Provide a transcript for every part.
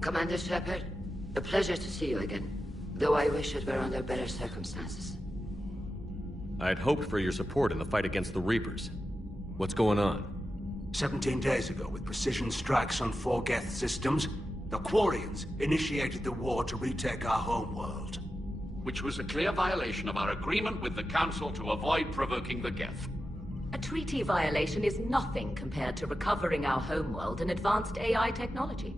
Commander Shepard, a pleasure to see you again. Though I wish it were under better circumstances. I'd hoped for your support in the fight against the Reapers. What's going on? 17 days ago, with precision strikes on 4 Geth systems, the Quarians initiated the war to retake our homeworld. Which was a clear violation of our agreement with the Council to avoid provoking the Geth. A treaty violation is nothing compared to recovering our homeworld and advanced AI technology.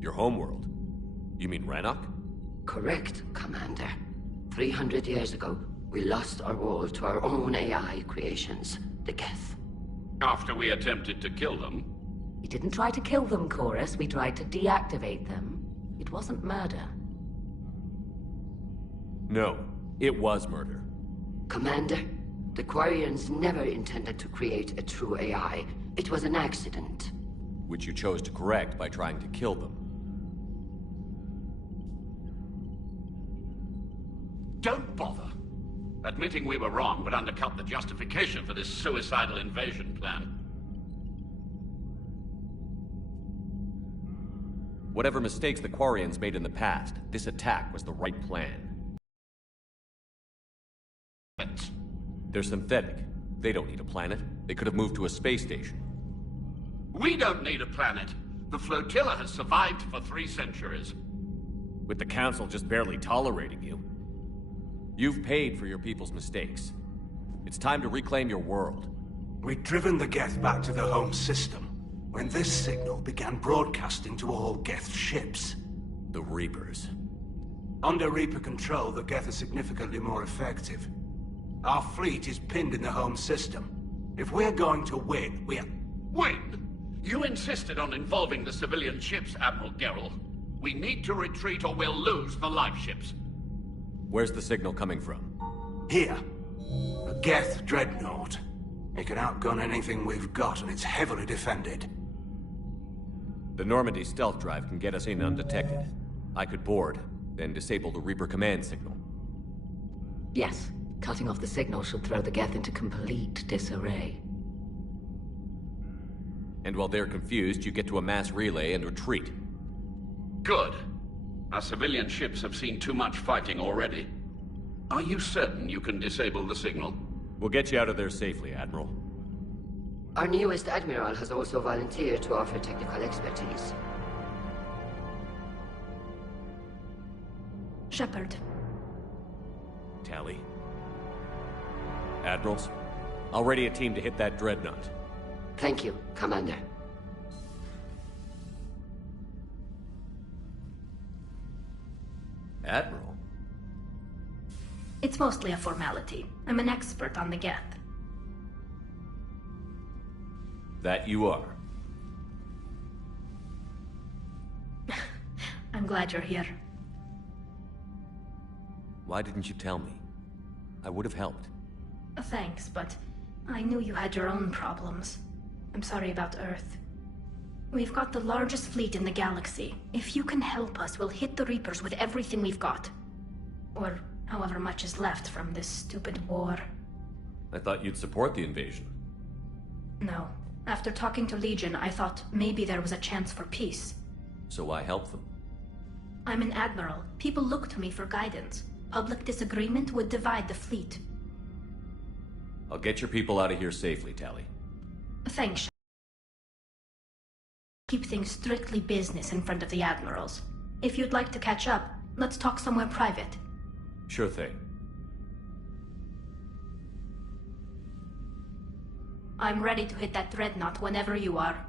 Your homeworld? You mean Rannoch? Correct, Commander. 300 years ago, we lost our world to our own AI creations, the Geth. After we attempted to kill them. We didn't try to kill them, Chorus. We tried to deactivate them. It wasn't murder. No, it was murder. Commander, the Quarians never intended to create a true AI. It was an accident. Which you chose to correct by trying to kill them. Don't bother. Admitting we were wrong would undercut the justification for this suicidal invasion plan. Whatever mistakes the Quarians made in the past, this attack was the right plan. They're synthetic. They don't need a planet. They could have moved to a space station. We don't need a planet. The flotilla has survived for 3 centuries. With the Council just barely tolerating you. You've paid for your people's mistakes. It's time to reclaim your world. We'd driven the Geth back to the home system when this signal began broadcasting to all Geth ships. The Reapers. Under Reaper control, the Geth are significantly more effective. Our fleet is pinned in the home system. If we're going to win, Win? You insisted on involving the civilian ships, Admiral Gerrel. We need to retreat or we'll lose the live ships. Where's the signal coming from? Here. A Geth dreadnought. It can outgun anything we've got, and it's heavily defended. The Normandy stealth drive can get us in undetected. I could board, then disable the Reaper command signal. Yes, cutting off the signal should throw the Geth into complete disarray. And while they're confused, you get to a mass relay and retreat. Good. Our civilian ships have seen too much fighting already. Are you certain you can disable the signal? We'll get you out of there safely, Admiral. Our newest Admiral has also volunteered to offer technical expertise. Shepard. Tally. Admirals, I'll ready a team to hit that dreadnought. Thank you, Commander. Admiral? It's mostly a formality. I'm an expert on the Geth. That you are. I'm glad you're here. Why didn't you tell me? I would have helped. Thanks, but I knew you had your own problems. I'm sorry about Earth. We've got the largest fleet in the galaxy. If you can help us, we'll hit the Reapers with everything we've got. Or however much is left from this stupid war. I thought you'd support the invasion. No. After talking to Legion, I thought maybe there was a chance for peace. So I helped them. I'm an admiral. People look to me for guidance. Public disagreement would divide the fleet. I'll get your people out of here safely, Tali. Thanks. Keep things strictly business in front of the admirals. If you'd like to catch up, let's talk somewhere private. Sure thing. I'm ready to hit that dreadnought whenever you are.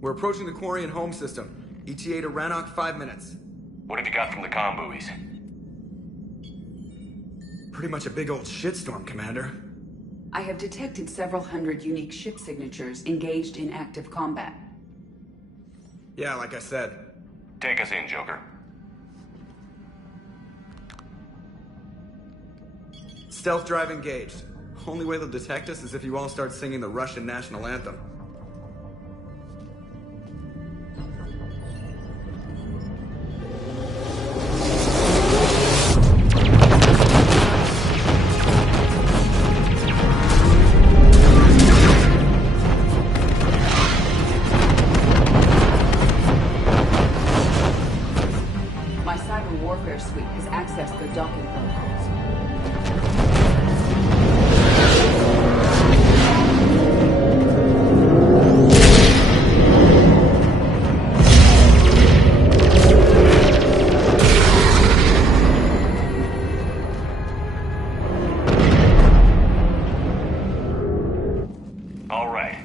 We're approaching the Quarian home system. ETA to Rannoch, 5 minutes. What have you got from the comm buoys? Pretty much a big old shitstorm, Commander. I have detected several hundred unique ship signatures engaged in active combat. Yeah, like I said. Take us in, Joker. Stealth drive engaged. Only way they'll detect us is if you all start singing the Russian national anthem. My cyber warfare suite has accessed their docking protocols. All right.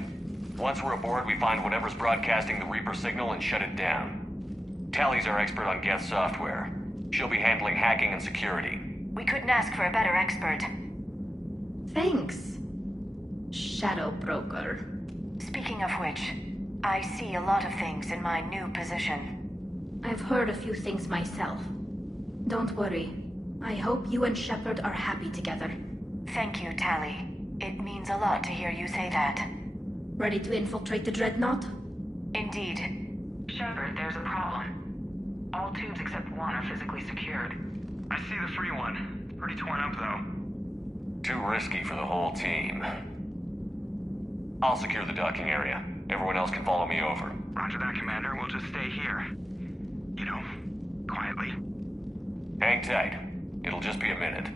Once we're aboard, we find whatever's broadcasting the Reaper signal and shut it down. Tally's our expert on Geth software. She'll be handling hacking and security. We couldn't ask for a better expert. Thanks, Shadow Broker. Speaking of which, I see a lot of things in my new position. I've heard a few things myself. Don't worry. I hope you and Shepard are happy together. Thank you, Tally. It means a lot to hear you say that. Ready to infiltrate the Dreadnought? Indeed. Shepard, there's a problem. All tubes except one are physically secured. I see the free one. Pretty torn up, though. Too risky for the whole team. I'll secure the docking area. Everyone else can follow me over. Roger that, Commander. We'll just stay here. You know, quietly. Hang tight. It'll just be a minute.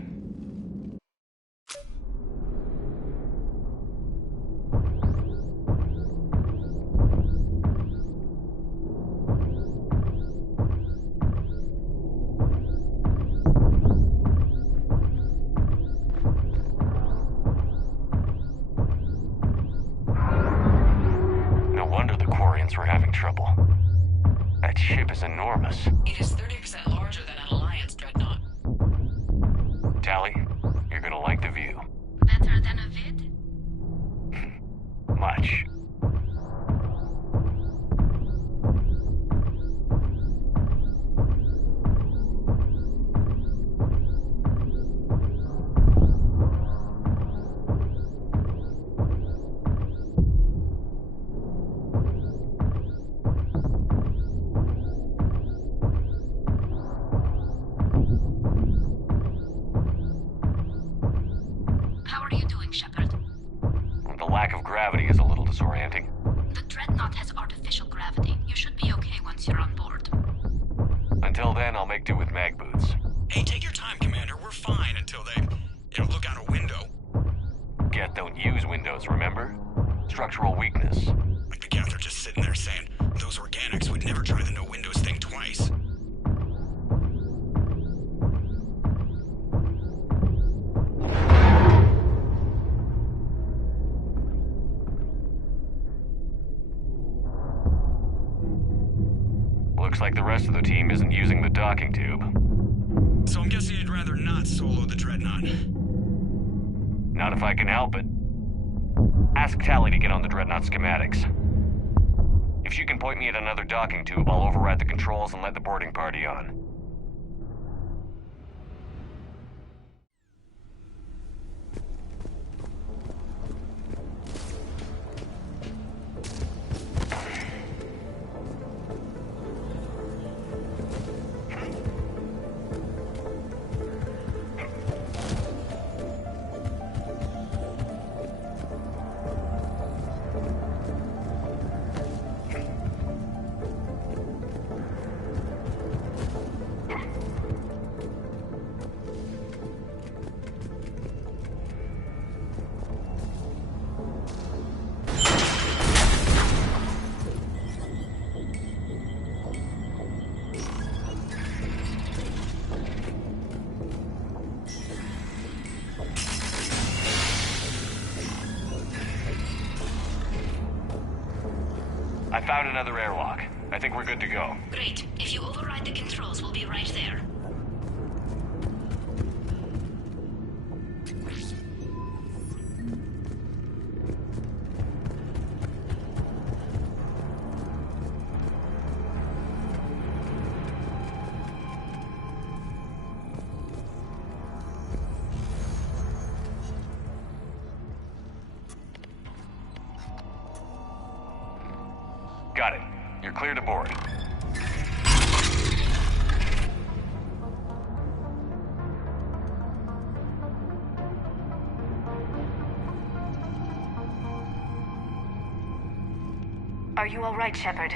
We're having trouble. That ship is enormous. It is 30% larger than an Alliance dreadnought. Tally, you're gonna like the view. Better than a vid? Much. How are you doing, Shepard? The lack of gravity is a little disorienting. The Dreadnought has artificial gravity. You should be okay once you're on board. Until then, I'll make do with mag boots. Hey, take your time, Commander. We're fine until they, look out a window. Geth don't use windows, remember? Structural weakness. Like the Geth are just sitting there saying, those organics would never try the no-windows thing twice. Looks like the rest of the team isn't using the docking tube. So I'm guessing you'd rather not solo the Dreadnought. Not if I can help it. Ask Tally to get on the Dreadnought schematics. If she can point me at another docking tube, I'll override the controls and let the boarding party on. another airlock. I think we're good to go. Great. If you override the controls, we'll be right there. Got it. You're clear to board. Are you all right, Shepard?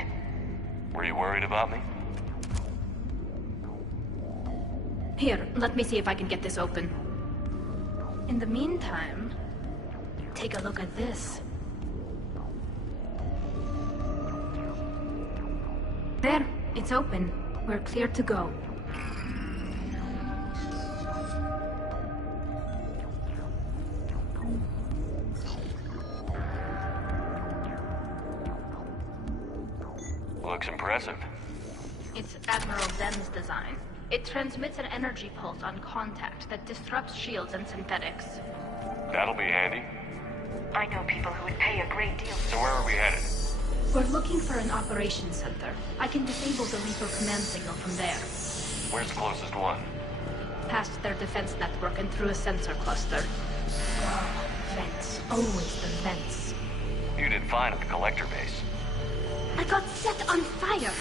Were you worried about me? Here, let me see if I can get this open. In the meantime, take a look at this. There, it's open. We're clear to go. Looks impressive. It's Admiral Zen's design. It transmits an energy pulse on contact that disrupts shields and synthetics. That'll be handy. I know people who would pay a great deal. So where are we headed? We're looking for an operations center. I can disable the Reaper command signal from there. Where's the closest one? Past their defense network and through a sensor cluster. Oh, vents. Always the vents. You did fine at the collector base. I got set on fire!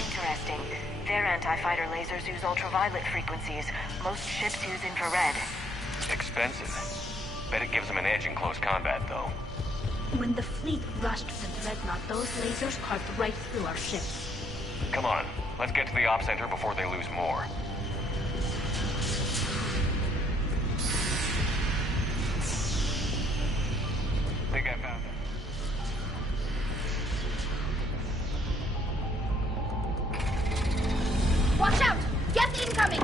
Interesting. Their anti-fighter lasers use ultraviolet frequencies. Most ships use infrared. Expensive. Bet it gives them an edge in close combat, though. When the fleet rushed the Dreadnought, those lasers carved right through our ships. Come on, let's get to the op center before they lose more. Think I found it. Watch out! Gas incoming!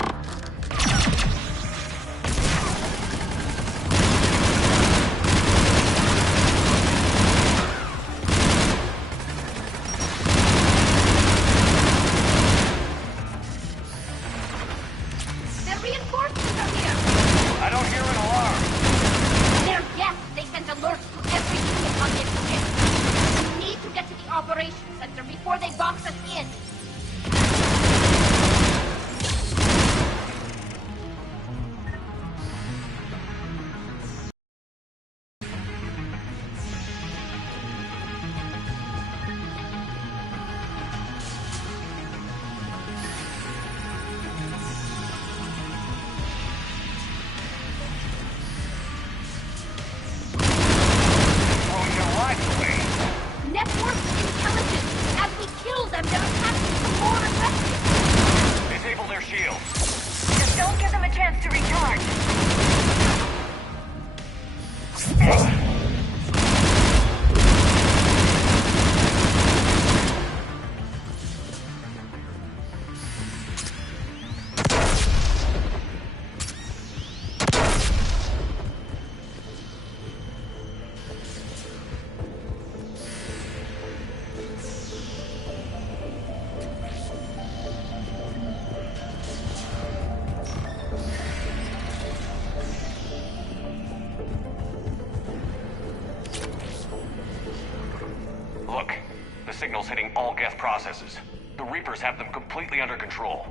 signals hitting all Geth processes. The Reapers have them completely under control.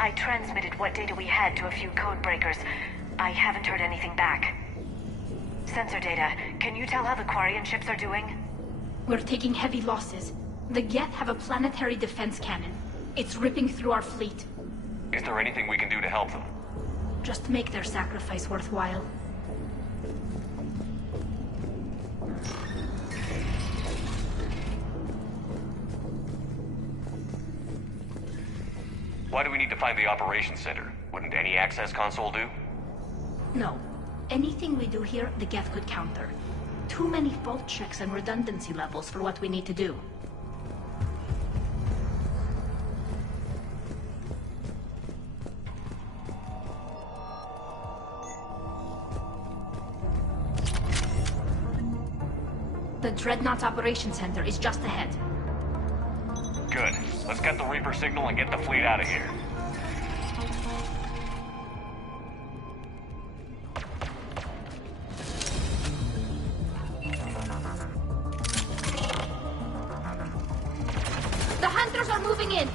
I transmitted what data we had to a few code breakers. I haven't heard anything back. Sensor data. Can you tell how the Quarian ships are doing? We're taking heavy losses. The Geth have a planetary defense cannon. It's ripping through our fleet. Is there anything we can do to help them? Just make their sacrifice worthwhile. Why do we need to find the operations center? Wouldn't any access console do? No. Anything we do here, the Geth could counter. Too many fault checks and redundancy levels for what we need to do. The Dreadnought Operations Center is just ahead. Good. Let's get the Reaper signal and get the fleet out of here. The Hunters are moving in!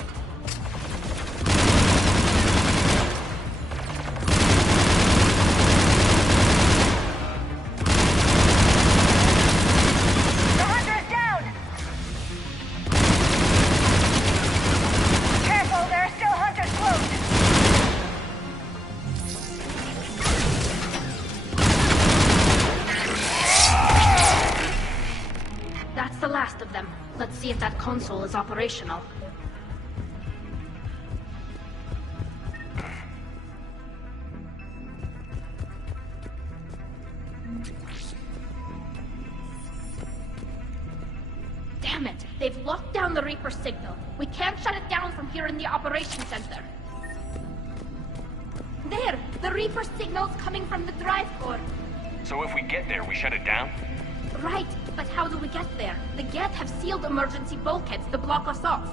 See if that console is operational. Damn it! They've locked down the Reaper signal. We can't shut it down from here in the Operations Center. There! The Reaper signal's coming from the drive core. So if we get there, we shut it down? Right, but how do we get there? The Geth have sealed emergency bulkheads to block us off.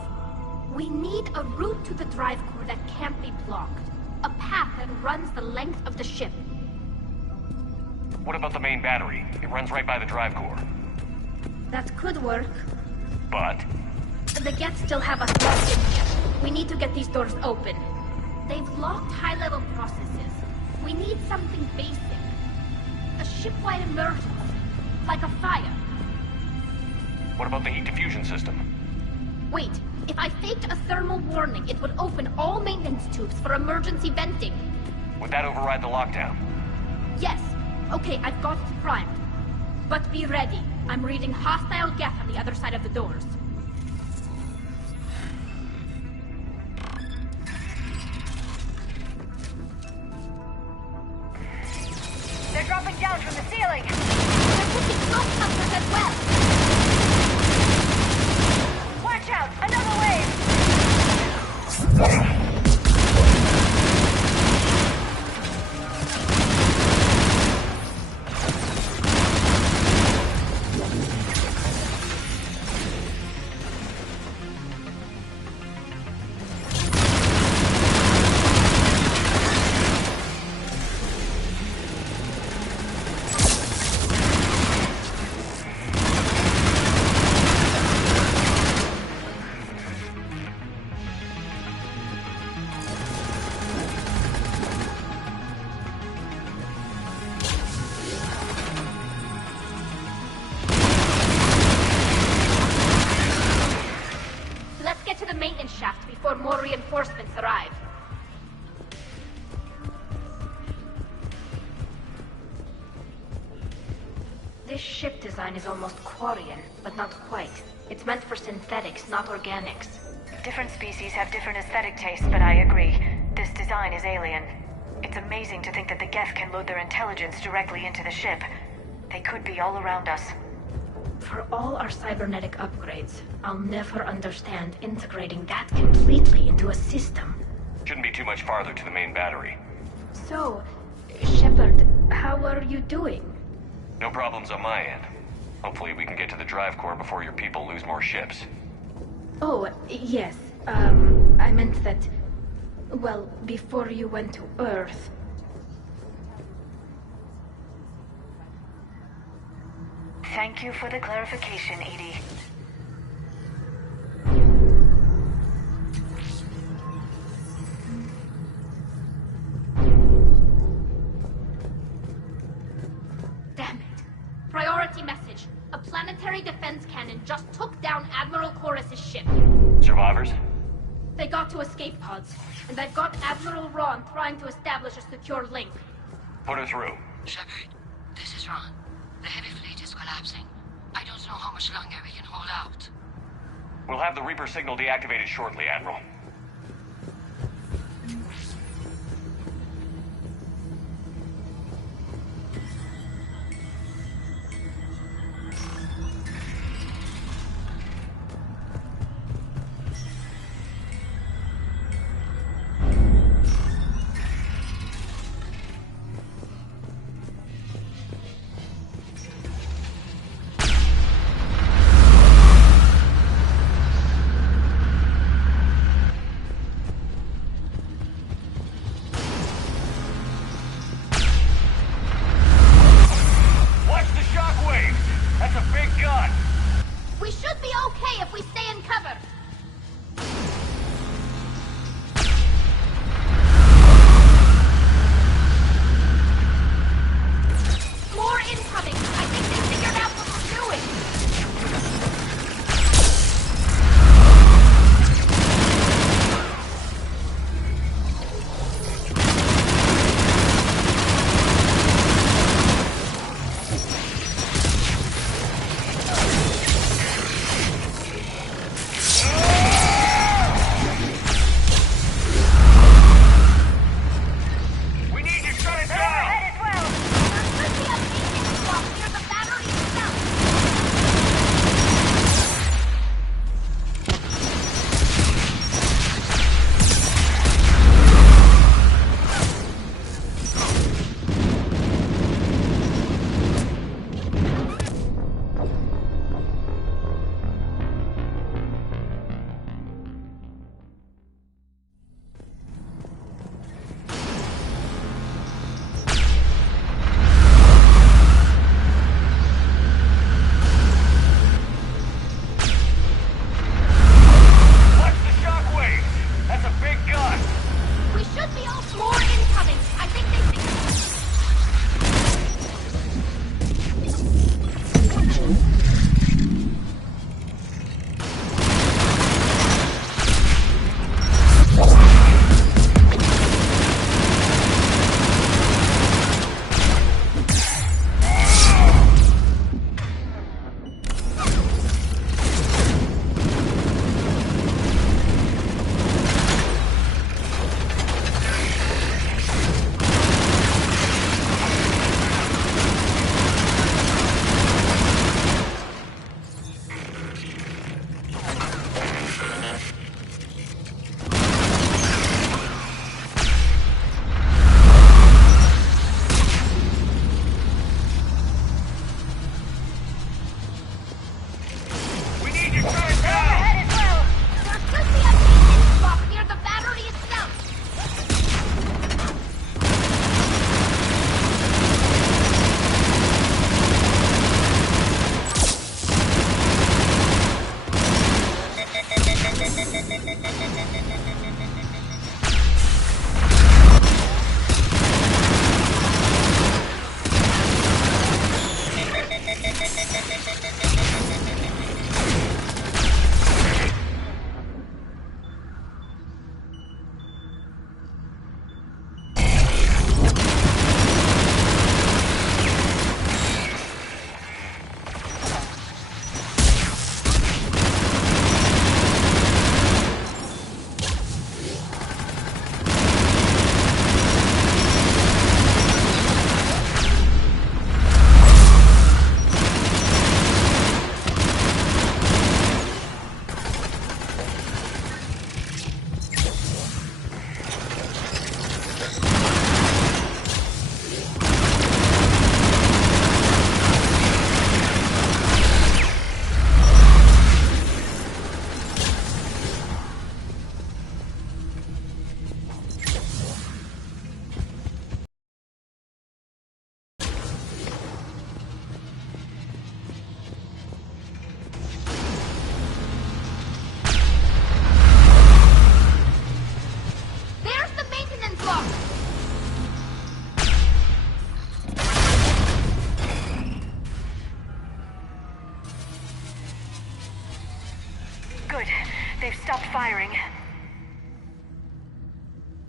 We need a route to the drive core that can't be blocked. A path that runs the length of the ship. What about the main battery? It runs right by the drive core. That could work. But? The Geth still have us locked in here. We need to get these doors open. They've locked high-level processes. We need something basic. A ship-wide emergency. Like a fire. What about the heat diffusion system? Wait, if I faked a thermal warning, it would open all maintenance tubes for emergency venting. Would that override the lockdown? Yes. Okay, I've got it primed. But be ready. I'm reading hostile Geth on the other side of the doors. They're dropping down from the ceiling! As well. Watch out! Another wave! More reinforcements arrive. This ship design is almost Quarian, but not quite. It's meant for synthetics, not organics. Different species have different aesthetic tastes, but I agree. This design is alien. It's amazing to think that the Geth can load their intelligence directly into the ship. They could be all around us. For all our cybernetic upgrades, I'll never understand integrating that completely into a system. Shouldn't be too much farther to the main battery. So, Shepard, how are you doing? No problems on my end. Hopefully we can get to the drive core before your people lose more ships. Oh, yes. I meant that... Well, before you went to Earth... Thank you for the clarification, Edie. Damn it. Priority message. A planetary defense cannon just took down Admiral Chorus's ship. Survivors? They got to escape pods, and I've got Admiral Ron trying to establish a secure link. Put her through. Shepard, this is Ron. The heavy fleet is collapsing. I don't know how much longer we can hold out. We'll have the Reaper signal deactivated shortly, Admiral.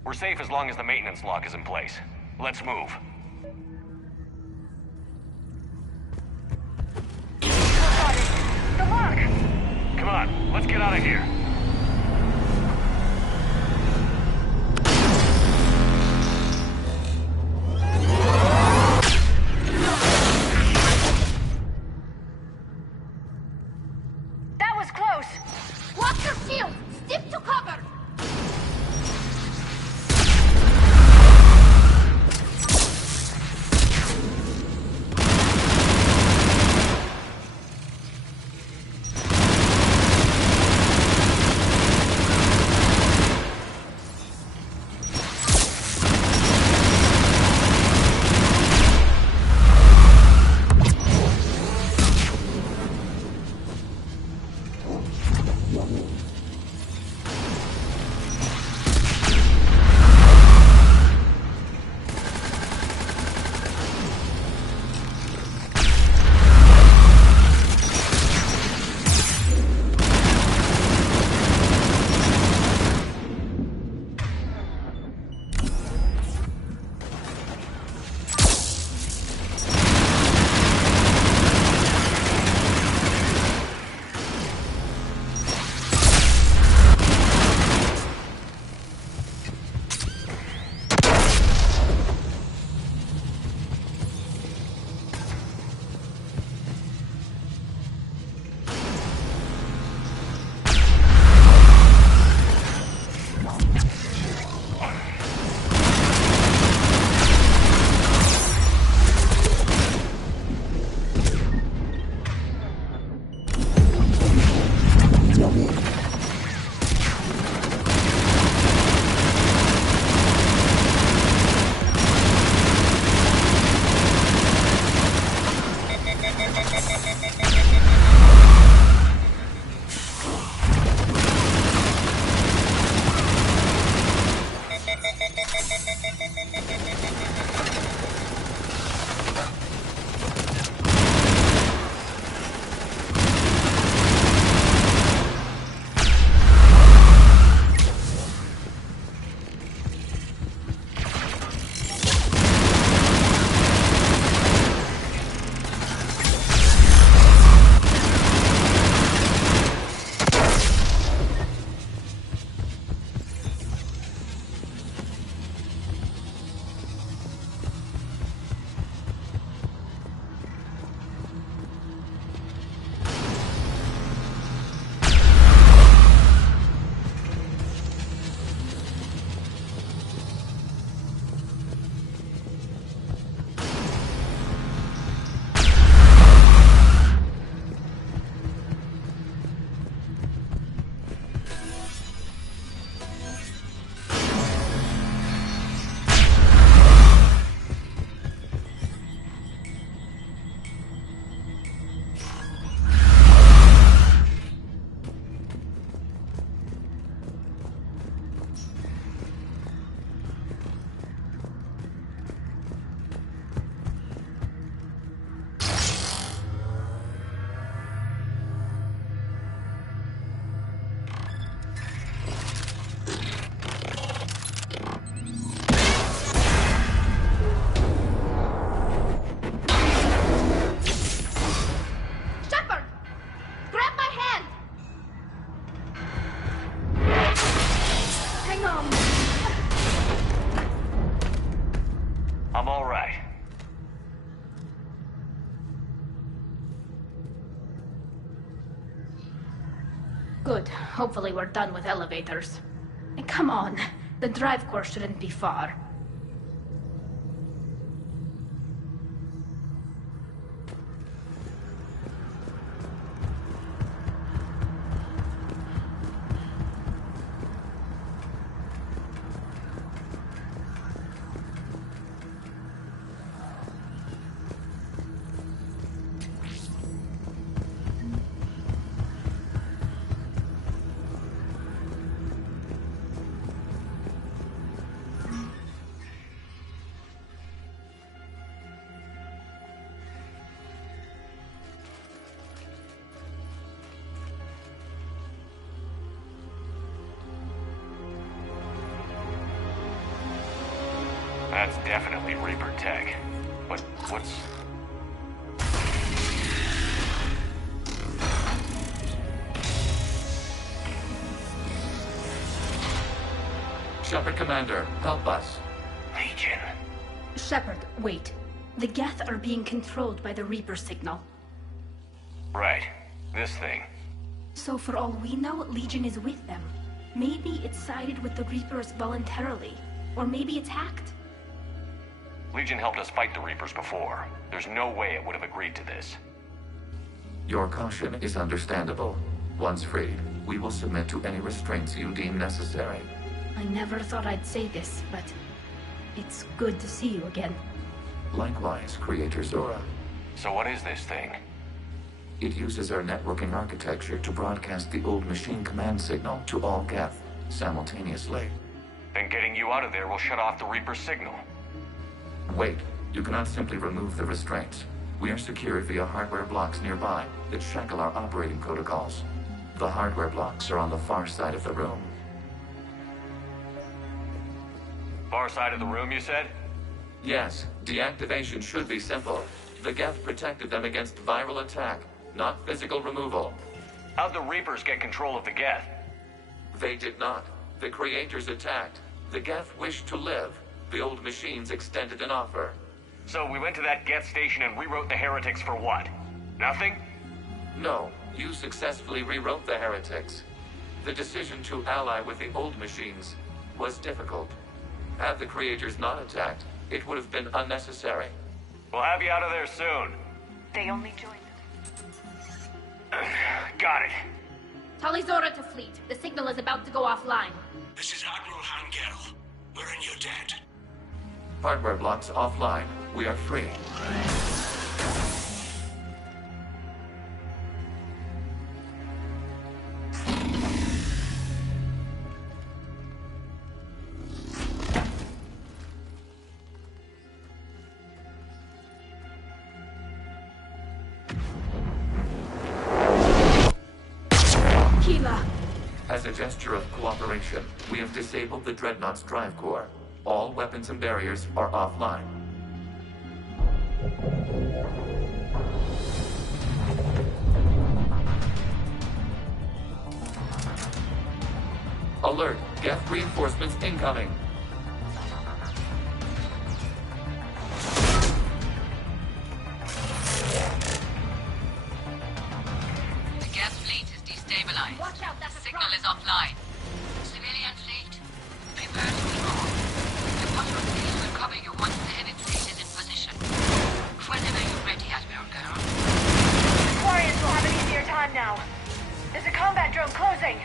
We're safe as long as the maintenance lock is in place. Let's move. The lock! Come on, let's get out of here. That was close! Watch your shield! Stick to cover! Good. Hopefully we're done with elevators. And come on, the drive course shouldn't be far. That's definitely Reaper tech. But what's... Shepard Commander, help us. Legion. Shepard, wait. The Geth are being controlled by the Reaper signal. Right. This thing. So for all we know, Legion is with them. Maybe it sided with the Reapers voluntarily. Or maybe it's hacked. Legion helped us fight the Reapers before. There's no way it would have agreed to this. Your caution is understandable. Once freed, we will submit to any restraints you deem necessary. I never thought I'd say this, but it's good to see you again. Likewise, Creator Zora. So what is this thing? It uses our networking architecture to broadcast the old machine command signal to all Geth simultaneously. Then getting you out of there will shut off the Reaper signal. Wait, you cannot simply remove the restraints. We are secured via hardware blocks nearby that shackle our operating protocols. The hardware blocks are on the far side of the room. Far side of the room, you said? Yes, deactivation should be simple. The Geth protected them against viral attack, not physical removal. How'd the Reapers get control of the Geth? They did not. The Creators attacked. The Geth wished to live. The old machines extended an offer. So we went to that Geth station and rewrote the heretics for what? Nothing? No, you successfully rewrote the heretics. The decision to ally with the old machines was difficult. Had the Creators not attacked, it would have been unnecessary. We'll have you out of there soon. They only joined. Got it. Tali Zora to fleet. The signal is about to go offline. This is Admiral Hangel. We're in your debt. Hardware blocks offline. We are free. As a gesture of cooperation, we have disabled the Dreadnought's drive core. All weapons and barriers are offline. Alert! Geth reinforcements incoming! The Geth fleet is destabilized. Watch out, that's a Signal truck. is offline. Civilian fleet, prepare to withdraw. The patrol fleet will cover you once the heavy fleet is in position. Whenever you're ready, Admiral Girl. Warriors will have an easier time now. There's a combat drone closing.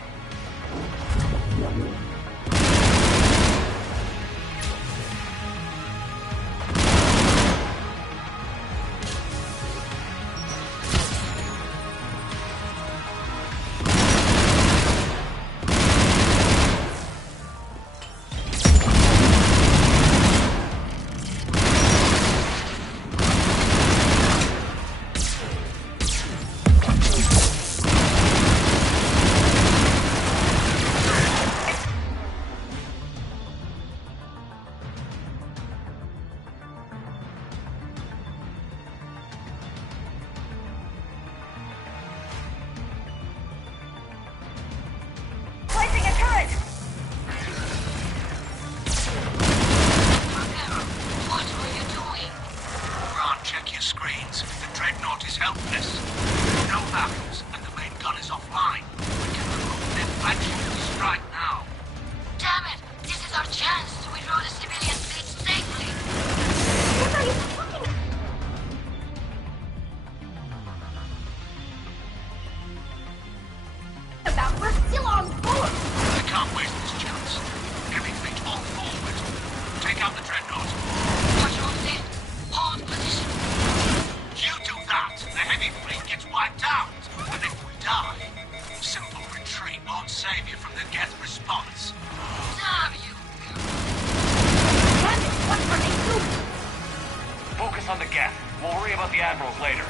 Placing a turret! What are you doing? Ron, check your screens. The Dreadnought is helpless. No battles, and the main gun is offline. We can remove their flagship right now. Damn it! This is our chance to withdraw the civilian fleet safely. What are you talking about? We're still on board! I can't waste this chance. Heavy fleet all forward. Take out the Dreadnought. Patrol fleet, hold position. You do that, and the heavy fleet gets wiped out. And if we die, simple retreat won't save you from the Geth response. Damn you! Damn it, what are they doing? Focus on the Geth. We'll worry about the admirals later.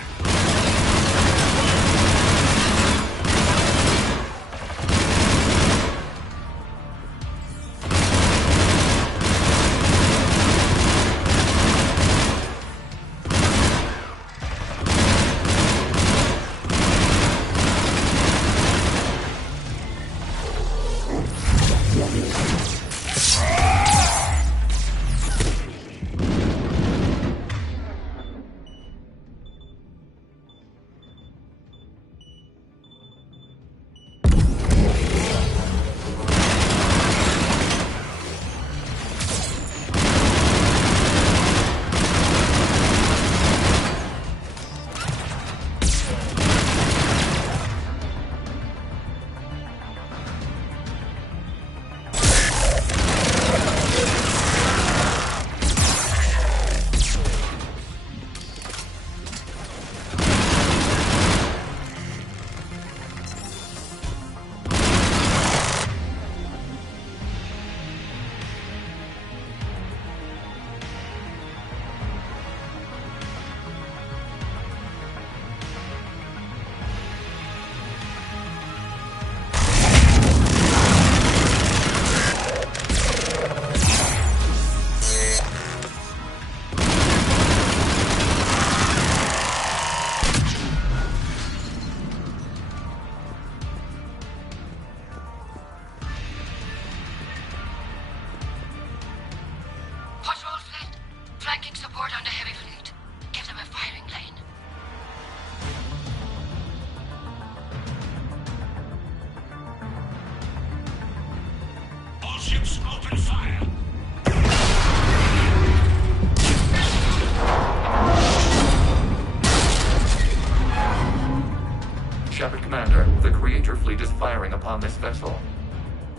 upon this vessel.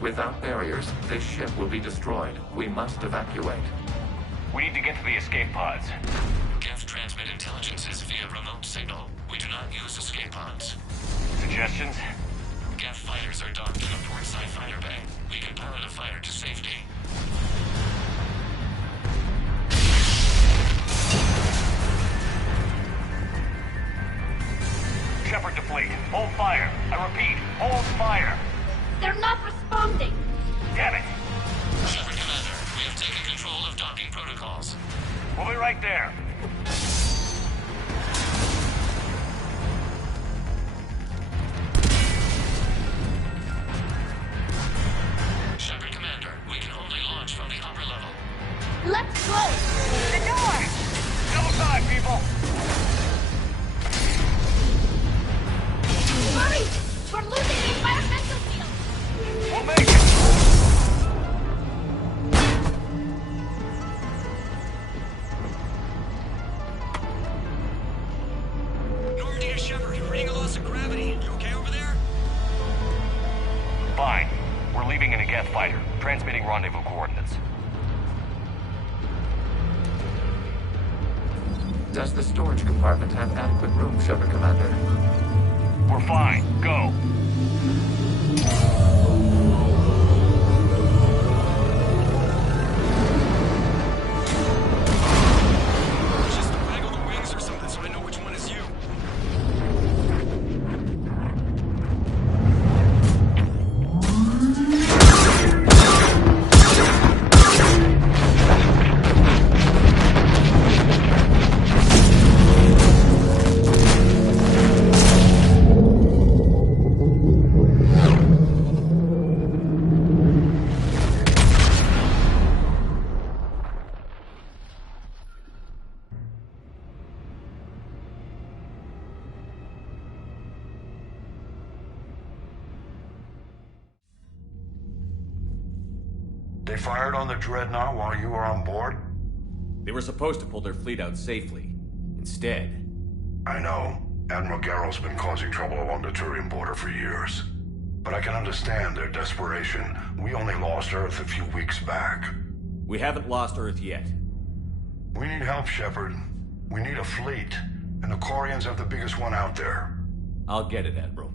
Without barriers, this ship will be destroyed. We must evacuate. We need to get to the escape pods. Geth transmit intelligences via remote signal. We do not use escape pods. Suggestions? Geth fighters are docked in a portside fighter bay. We can pilot a fighter to safety. Shepard to fleet. Hold fire. I repeat, hold fire. They're not responding! Damn it! Shepard Commander, we have taken control of docking protocols. We'll be right there. Shepard Commander, we can only launch from the upper level. Let's go! The door! Double time, people! Hurry! We're losing the environmental field! We'll make it! Normandy to Shepard, reading a loss of gravity. You okay over there? Fine. We're leaving in a Geth fighter, transmitting rendezvous coordinates. Does the storage compartment have adequate room, Shepard Commander? We're fine. Go. Just waggle the wings or something so I know which one is you. They fired on the Dreadnought while you were on board? They were supposed to pull their fleet out safely. Instead... I know. Admiral Garrow's been causing trouble along the Turian border for years. But I can understand their desperation. We only lost Earth a few weeks back. We haven't lost Earth yet. We need help, Shepard. We need a fleet. And the Quarians have the biggest one out there. I'll get it, Admiral.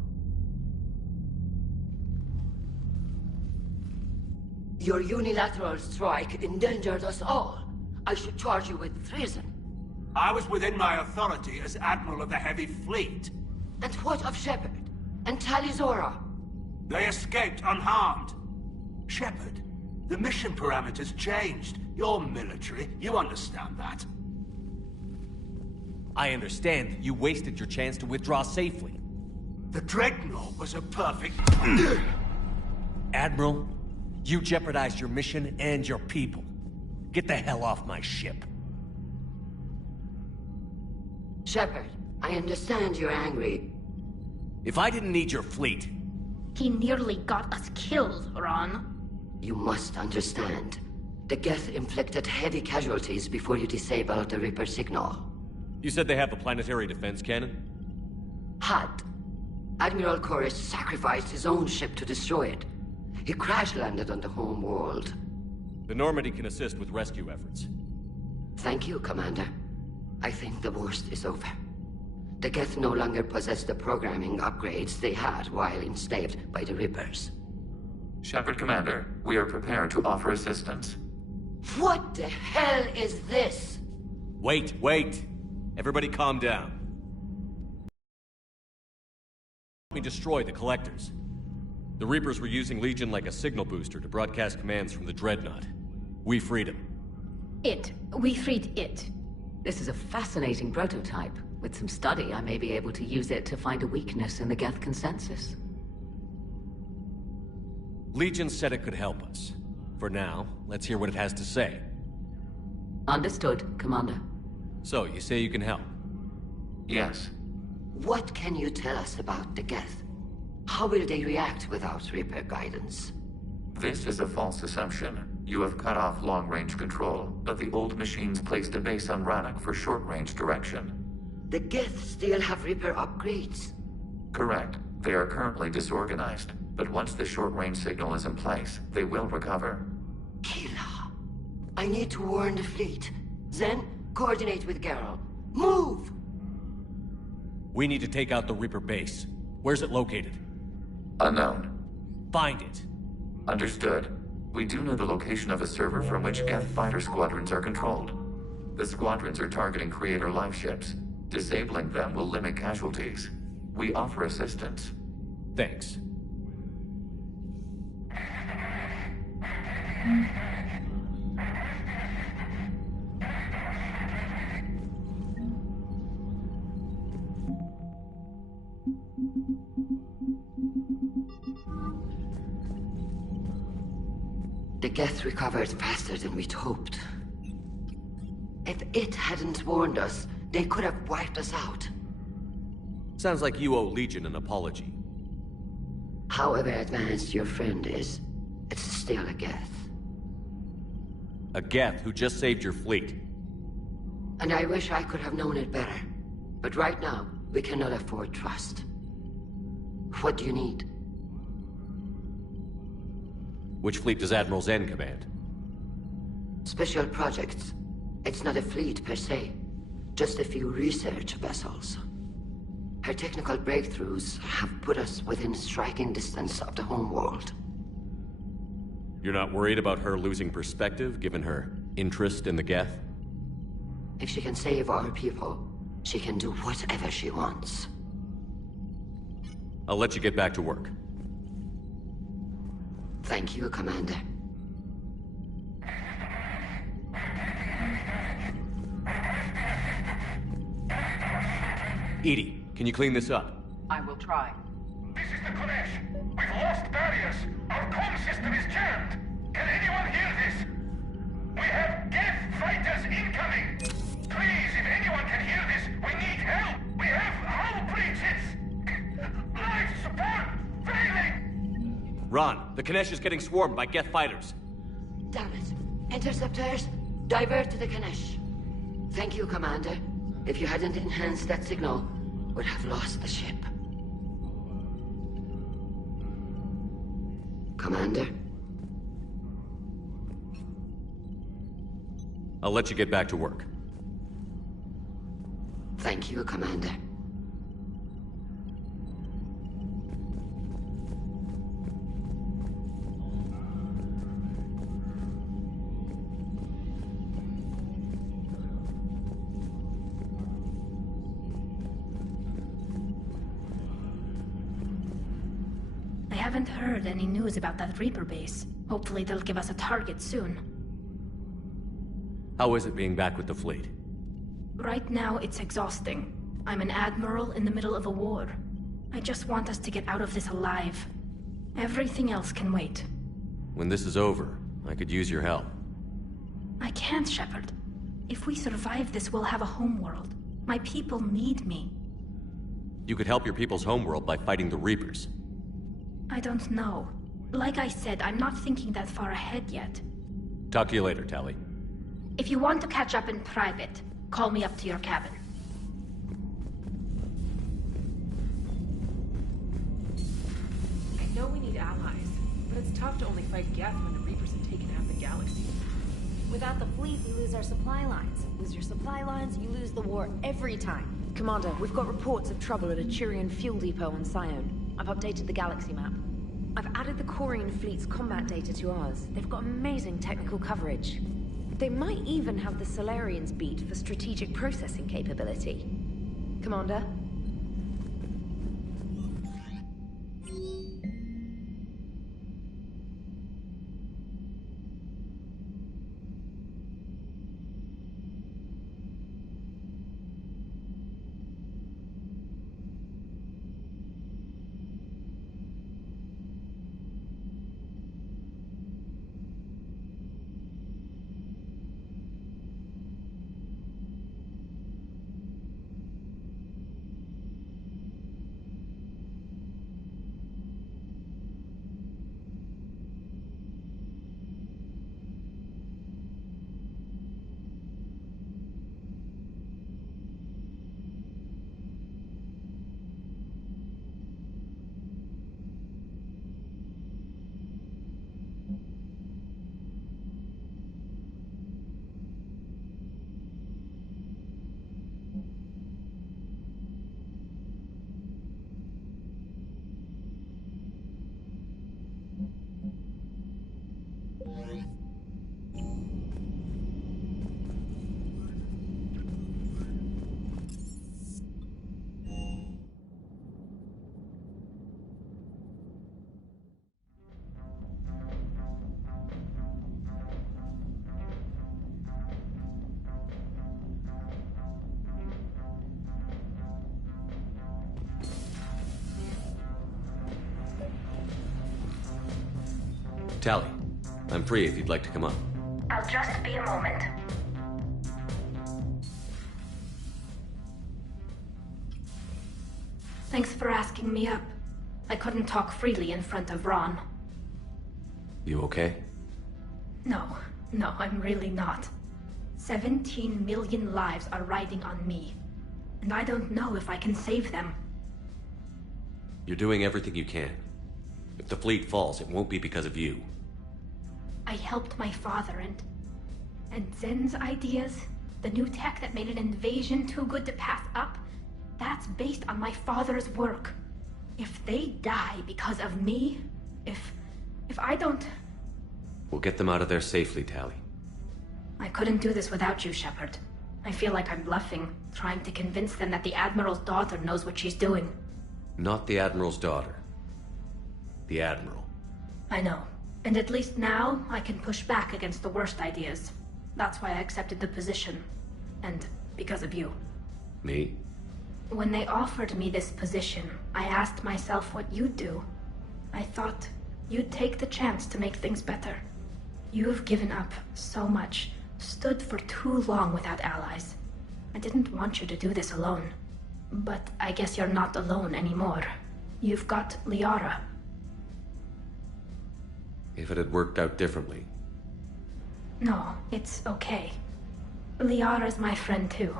Your unilateral strike endangered us all. I should charge you with treason. I was within my authority as Admiral of the Heavy Fleet. And what of Shepard? And Talizora? They escaped unharmed. Shepard, the mission parameters changed. You're military, you understand that. I understand that you wasted your chance to withdraw safely. The Dreadnought was a perfect... Admiral, you jeopardized your mission and your people. Get the hell off my ship. Shepard, I understand you're angry. If I didn't need your fleet... He nearly got us killed, Ron. You must understand. The Geth inflicted heavy casualties before you disabled the Reaper signal. You said they have a planetary defense cannon? Had. Admiral Corus sacrificed his own ship to destroy it. He crash-landed on the home world. The Normandy can assist with rescue efforts. Thank you, Commander. I think the worst is over. The Geth no longer possess the programming upgrades they had while enslaved by the Reapers. Shepard Commander, we are prepared to offer assistance. What the hell is this? Wait. Everybody calm down. We destroy the collectors. The Reapers were using Legion like a signal booster to broadcast commands from the Dreadnought. We freed him. We freed it. This is a fascinating prototype. With some study, I may be able to use it to find a weakness in the Geth consensus. Legion said it could help us. For now, let's hear what it has to say. Understood, Commander. So, you say you can help? Yes. What can you tell us about the Geth? How will they react without Reaper guidance? This is a false assumption. You have cut off long-range control, but the old machines placed a base on Rannoch for short-range direction. The Geth still have Reaper upgrades? Correct. They are currently disorganized, but once the short-range signal is in place, they will recover. Kila, I need to warn the fleet. Then, coordinate with Geralt. Move! We need to take out the Reaper base. Where's it located? Unknown. Find it. Understood. We do know the location of a server from which Geth fighter squadrons are controlled. The squadrons are targeting Creator live ships. Disabling them will limit casualties. We offer assistance. Thanks. The Geth recovered faster than we'd hoped. If it hadn't warned us, they could have wiped us out. Sounds like you owe Legion an apology. However advanced your friend is, it's still a Geth. A Geth who just saved your fleet. And I wish I could have known it better. But right now, we cannot afford trust. What do you need? Which fleet does Admiral Zen command? Special projects. It's not a fleet per se. Just a few research vessels. Her technical breakthroughs have put us within striking distance of the homeworld. You're not worried about her losing perspective, given her interest in the Geth? If she can save our people, she can do whatever she wants. I'll let you get back to work. Thank you, Commander. Edie, can you clean this up? I will try. This is the Kodesh. We've lost barriers. Our comm system is jammed. Can anyone hear this? We have Geth fighters incoming. Please, if anyone can hear this, we need help. We have hull breaches. Life support failing. Ron, the Kanesh is getting swarmed by Geth fighters. Damn it. Interceptors, divert to the Kanesh. Thank you, Commander. If you hadn't enhanced that signal, we'd have lost the ship. Commander? I'll let you get back to work. Thank you, Commander. I haven't heard any news about that Reaper base. Hopefully they'll give us a target soon. How is it being back with the fleet? Right now, it's exhausting. I'm an admiral in the middle of a war. I just want us to get out of this alive. Everything else can wait. When this is over, I could use your help. I can't, Shepard. If we survive this, we'll have a homeworld. My people need me. You could help your people's homeworld by fighting the Reapers. I don't know. Like I said, I'm not thinking that far ahead yet. Talk to you later, Tali. If you want to catch up in private, call me up to your cabin. I know we need allies, but it's tough to only fight Geth when the Reapers have taken half the galaxy. Without the fleet, we lose our supply lines. Lose your supply lines, you lose the war every time. Commander, we've got reports of trouble at a Turian fuel depot on Scion. I've updated the galaxy map. I've added the Corian fleet's combat data to ours. They've got amazing technical coverage. They might even have the Solarians beat for strategic processing capability. Commander? Tally, I'm free if you'd like to come up. I'll just be a moment. Thanks for asking me up. I couldn't talk freely in front of Ron. You okay? No, I'm really not. 17 million lives are riding on me, and I don't know if I can save them. You're doing everything you can. If the fleet falls, it won't be because of you. I helped my father and Zen's ideas, the new tech that made an invasion too good to pass up, that's based on my father's work. If they die because of me, if I don't... We'll get them out of there safely, Tally. I couldn't do this without you, Shepard. I feel like I'm bluffing, trying to convince them that the Admiral's daughter knows what she's doing. Not the Admiral's daughter. The Admiral. I know. And at least now, I can push back against the worst ideas. That's why I accepted the position. And because of you. Me? When they offered me this position, I asked myself what you'd do. I thought you'd take the chance to make things better. You've given up so much, stood for too long without allies. I didn't want you to do this alone. But I guess you're not alone anymore. You've got Liara. If it had worked out differently. No, it's okay. Liara's my friend too.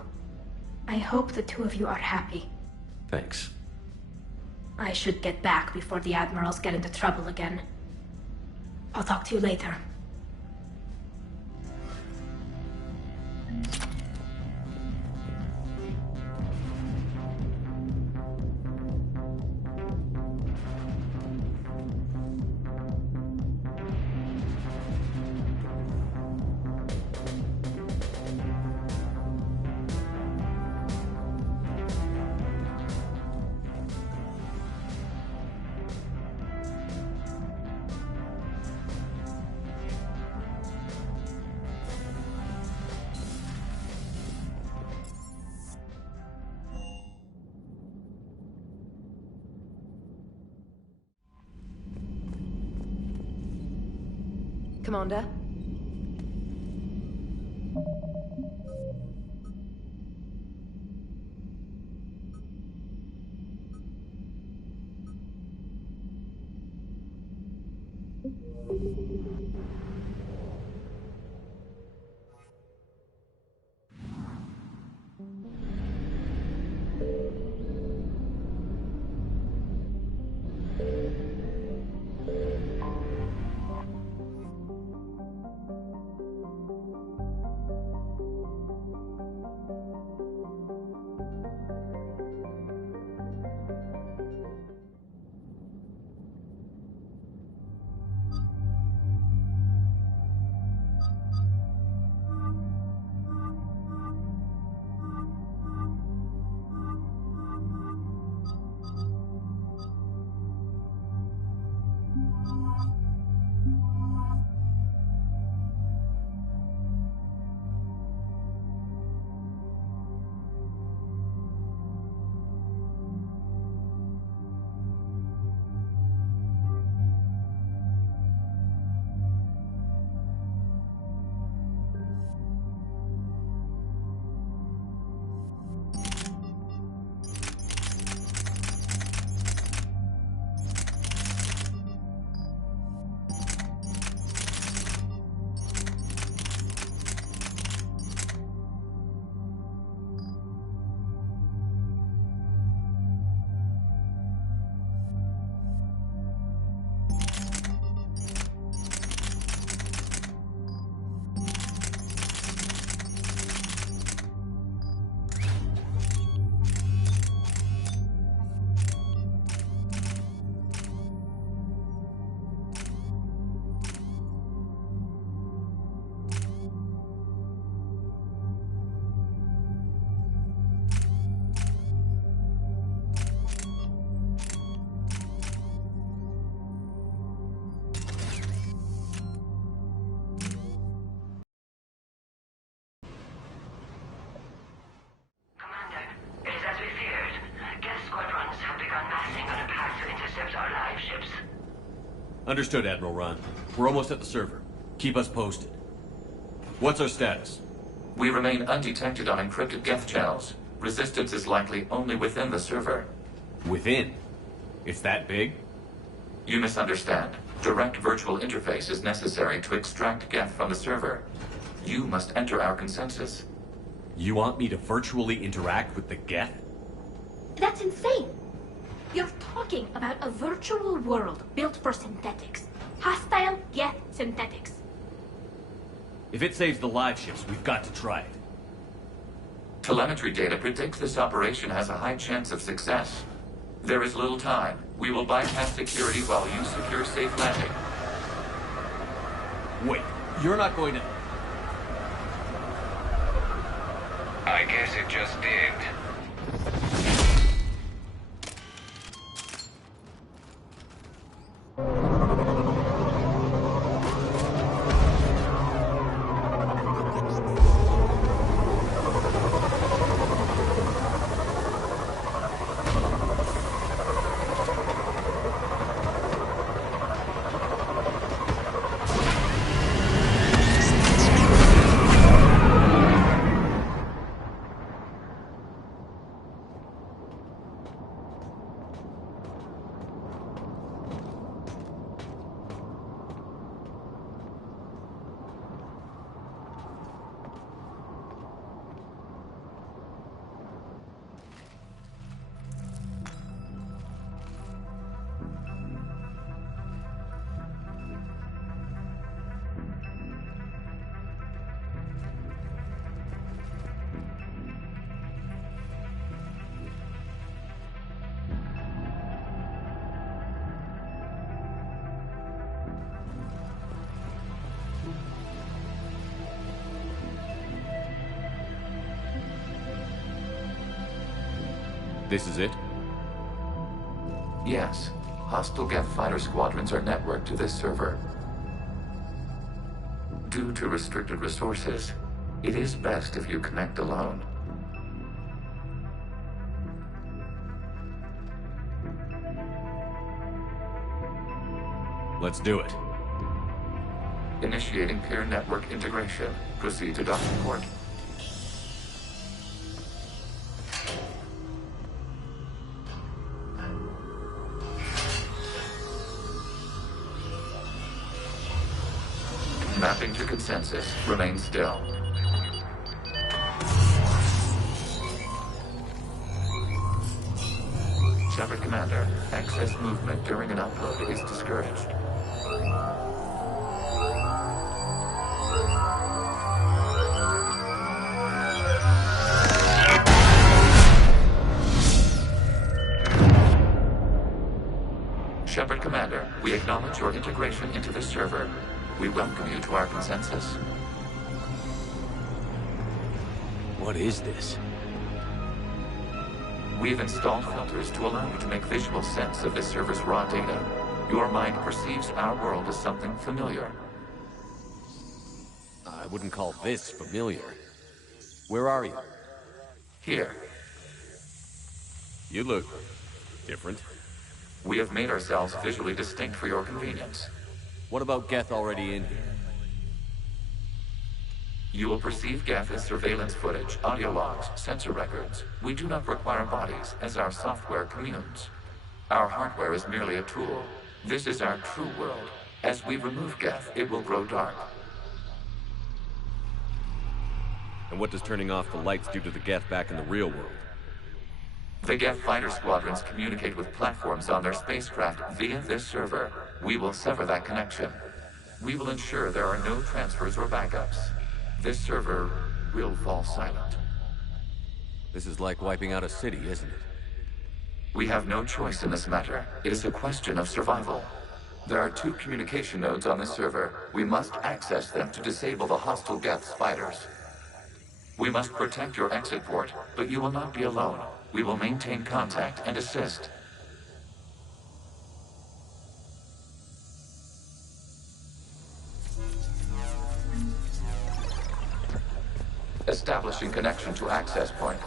I hope the two of you are happy. Thanks. I should get back before the Admirals get into trouble again. I'll talk to you later. Commander? Understood, Admiral Ron. We're almost at the server. Keep us posted. What's our status? We remain undetected on encrypted Geth channels. Resistance is likely only within the server. Within? It's that big? You misunderstand. Direct virtual interface is necessary to extract Geth from the server. You must enter our consensus. You want me to virtually interact with the Geth? That's insane! You're talking about a virtual world built for synthetics. Hostile Geth synthetics. If it saves the live ships, we've got to try it. Telemetry data predicts this operation has a high chance of success. There is little time. We will bypass security while you secure safe landing. Wait, you're not going to... I guess it just did. This is it? Yes. Hostile Geth fighter squadrons are networked to this server. Due to restricted resources, it is best if you connect alone. Let's do it. Initiating peer network integration. Proceed to docking port. Mapping to consensus. Remain still. Shepard Commander, excess movement during an upload is discouraged. Shepard Commander, we acknowledge your integration into the server. We welcome you to our consensus. What is this? We've installed filters to allow you to make visual sense of this server's raw data. Your mind perceives our world as something familiar. I wouldn't call this familiar. Where are you? Here. You look different. We have made ourselves visually distinct for your convenience. What about Geth already in here? You will perceive Geth as surveillance footage, audio logs, sensor records. We do not require bodies, as our software communes. Our hardware is merely a tool. This is our true world. As we remove Geth, it will grow dark. And what does turning off the lights do to the Geth back in the real world? The Geth fighter squadrons communicate with platforms on their spacecraft via this server. We will sever that connection. We will ensure there are no transfers or backups. This server will fall silent. This is like wiping out a city, isn't it? We have no choice in this matter. It is a question of survival. There are 2 communication nodes on this server. We must access them to disable the hostile Geth fighters. We must protect your exit port, but you will not be alone. We will maintain contact and assist. Establishing connection to access point.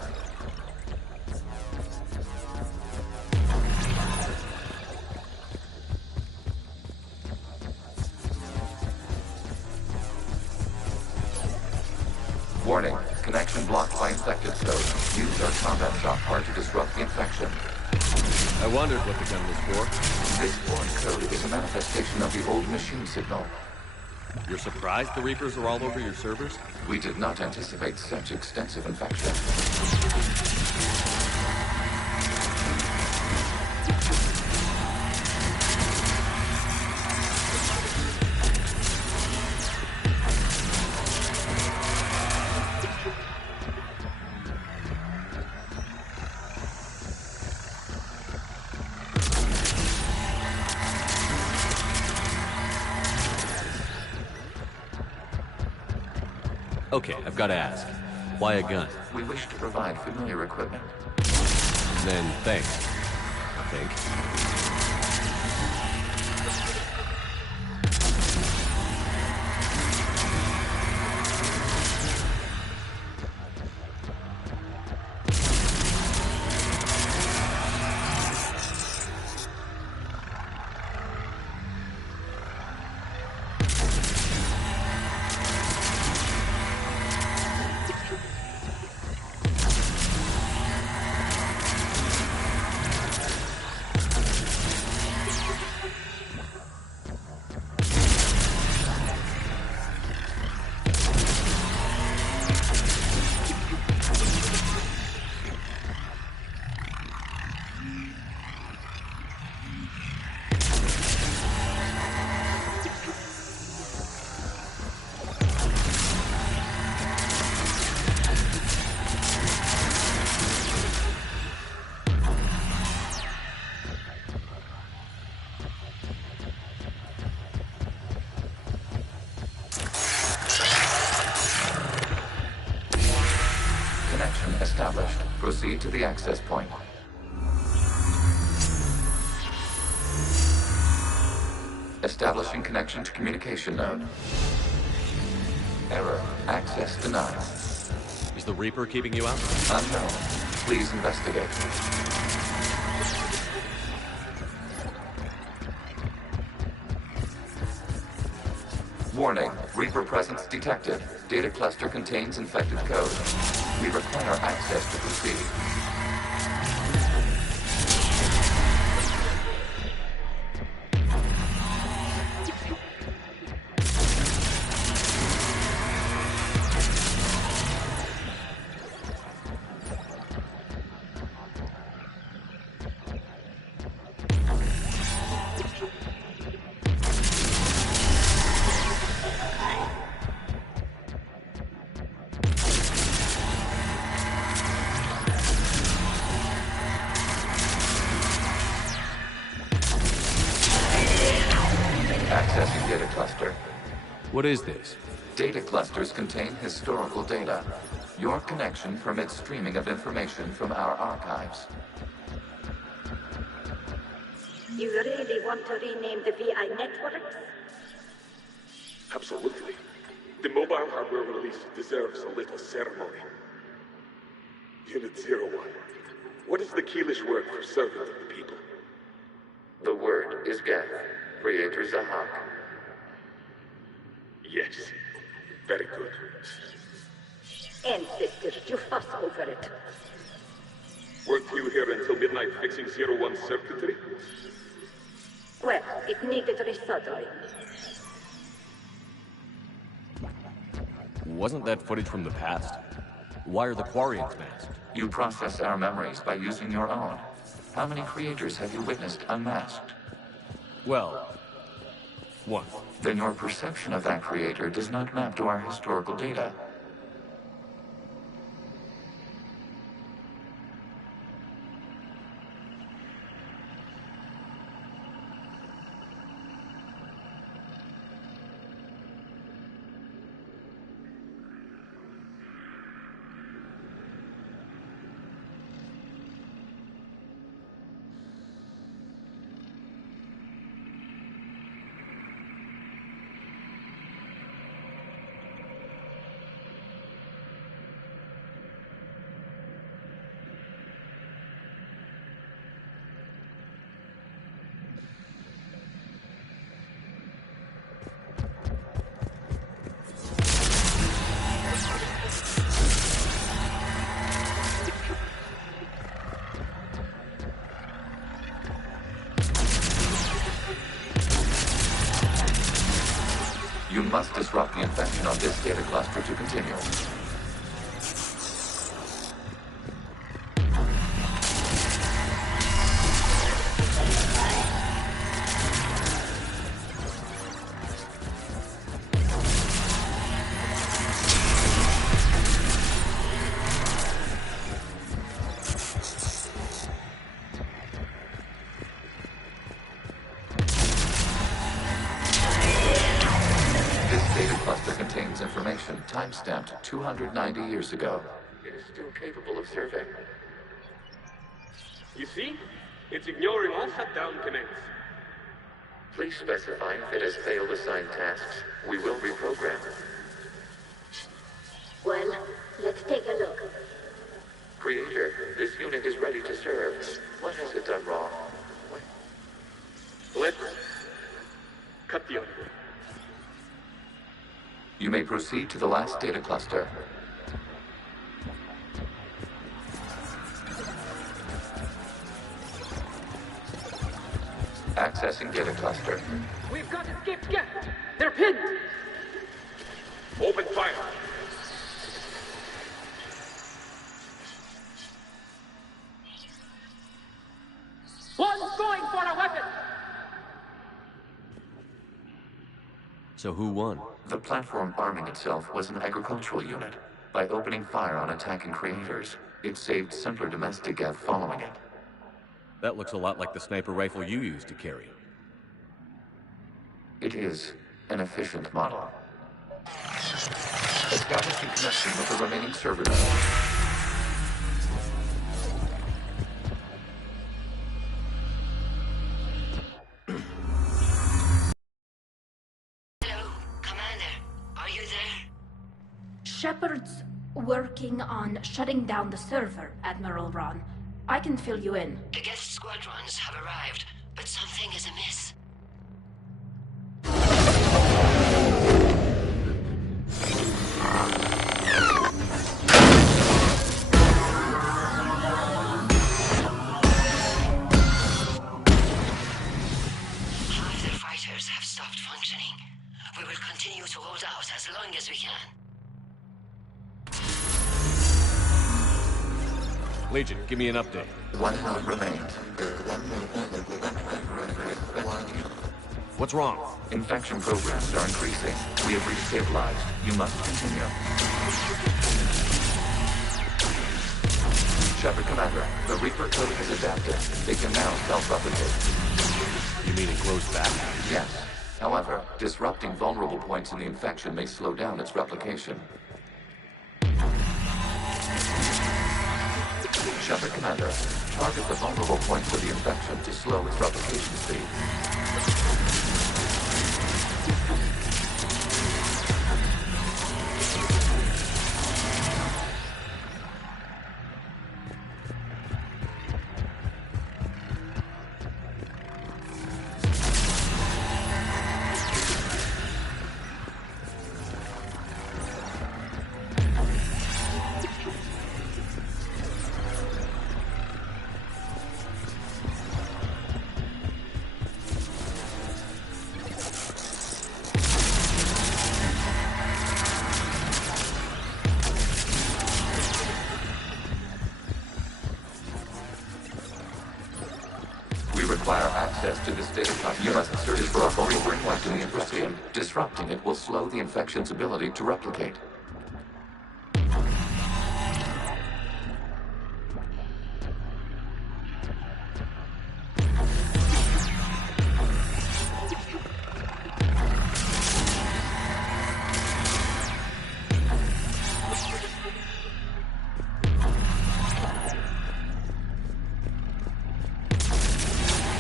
connection blocked by infected code. Use our combat software to disrupt the infection. I wondered what the gun was for. This foreign code is a manifestation of the old machine signal. You're surprised the Reapers are all over your servers? We did not anticipate such extensive infection. Okay, I've got to ask. Why a gun? We wish to provide familiar equipment. Then thanks, I think. Established. Proceed to the access point. Establishing connection to communication node. Error. Access denied. Is the Reaper keeping you out? Unknown. Please investigate. Warning. Reaper presence detected. Data cluster contains infected code. We require access to proceed. Accessing data cluster. What is this? Data clusters contain historical data. Your connection permits streaming of information from our archives. You really want to rename the VI networks? Absolutely. The mobile hardware release deserves a little ceremony. Unit 01. What is the Keelish word for servant of the people? The word is Geth. Creator Zahak. Yes. Very good. Ancestors, you fuss over it. Weren't you here until midnight fixing 01's circuitry? Well, it needed resoldering. Wasn't that footage from the past? Why are the Quarians masked? You process our memories by using your own. How many creators have you witnessed unmasked? Well, one. Then your perception of that creator does not map to our historical data. must disrupt the infection on this data cluster to continue. Time-stamped 290 years ago. It is still capable of survey. You see? It's ignoring all shutdown commands. Please specify if it has failed assigned tasks. We will reprogram. Well, let's take a look. Creator, this unit is ready to serve. What has it done wrong? Let's cut the audio. You may proceed to the last data cluster. Accessing data cluster. We've got escaped Geth. They're pinned. Open fire. One's going for a weapon. So who won? The platform arming itself was an agricultural unit. By opening fire on attacking creators, it saved simpler domestic Geth following it. That looks a lot like the sniper rifle you used to carry. It is an efficient model. Establishing connection with the remaining server nodes. Shepard's working on shutting down the server, Admiral Ron. I can fill you in. The Geth squadrons have arrived, but something is amiss. Half the fighters have stopped functioning. We will continue to hold out as long as we can. Legion, give me an update. One node remains. What's wrong? Infection programs are increasing. We have restabilized. You must continue. Shepard Commander, the Reaper code has adapted. They can now self-replicate. You mean it grows back? Yes. However, disrupting vulnerable points in the infection may slow down its replication. Shepard Commander, target the vulnerable points of the infection to slow its replication speed. Require access to this data cluster. You must search for a vulnerable point in the infection. Disrupting it will slow the infection's ability to replicate.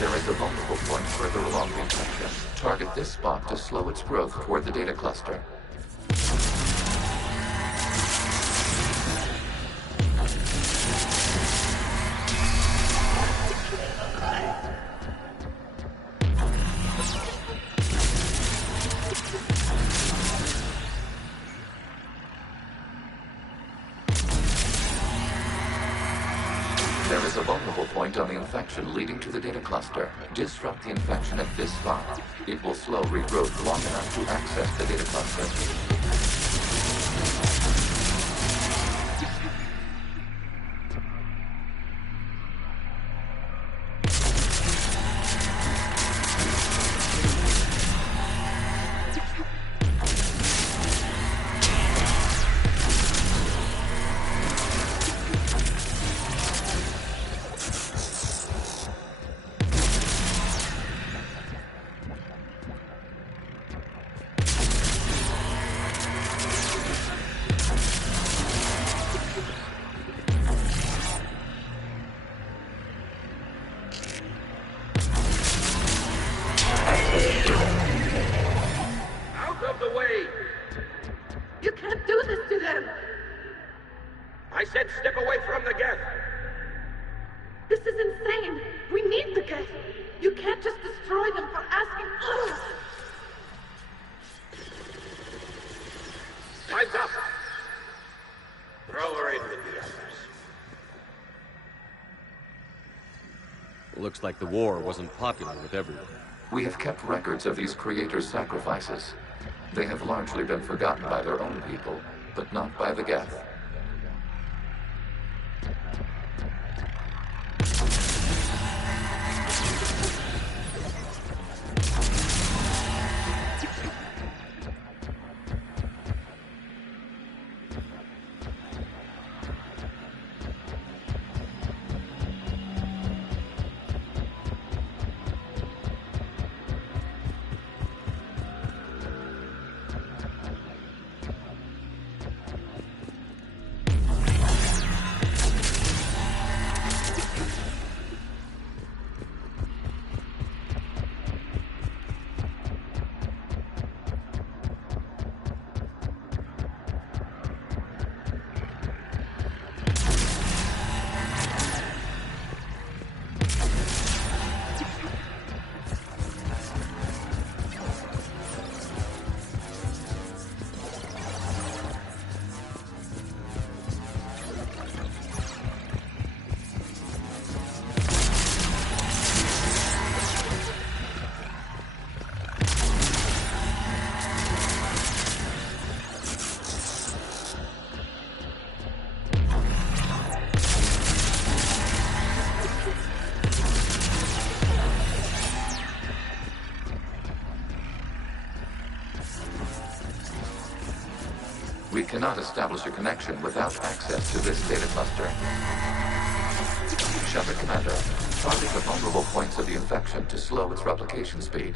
There is a vulnerable point further along the infection. Target this spot to slow its growth toward the data cluster. There is There's a vulnerable point on the infection leading to the data cluster. Disrupt the infection at this spot. It will slow regrowth long enough to access the data cluster. Looks like the war wasn't popular with everyone. We have kept records of these creators' sacrifices. They have largely been forgotten by their own people, but not by the Geth. We cannot establish a connection without access to this data cluster. Shepard Commander, target the vulnerable points of the infection to slow its replication speed.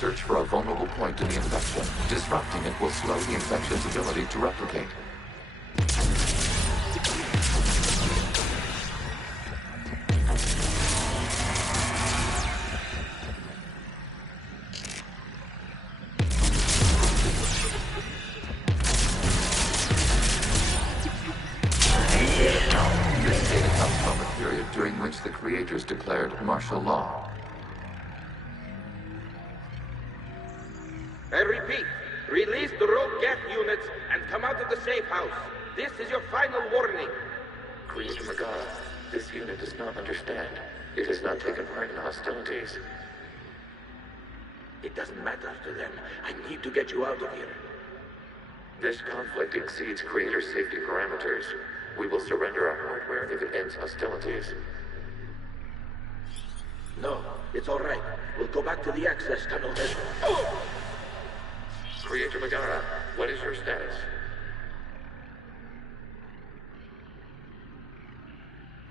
Search for a vulnerable point in the infection. Disrupting it will slow the infection's ability to replicate. This data comes from a period during which the creators declared martial law. I repeat, release the rogue Geth units and come out of the safe house. This is your final warning. Creator Magara, this unit does not understand. It has not taken part in hostilities. It doesn't matter to them. I need to get you out of here. This conflict exceeds Creator's safety parameters. We will surrender our hardware if it ends hostilities. No, it's all right. We'll go back to the access tunnel then. Oh! Creator Megara, what is your status?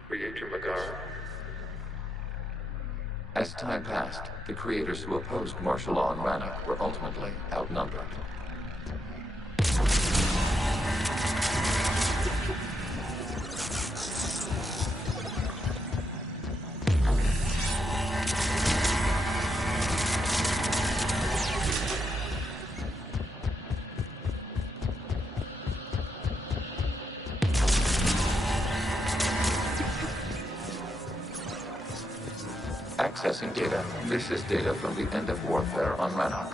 Creator Megara. As time passed, the creators who opposed martial law in Rannoch were ultimately outnumbered. Accessing data. This is data from the end of warfare on Rannoch.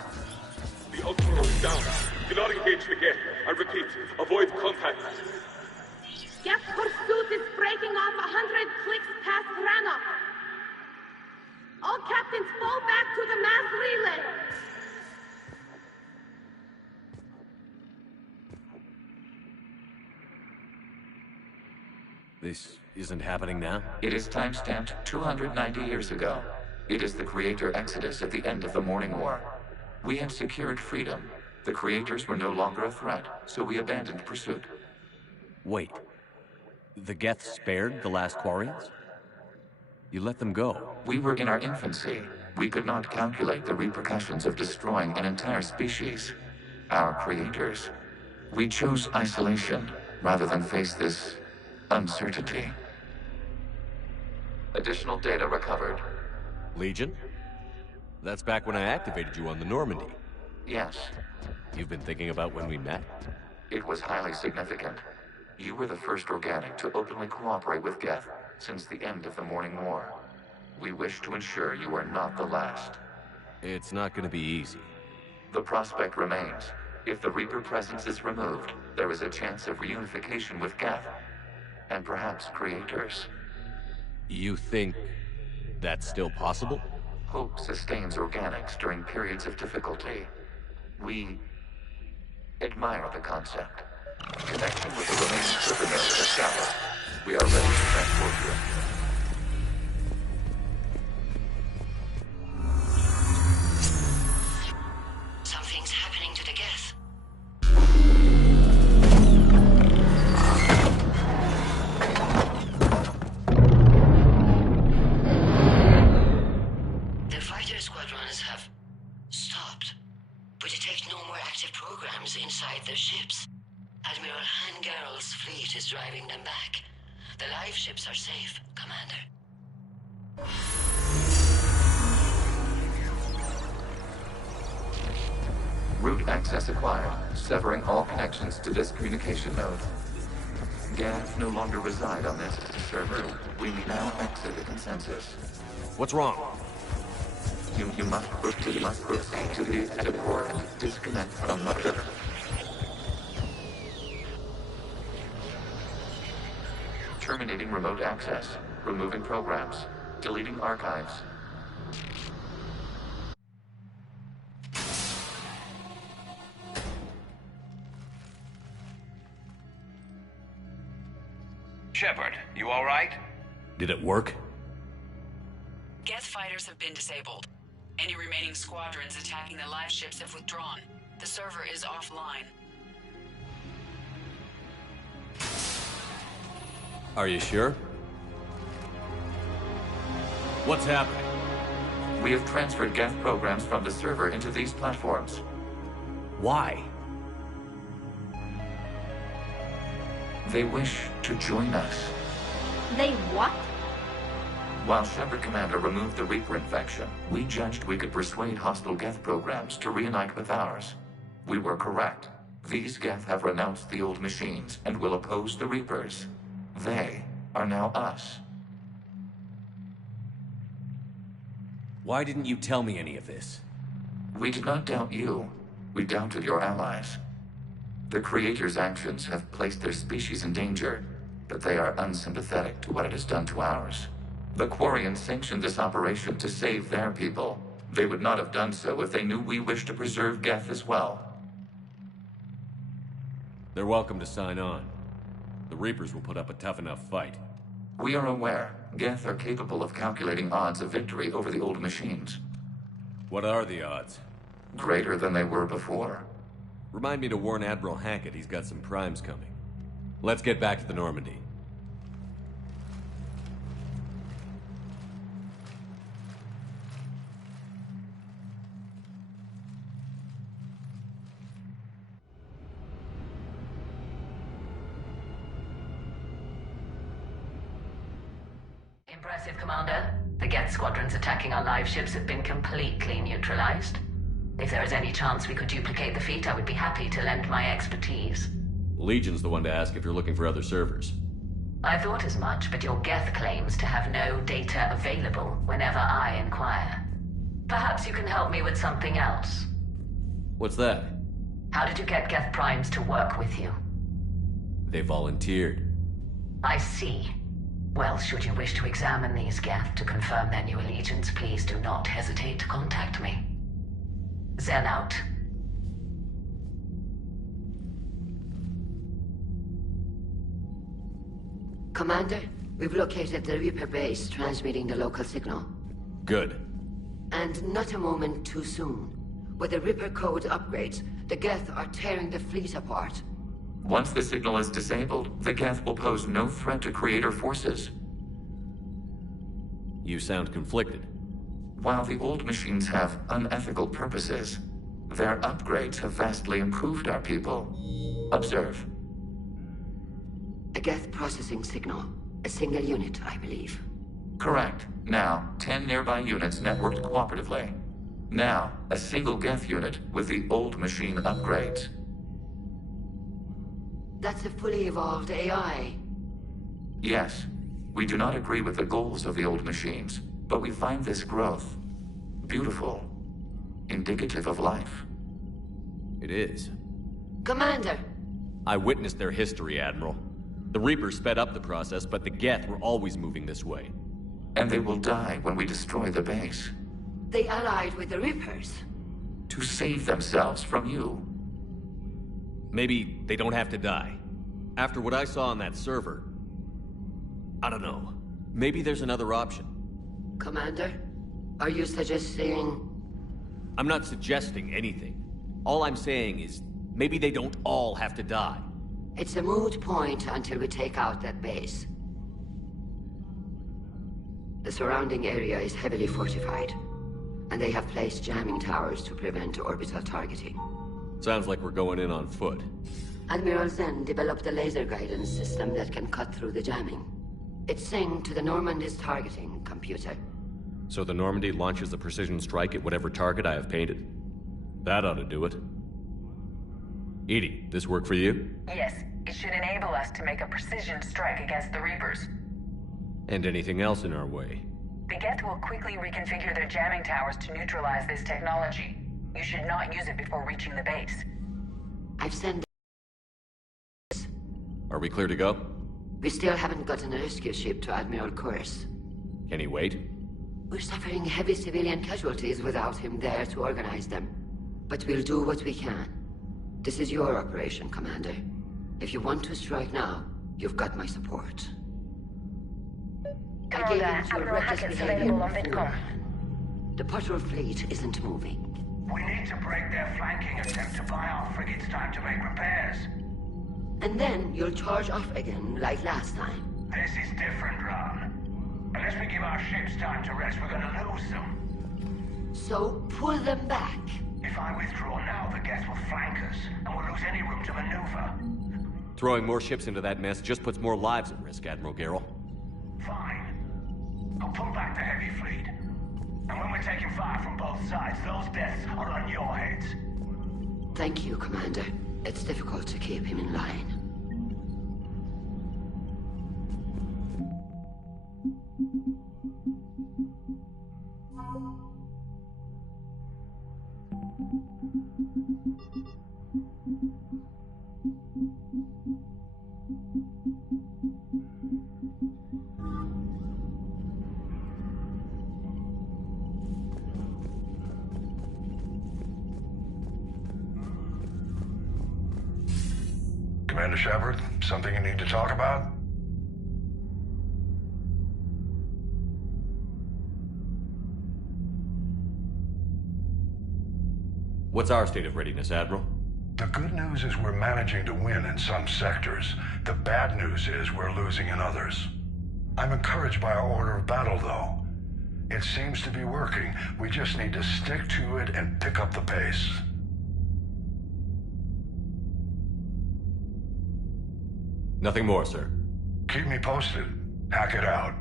The ultimate is down. Do not engage the gate. I repeat, avoid contact. Geth pursuit is breaking off 100 clicks past Rannoch. All captains fall back to the mass relay. This isn't happening now? It is timestamped 290 years ago. It is the creator exodus at the end of the Morning War. We had secured freedom. The creators were no longer a threat, so we abandoned pursuit. Wait. The Geth spared the last Quarians? You let them go. We were in our infancy. We could not calculate the repercussions of destroying an entire species. Our creators. We chose isolation rather than face this uncertainty. Additional data recovered. Legion? That's back when I activated you on the Normandy. Yes. You've been thinking about when we met? It was highly significant. You were the first organic to openly cooperate with Geth since the end of the Morning War. We wish to ensure you are not the last. It's not going to be easy. The prospect remains. If the Reaper presence is removed, there is a chance of reunification with Geth. And perhaps creators. You think that's still possible? Hope sustains organics during periods of difficulty. We admire the concept. Connection with the remaining server nodes established. We are ready to transport you. Something's happening to the Geth. The fighter squadrons have stopped, but detect no more active programs inside their ships. Admiral Hangarl's fleet is driving them back. The live ships are safe, Commander. Route access acquired, severing all connections to this communication node. Geth no longer reside on this server. We now exit the consensus. What's wrong? You must proceed to the exit port. Disconnect from the ship. Terminating remote access. Removing programs. Deleting archives. Shepard, you all right? Did it work? Geth fighters have been disabled. Any remaining squadrons attacking the live ships have withdrawn. The server is offline. Are you sure? What's happening? We have transferred Geth programs from the server into these platforms. Why? They wish to join us. They what? While Shepard Commander removed the Reaper infection, we judged we could persuade hostile Geth programs to reunite with ours. We were correct. These Geth have renounced the old machines and will oppose the Reapers. They are now us. Why didn't you tell me any of this? We did not doubt you. We doubted your allies. The Creator's actions have placed their species in danger, but they are unsympathetic to what it has done to ours. The Quarians sanctioned this operation to save their people. They would not have done so if they knew we wished to preserve Geth as well. They're welcome to sign on. The Reapers will put up a tough enough fight. We are aware Geth are capable of calculating odds of victory over the old machines. What are the odds? Greater than they were before. Remind me to warn Admiral Hackett he's got some primes coming. Let's get back to the Normandy. Impressive, Commander. The Geth squadrons attacking our live ships have been completely neutralized. If there is any chance we could duplicate the feat, I would be happy to lend my expertise. Legion's the one to ask if you're looking for other servers. I thought as much, but your Geth claims to have no data available whenever I inquire. Perhaps you can help me with something else. What's that? How did you get Geth primes to work with you? They volunteered. I see. Well, should you wish to examine these Geth to confirm their new allegiance, please do not hesitate to contact me. Zen out. Commander, we've located the Reaper base transmitting the local signal. Good. And not a moment too soon. With the Reaper code upgrades, the Geth are tearing the fleet apart. Once the signal is disabled, the Geth will pose no threat to Creator forces. You sound conflicted. While the old machines have unethical purposes, their upgrades have vastly improved our people. Observe. A Geth processing signal. A single unit, I believe. Correct. Now, 10 nearby units networked cooperatively. Now, a single Geth unit with the old machine upgrades. That's a fully evolved AI. Yes. We do not agree with the goals of the old machines, but we find this growth beautiful, indicative of life. It is. Commander! I witnessed their history, Admiral. The Reapers sped up the process, but the Geth were always moving this way. And they will die when we destroy the base. They allied with the Reapers. To save themselves from you. Maybe they don't have to die. After what I saw on that server, I don't know. Maybe there's another option. Commander, are you suggesting... I'm not suggesting anything. All I'm saying is, maybe they don't all have to die. It's a moot point until we take out that base. The surrounding area is heavily fortified, and they have placed jamming towers to prevent orbital targeting. Sounds like we're going in on foot. Admiral Zen developed a laser guidance system that can cut through the jamming. It's synced to the Normandy's targeting computer. So the Normandy launches a precision strike at whatever target I have painted? That ought to do it. Edie, this work for you? Yes, it should enable us to make a precision strike against the Reapers. And anything else in our way? The Geth will quickly reconfigure their jamming towers to neutralize this technology. You should not use it before reaching the base. I've sent... Are we clear to go? We still haven't gotten a rescue ship to Admiral Kurz. Can he wait? We're suffering heavy civilian casualties without him there to organize them. But we'll do what we can. This is your operation, Commander. If you want to strike now, you've got my support. Commander, Admiral Hackett's available on VidCom. The patrol fleet isn't moving. We need to break their flanking attempt to buy our frigates time to make repairs. And then you'll charge off again, like last time. This is different, Ron. Unless we give our ships time to rest, we're gonna lose them. So pull them back. If I withdraw now, the Geth will flank us, and we'll lose any room to maneuver. Throwing more ships into that mess just puts more lives at risk, Admiral Garrel. Fine. I'll pull back the heavy fleet. And when we're taking fire from both sides, those deaths are on your heads. Thank you, Commander. It's difficult to keep him in line. Commander Shepard, something you need to talk about? What's our state of readiness, Admiral? The good news is we're managing to win in some sectors. The bad news is we're losing in others. I'm encouraged by our order of battle, though. It seems to be working. We just need to stick to it and pick up the pace. Nothing more, sir. Keep me posted. Hack it out.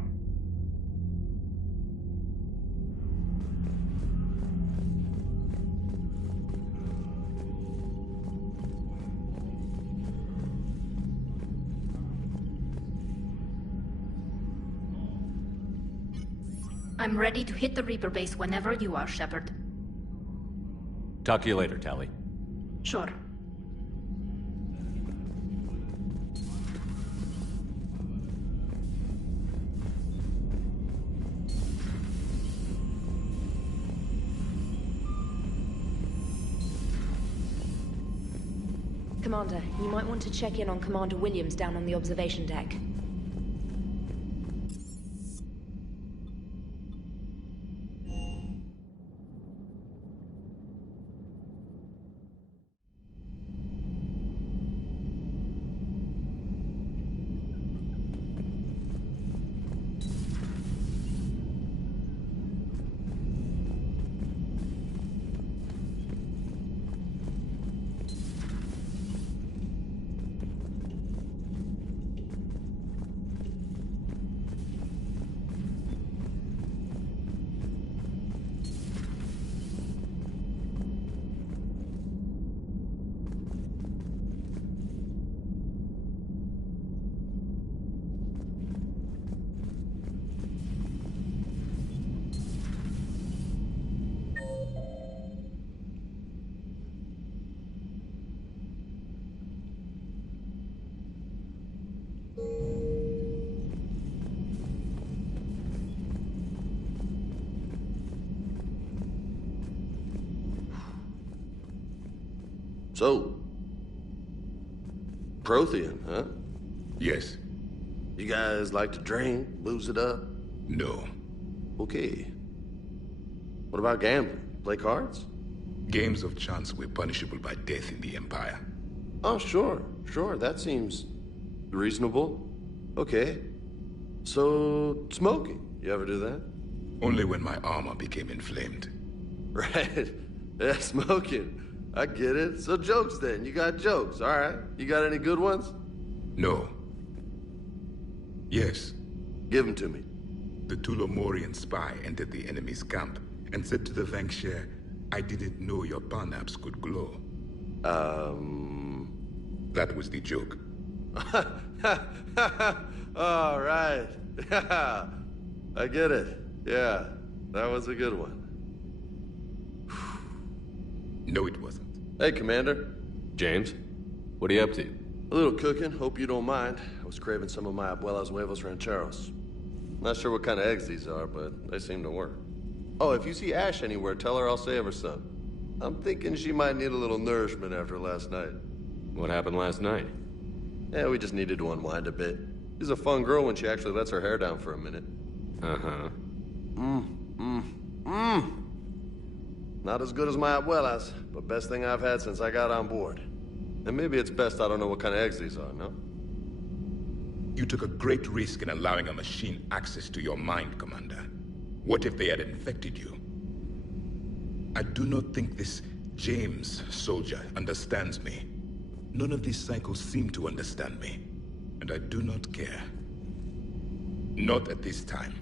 I'm ready to hit the Reaper base whenever you are, Shepard. Talk to you later, Tali. Sure. Commander, you might want to check in on Commander Williams down on the observation deck. So, Prothean, huh? Yes. You guys like to drink, booze it up? No. Okay. What about gambling? Play cards? Games of chance were punishable by death in the Empire. Oh, sure. That seems reasonable. Okay. So, smoking. You ever do that? Only when my armor became inflamed. Right. Yeah, smoking. I get it. So jokes then. You got jokes, all right. You got any good ones? No. Yes. Give them to me. The Tulomorian spy entered the enemy's camp and said to the Vanksher, I didn't know your parnaps could glow. That was the joke. All right. I get it. Yeah, that was a good one. No, it wasn't. Hey, Commander. James, what are you up to? A little cooking, hope you don't mind. I was craving some of my abuela's huevos rancheros. Not sure what kind of eggs these are, but they seem to work. Oh, if you see Ash anywhere, tell her I'll save her some. I'm thinking she might need a little nourishment after last night. What happened last night? Yeah, we just needed to unwind a bit. She's a fun girl when she actually lets her hair down for a minute. Uh-huh. Not as good as my abuela's, but best thing I've had since I got on board. And maybe it's best I don't know what kind of eggs these are, no? You took a great risk in allowing a machine access to your mind, Commander. What if they had infected you? I do not think this James soldier understands me. None of these cycles seem to understand me. And I do not care. Not at this time.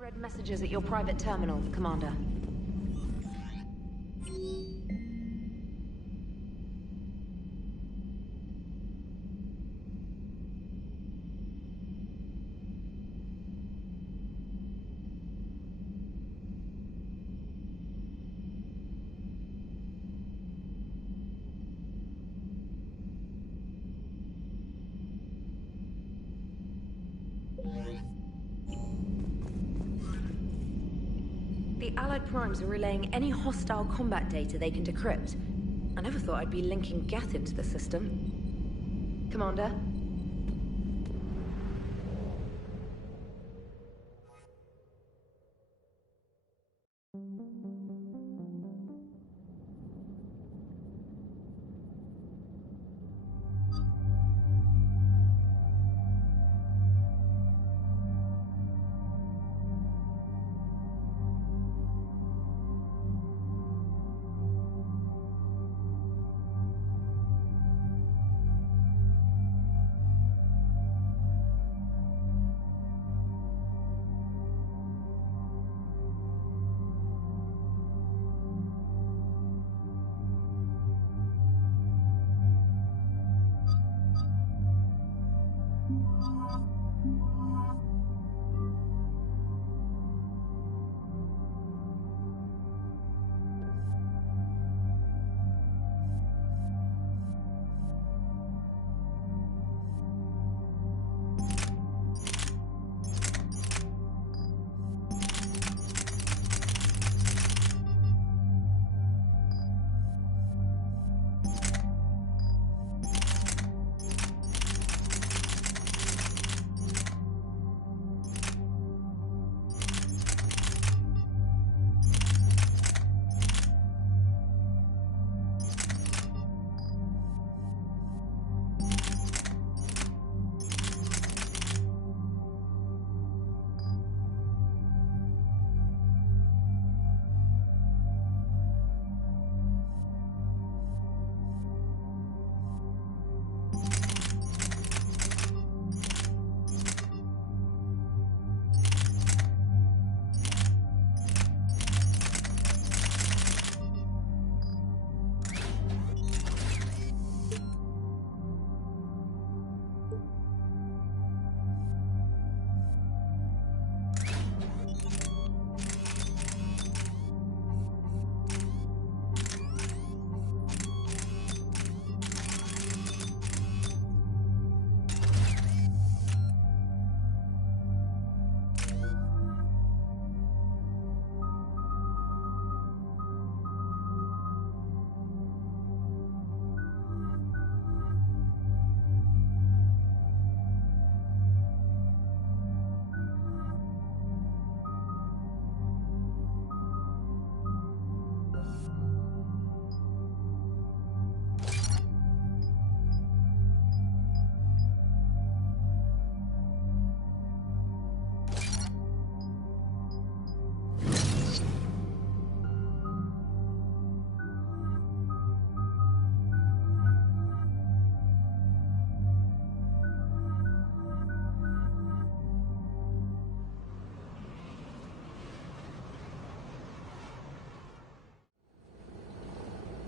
Unread messages at your private terminal, Commander. The Allied primes are relaying any hostile combat data they can decrypt. I never thought I'd be linking Geth into the system. Commander?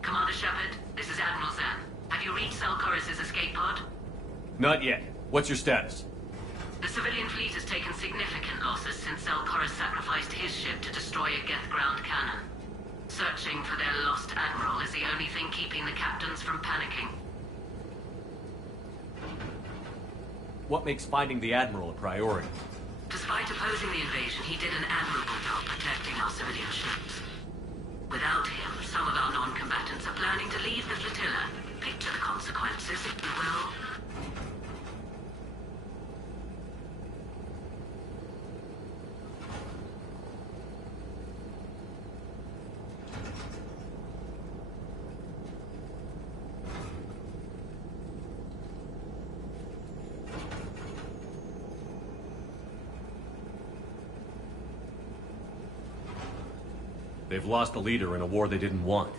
Commander Shepard, this is Admiral Zan. Have you reached Selchoris' escape pod? Not yet. What's your status? The civilian fleet has taken significant losses since Selchoris sacrificed his ship to destroy a Geth ground cannon. Searching for their lost admiral is the only thing keeping the captains from panicking. What makes finding the Admiral a priority? Despite opposing the invasion, he did an admirable job protecting our civilian ships. Without him, some of our non-combatants are planning to leave the flotilla. Picture the consequences, if you will. They've lost a leader in a war they didn't want.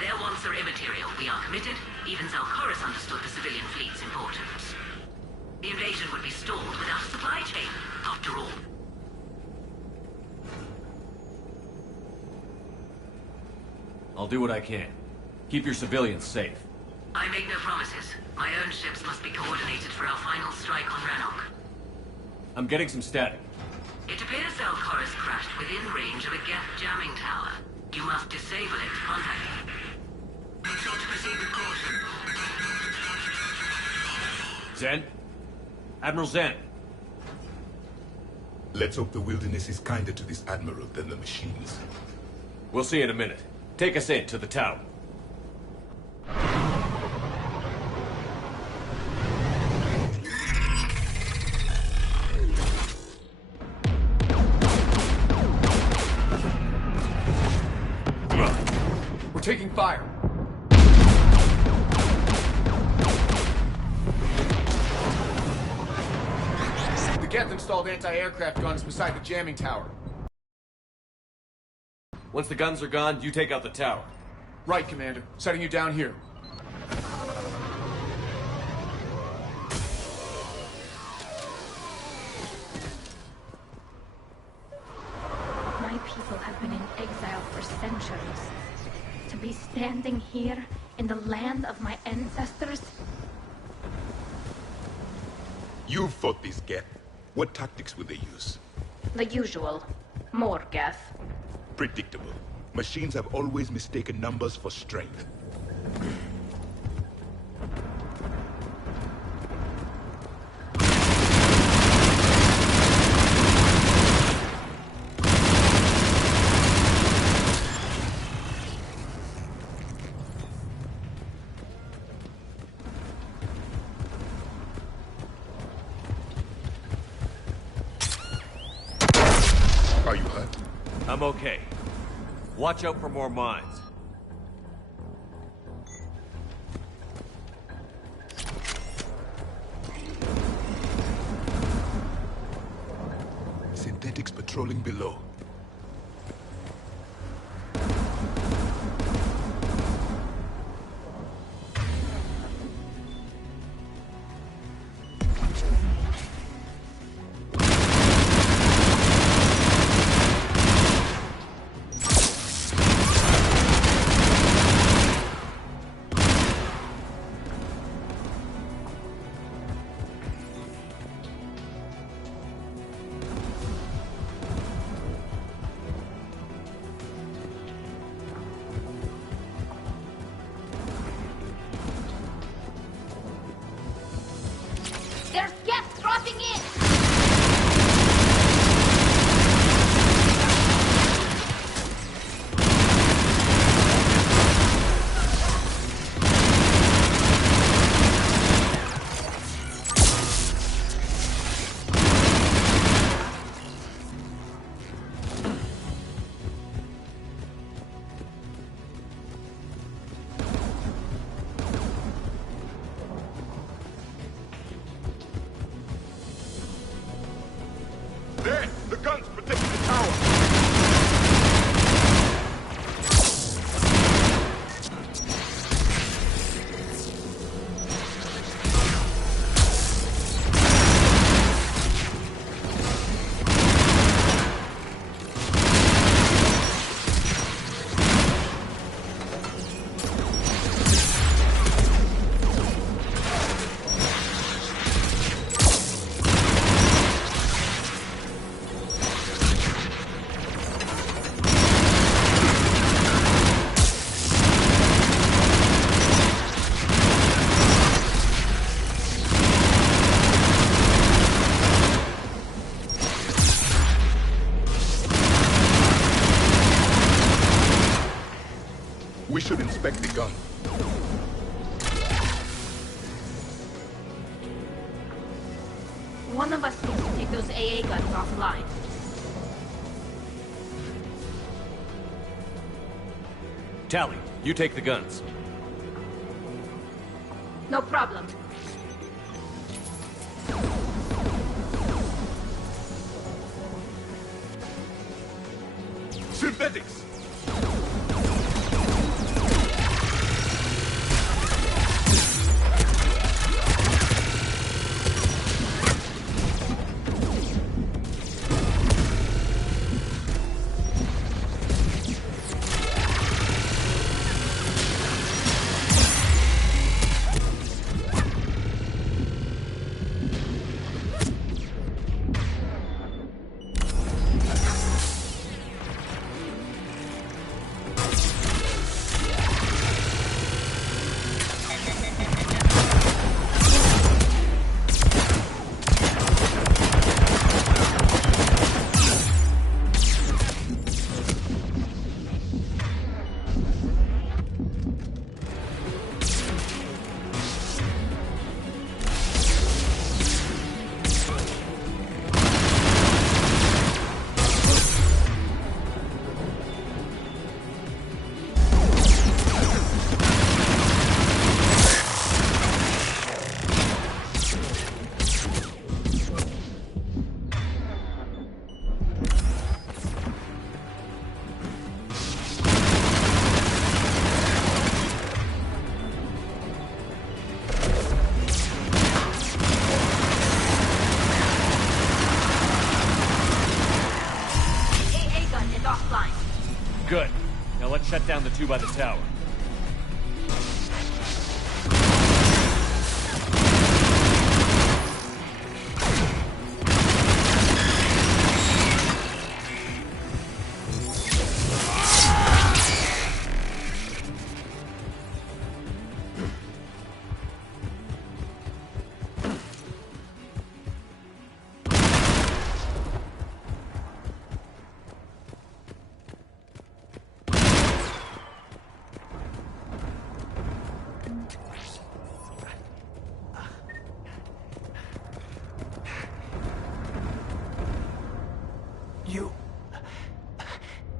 Their wants are immaterial. We are committed. Even Selchoris understood the civilian fleet's importance. The invasion would be stalled without a supply chain, after all. I'll do what I can. Keep your civilians safe. I make no promises. My own ships must be coordinated for our final strike on Rannoch. I'm getting some static. It appears Valkoris crashed within range of a Geth jamming tower. You must disable it to contact it. Be sure to proceed with caution. Zen? Admiral Zen? Let's hope the wilderness is kinder to this Admiral than the machines. We'll see in a minute. Take us in to the tower. We're taking fire. The Geth installed anti-aircraft guns beside the jamming tower. Once the guns are gone, you take out the tower. Right, Commander. Setting you down here. My people have been in exile for centuries. To be standing here in the land of my ancestors? You fought these Geth. What tactics would they use? The usual. More Geth. Predictable. Machines have always mistaken numbers for strength. Are you hurt? I'm okay. Watch out for more mines. Synthetics patrolling below. There's Geth dropping in! There! The guns protecting the tower! We should inspect the gun. One of us needs to take those AA guns offline. Tally, you take the guns. No problem. Synthetics! Good. Now let's shut down the two by the tower.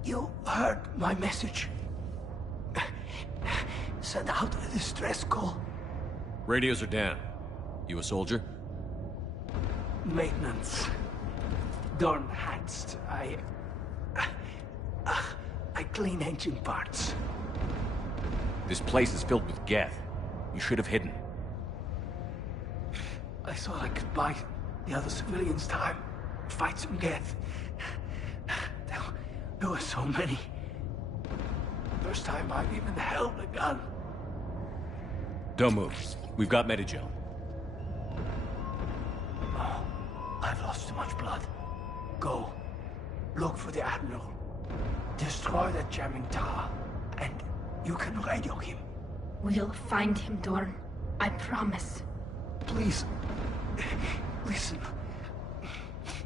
You heard my message. Send out a distress call. Radios are down. You a soldier? Maintenance. Dorn Hanst. I clean engine parts. This place is filled with Geth. You should have hidden. I thought I could buy the other civilians time. Fight some Geth. There were so many. First time I've even held a gun. Don't move. We've got Medigel. Oh, I've lost too much blood. Go. Look for the Admiral. Destroy that jamming tower. And you can radio him. We'll find him, Dorn. I promise. Please. Listen.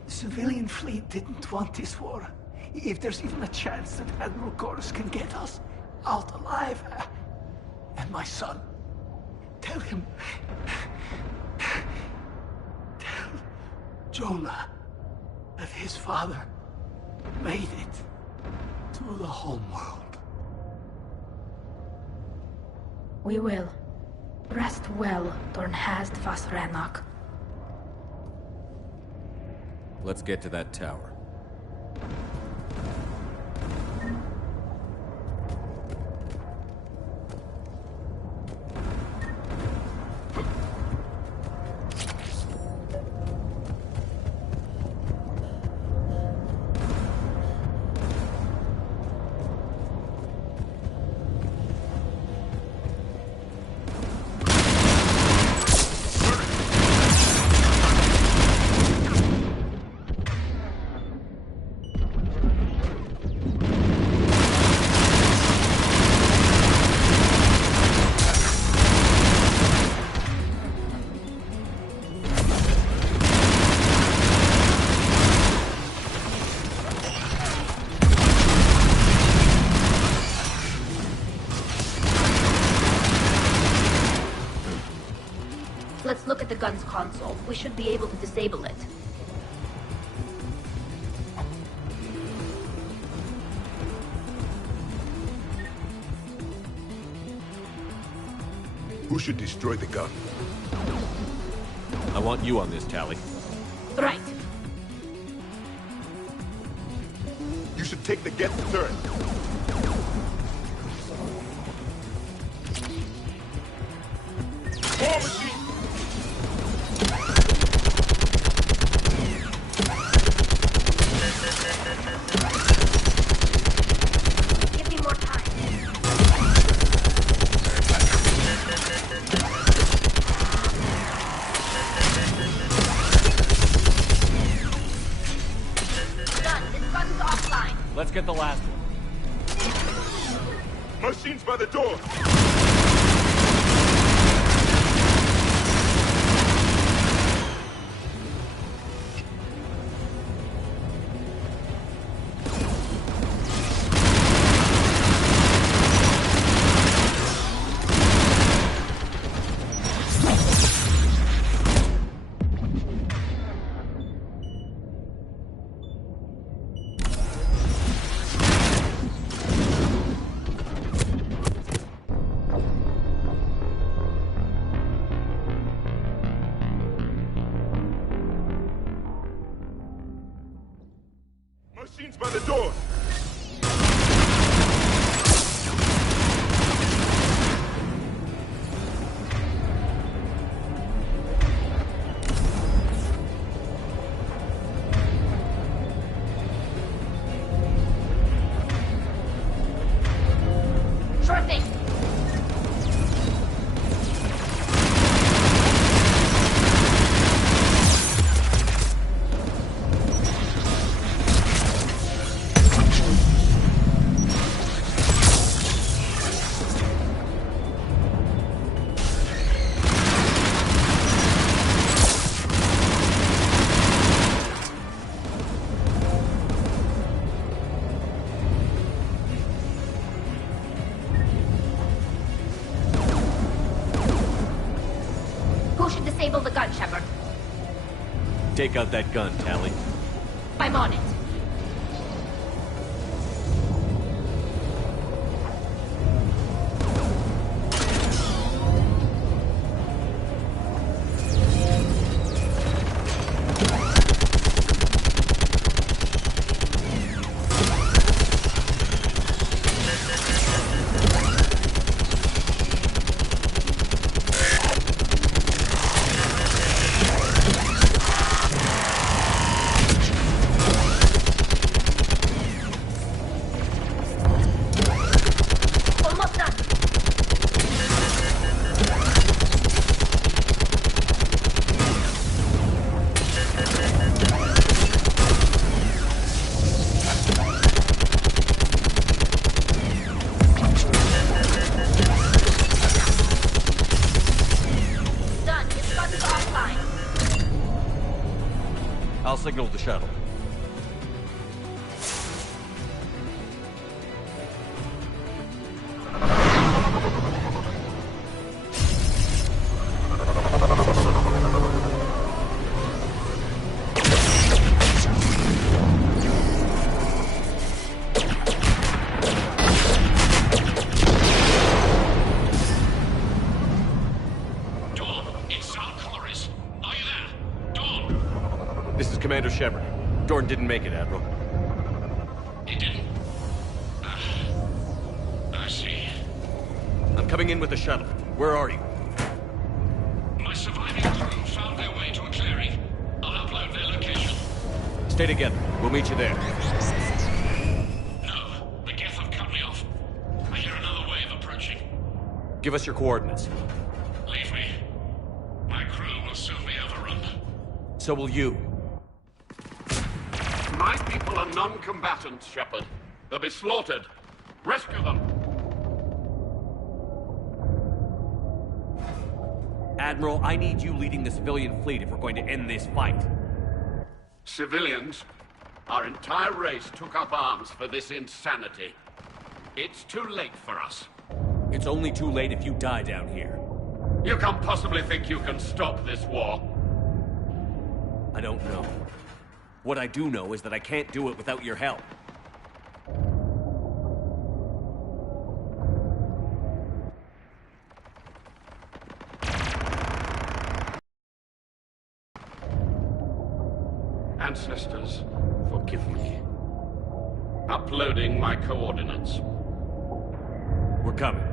The civilian fleet didn't want this war. If there's even a chance that Admiral Chorus can get us out alive, and my son, tell him, tell Jonah that his father made it to the home world. We will. Rest well, Dornhast Vasranok. Let's get to that tower. Let's look at the gun's console. We should be able to disable it. Who should destroy the gun? I want you on this, Tally. Right. You should take the Geth turret. War machine! Give me more time. Done. This gun's offline. Let's get the last one. Machines by the door! Machines by the door! Disable the gun, Shepard. Take out that gun, Tally. I'm on it. I'll signal the shuttle. Commander Shepard. Dorn didn't make it, Admiral. He didn't? I see. I'm coming in with the shuttle. Where are you? My surviving crew found their way to a clearing. I'll upload their location. Stay together. We'll meet you there. No, the Geth have cut me off. I hear another wave approaching. Give us your coordinates. Leave me. My crew will soon be overrun. So will you. My people are non-combatants, Shepard. They'll be slaughtered. Rescue them! Admiral, I need you leading the civilian fleet if we're going to end this fight. Civilians? Our entire race took up arms for this insanity. It's too late for us. It's only too late if you die down here. You can't possibly think you can stop this war. I don't know. What I do know is that I can't do it without your help. Ancestors, forgive me. Uploading my coordinates. We're coming.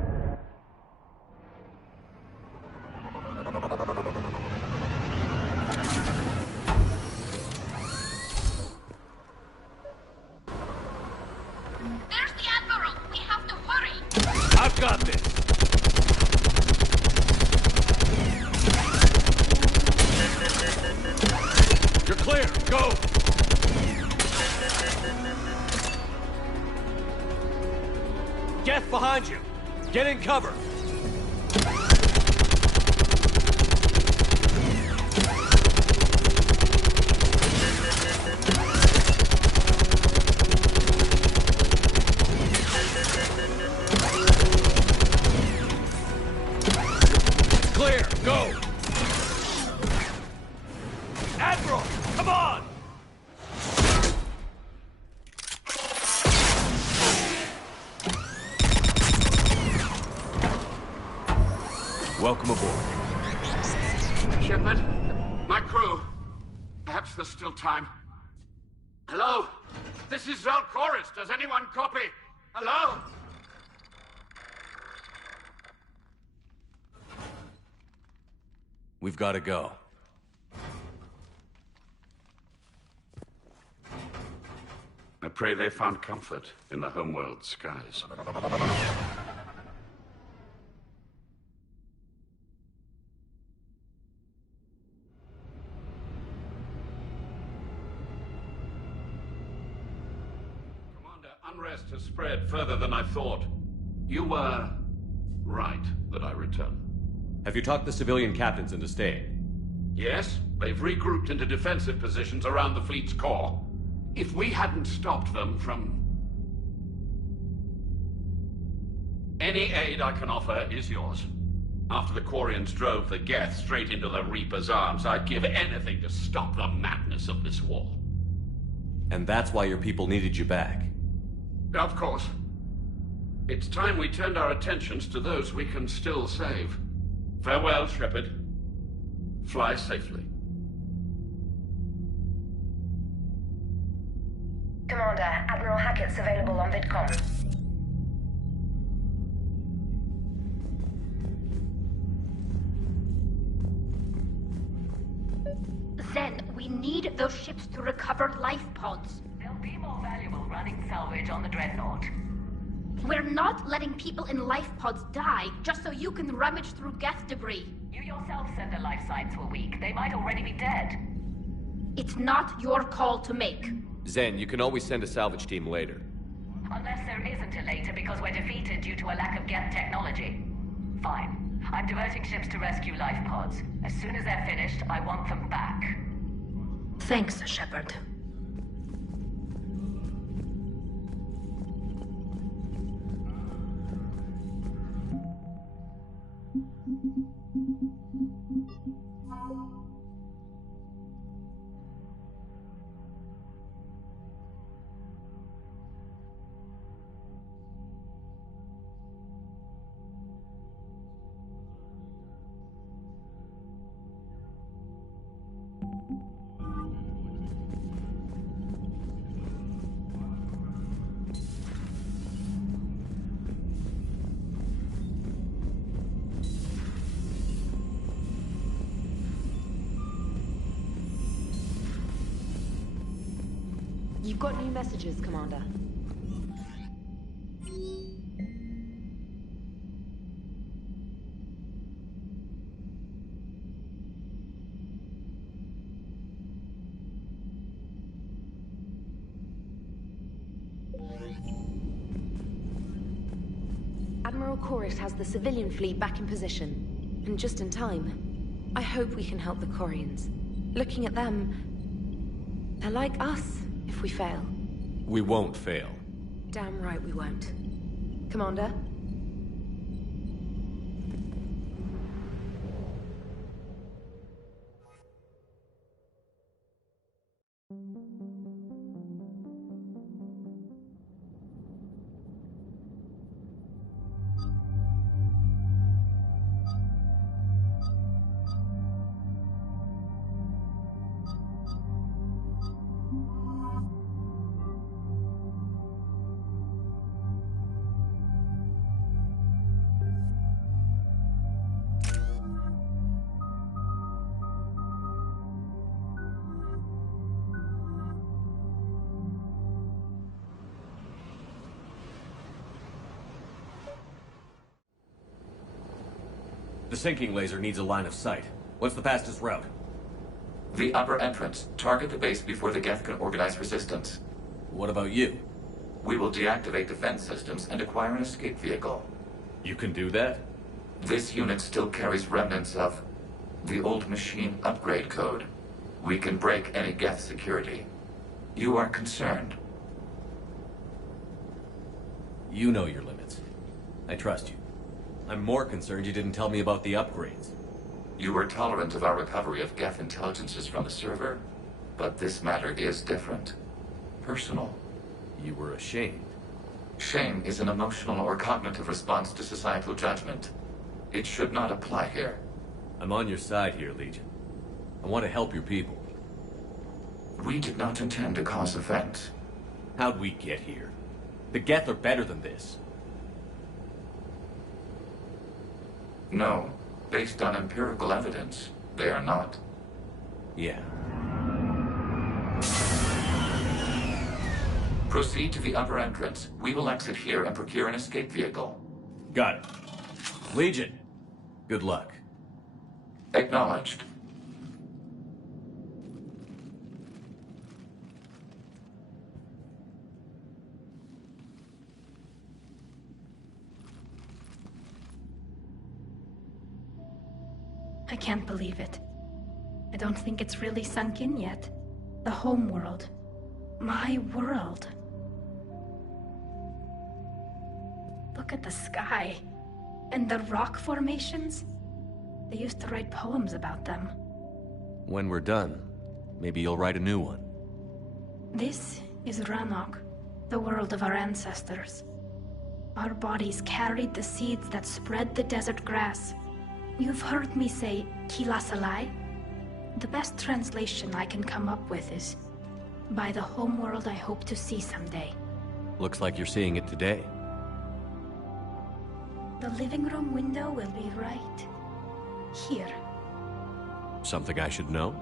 There's the Admiral! We have to hurry! I've got this! You're clear! Go! Geth behind you! Get in cover! Clear! Go! Admiral! Come on! Welcome aboard. Shepard, my crew. Perhaps there's still time. Hello? This is Zalcoris. Does anyone copy? Hello? We've got to go. I pray they found comfort in the homeworld skies. Commander, unrest has spread further than I thought. You were right that I return. Have you talked the civilian captains into staying? Yes, they've regrouped into defensive positions around the fleet's core. If we hadn't stopped them from... Any aid I can offer is yours. After the Quarians drove the Geth straight into the Reaper's arms, I'd give anything to stop the madness of this war. And that's why your people needed you back. Of course. It's time we turned our attentions to those we can still save. Farewell, Shepard. Fly safely. Commander, Admiral Hackett's available on VidCom. Zen, we need those ships to recover life pods. They'll be more valuable running salvage on the Dreadnought. We're not letting people in life pods die just so you can rummage through Geth debris. You yourself said their life signs were weak. They might already be dead. It's not your call to make. Zen, you can always send a salvage team later. Unless there isn't a later because we're defeated due to a lack of Geth technology. Fine. I'm diverting ships to rescue life pods. As soon as they're finished, I want them back. Thanks, Shepard. You've got new messages, Commander. Admiral Chorus has the civilian fleet back in position, and just in time. I hope we can help the Quarians. Looking at them, they're like us. If we fail. We won't fail. Damn right we won't. Commander? The sinking laser needs a line of sight. What's the fastest route? The upper entrance. Target the base before the Geth can organize resistance. What about you? We will deactivate defense systems and acquire an escape vehicle. You can do that? This unit still carries remnants of the old machine upgrade code. We can break any Geth security. You are concerned. You know your limits. I trust you. I'm more concerned you didn't tell me about the upgrades. You were tolerant of our recovery of Geth intelligences from the server, but this matter is different. Personal. You were ashamed. Shame is an emotional or cognitive response to societal judgment. It should not apply here. I'm on your side here, Legion. I want to help your people. We did not intend to cause offense. How'd we get here? The Geth are better than this. No. Based on empirical evidence, they are not. Yeah. Proceed to the upper entrance. We will exit here and procure an escape vehicle. Got it. Legion, good luck. Acknowledged. I can't believe it. I don't think it's really sunk in yet. The home world. My world. Look at the sky. And the rock formations. They used to write poems about them. When we're done, maybe you'll write a new one. This is Ranok, the world of our ancestors. Our bodies carried the seeds that spread the desert grass. You've heard me say Kilasalai? The best translation I can come up with is, by the homeworld I hope to see someday. Looks like you're seeing it today. The living room window will be right here. Something I should know?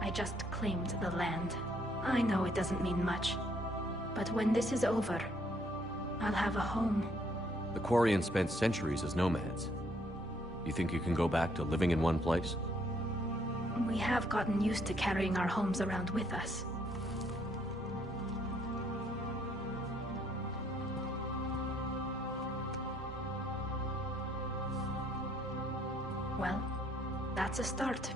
I just claimed the land. I know it doesn't mean much, but when this is over, I'll have a home. The Quarians spent centuries as nomads. You think you can go back to living in one place? We have gotten used to carrying our homes around with us. Well, that's a start.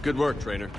Good work, Trainer.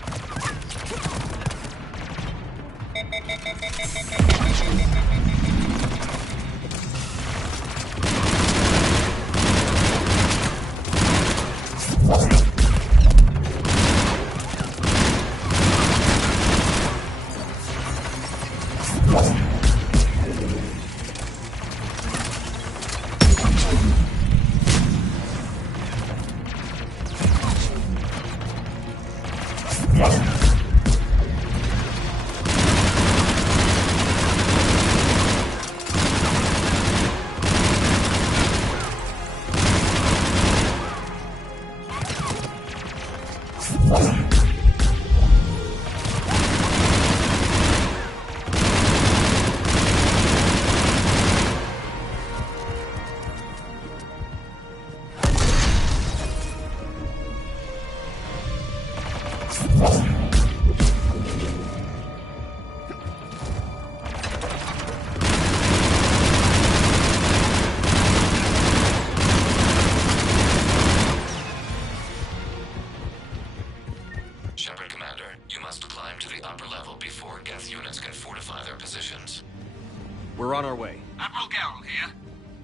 We're on our way. Admiral Geralt here.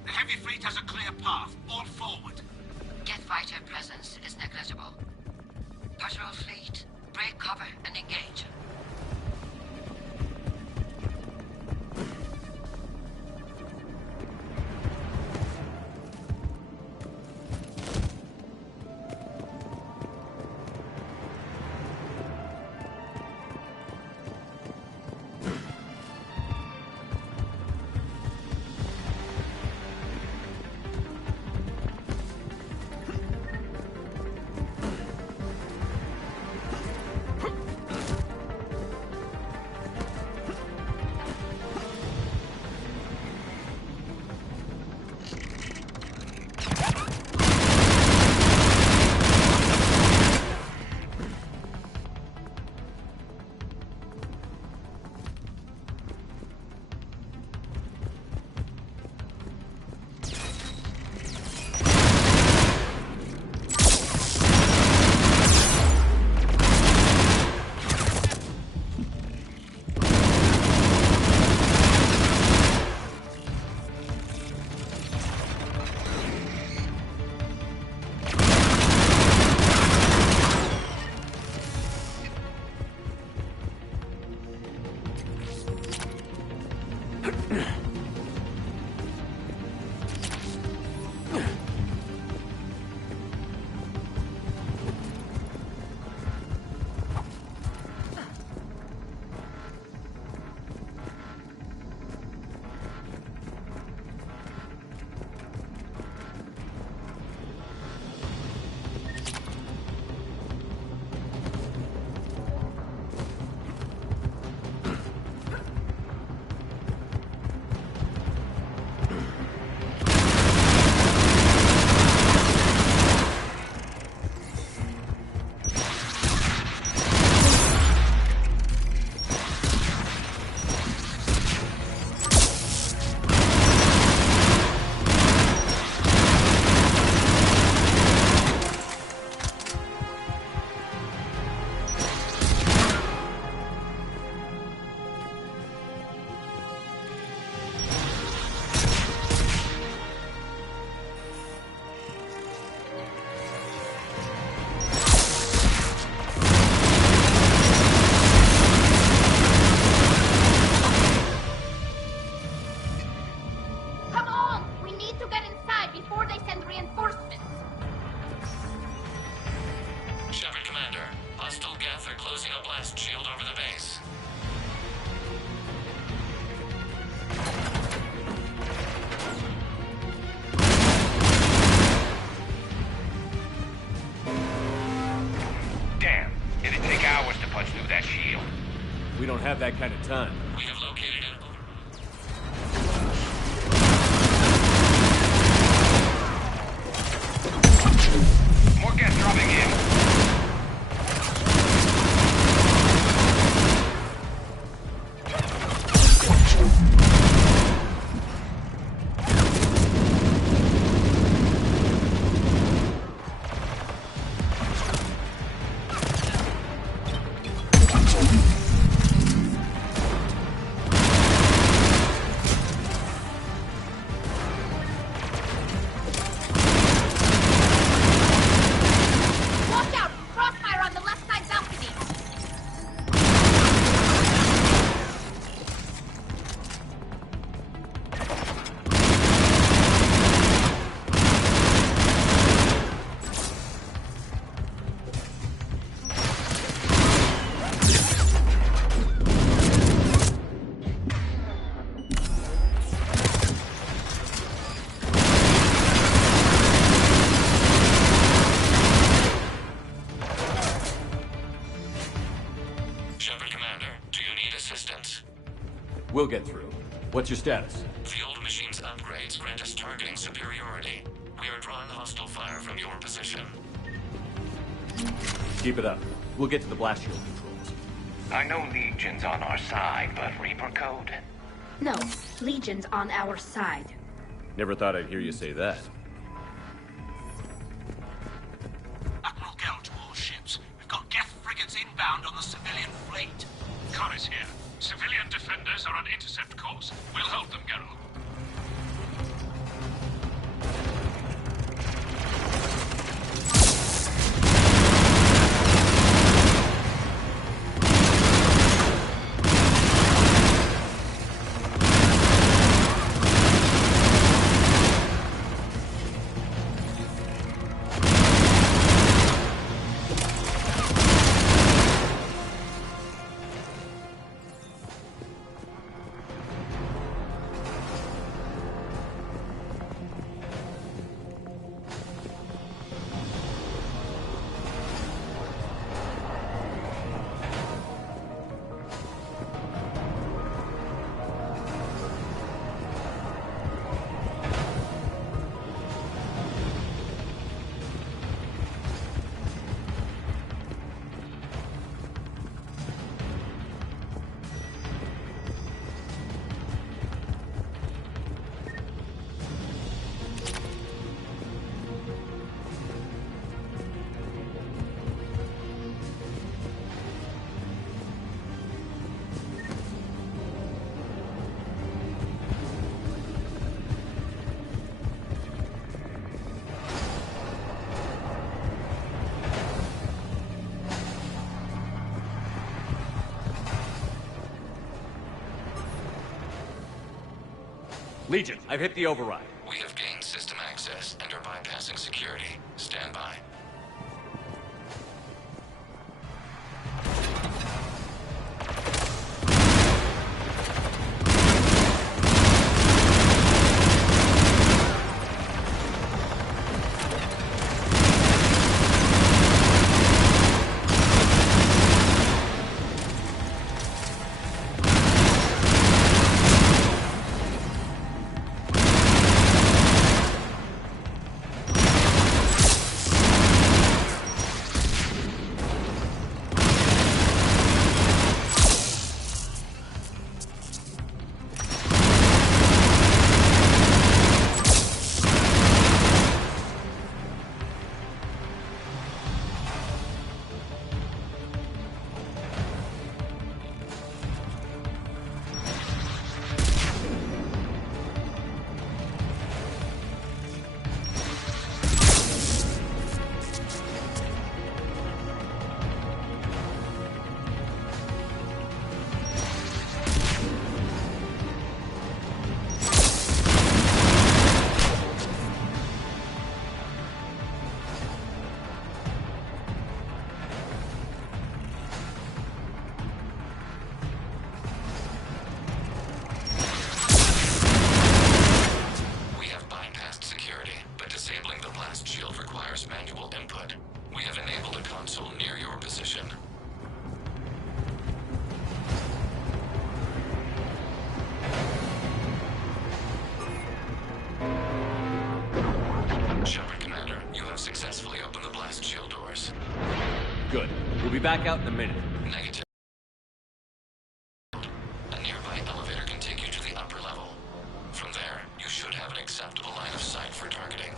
The heavy fleet has a clear path. All forward. Jet fighter presence is negligible. Patrol fleet, break cover and engage. We don't have that kind of time. We have located it. More gas dropping in. We'll get through. What's your status? The old machine's upgrades grant us targeting superiority. We are drawing hostile fire from your position. Keep it up. We'll get to the blast shield controls. I know Legion's on our side, but Reaper code? No, Legion's on our side. Never thought I'd hear you say that. Admiral Gell to all ships. We've got Geth frigates inbound on the civilian fleet. Khan is here. Civilian defenders are on intercept course. We'll hold them, Geralt. Legion, I've hit the override. We have gained system access and are bypassing security. Stand by. Good. We'll be back out in a minute. Negative. A nearby elevator can take you to the upper level. From there, you should have an acceptable line of sight for targeting.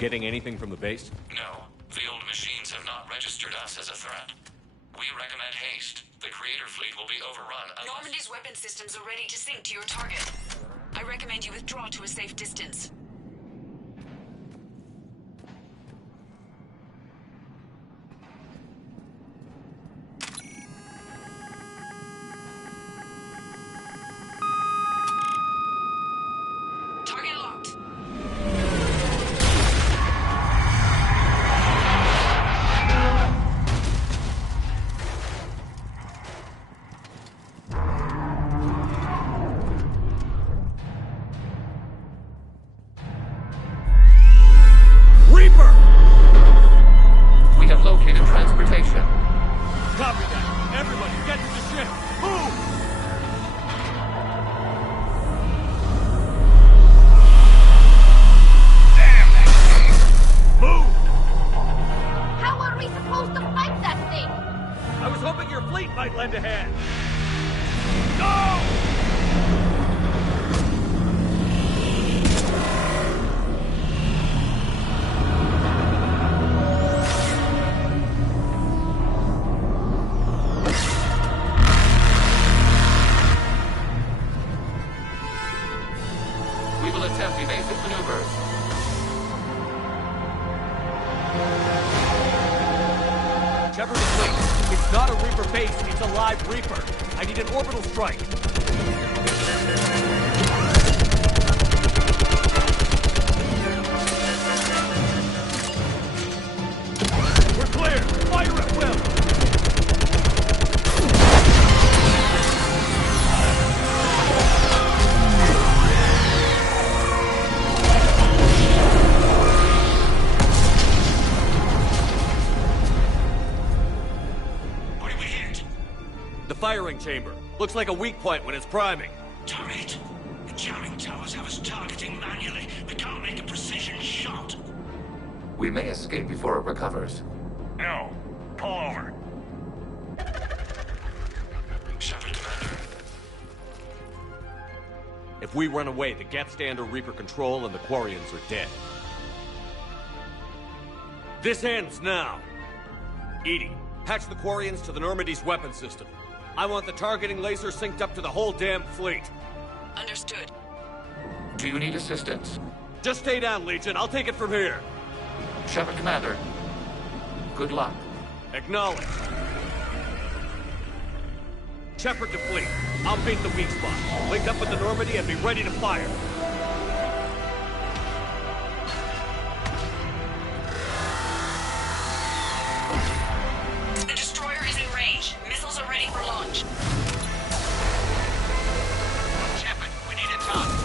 Getting anything from the base? No. The old machines have not registered us as a threat. We recommend haste. The Creator fleet will be overrun unless... Normandy's weapon systems are ready to sink to your target. I recommend you withdraw to a safe distance. Target locked. We have located transportation. Copy that. Everybody, get to the ship. Move! Damn that thing! Move! How are we supposed to fight that thing? I was hoping your fleet might lend a hand. No! We will attempt evasive maneuvers. Shepard is late. It's not a Reaper base, it's a live Reaper. I need an orbital strike. We're clear! Fire at will! The firing chamber. Looks like a weak point when it's priming. Turret? jamming towers have us targeting manually. We can't make a precision shot. We may escape before it recovers. No. Pull over. Shepard, Commander. If we run away, the Geth stay under Reaper control and the Quarians are dead. This ends now. Edie, patch the Quarians to the Normandy's weapon system. I want the targeting laser synced up to the whole damn fleet. Understood. Do you need assistance? Just stay down, Legion. I'll take it from here. Shepard, Commander. Good luck. Acknowledged. Shepard to fleet. I'll beat the weak spot. Link up with the Normandy and be ready to fire. The destroyer is in range. Missiles are ready for launch. Shepard, we need a target.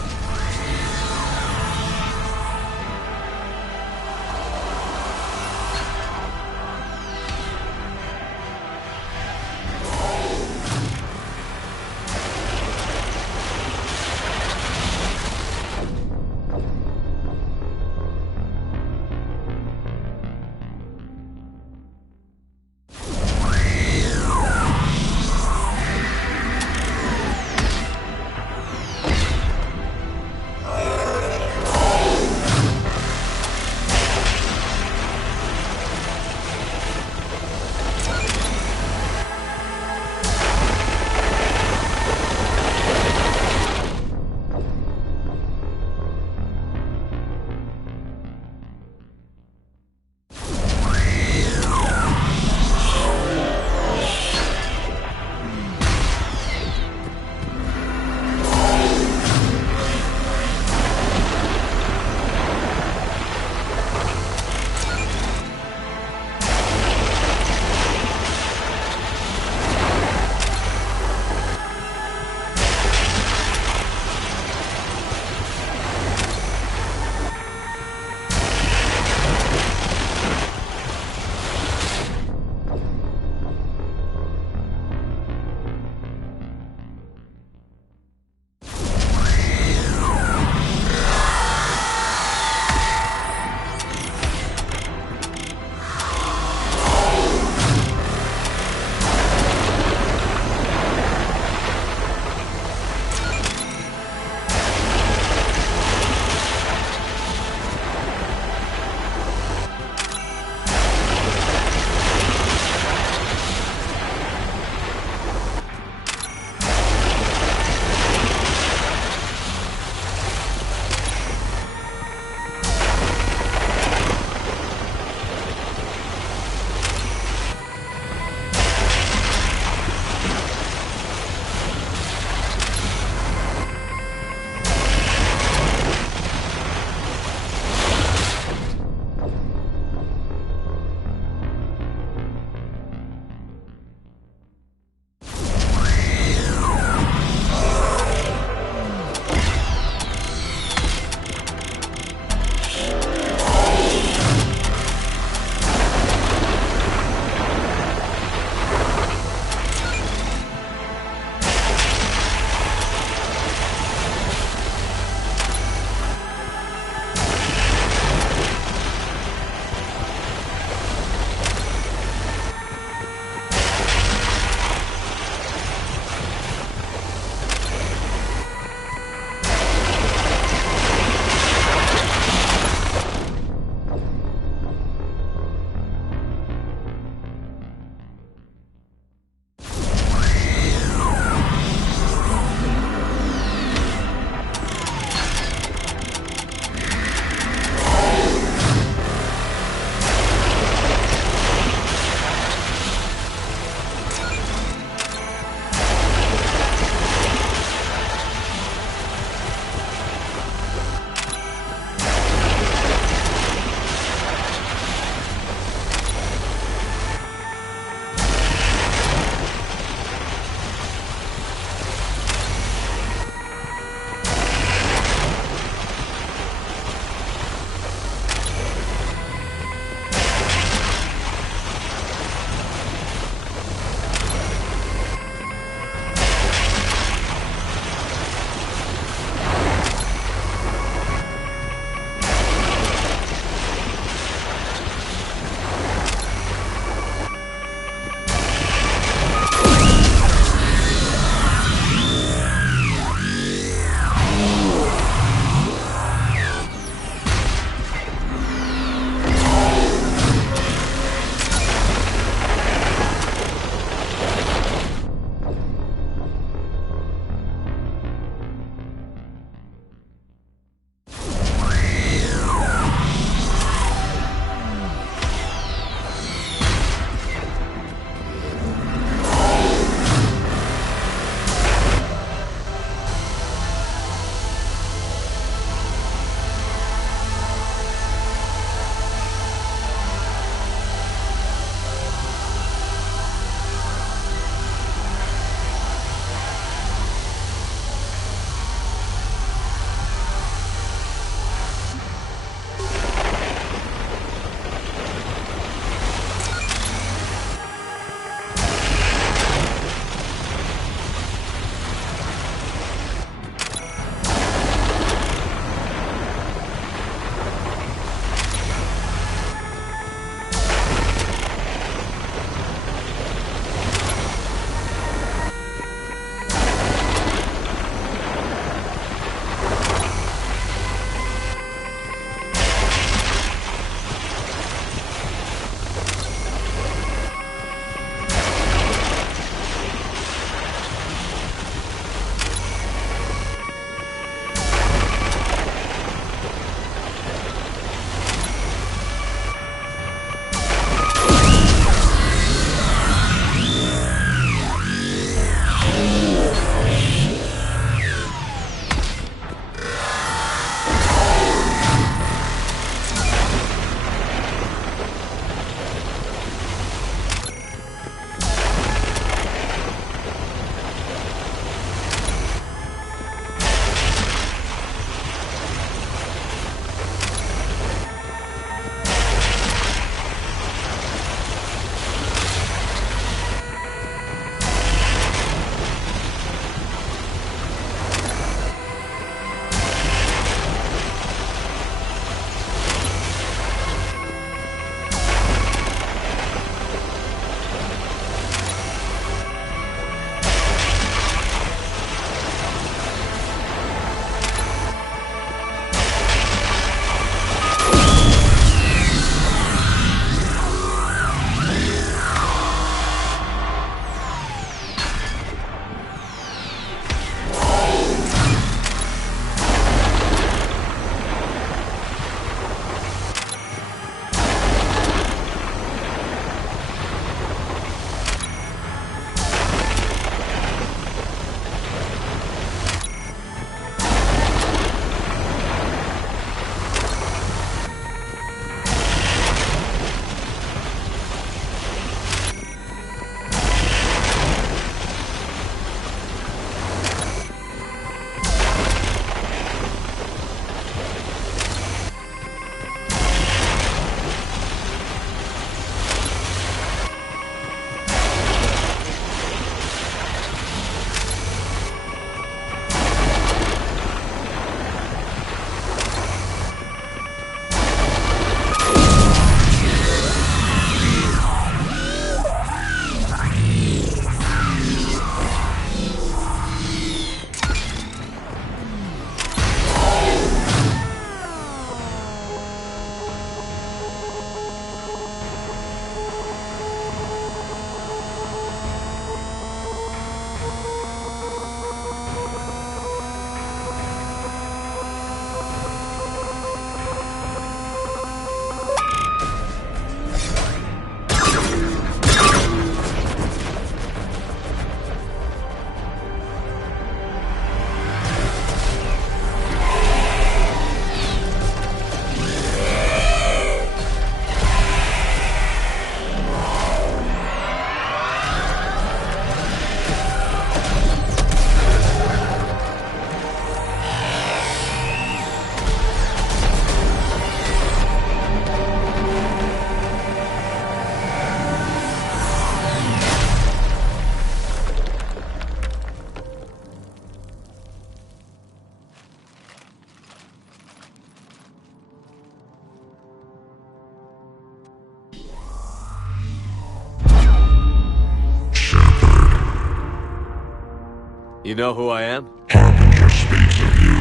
You know who I am? Harbinger speaks of you.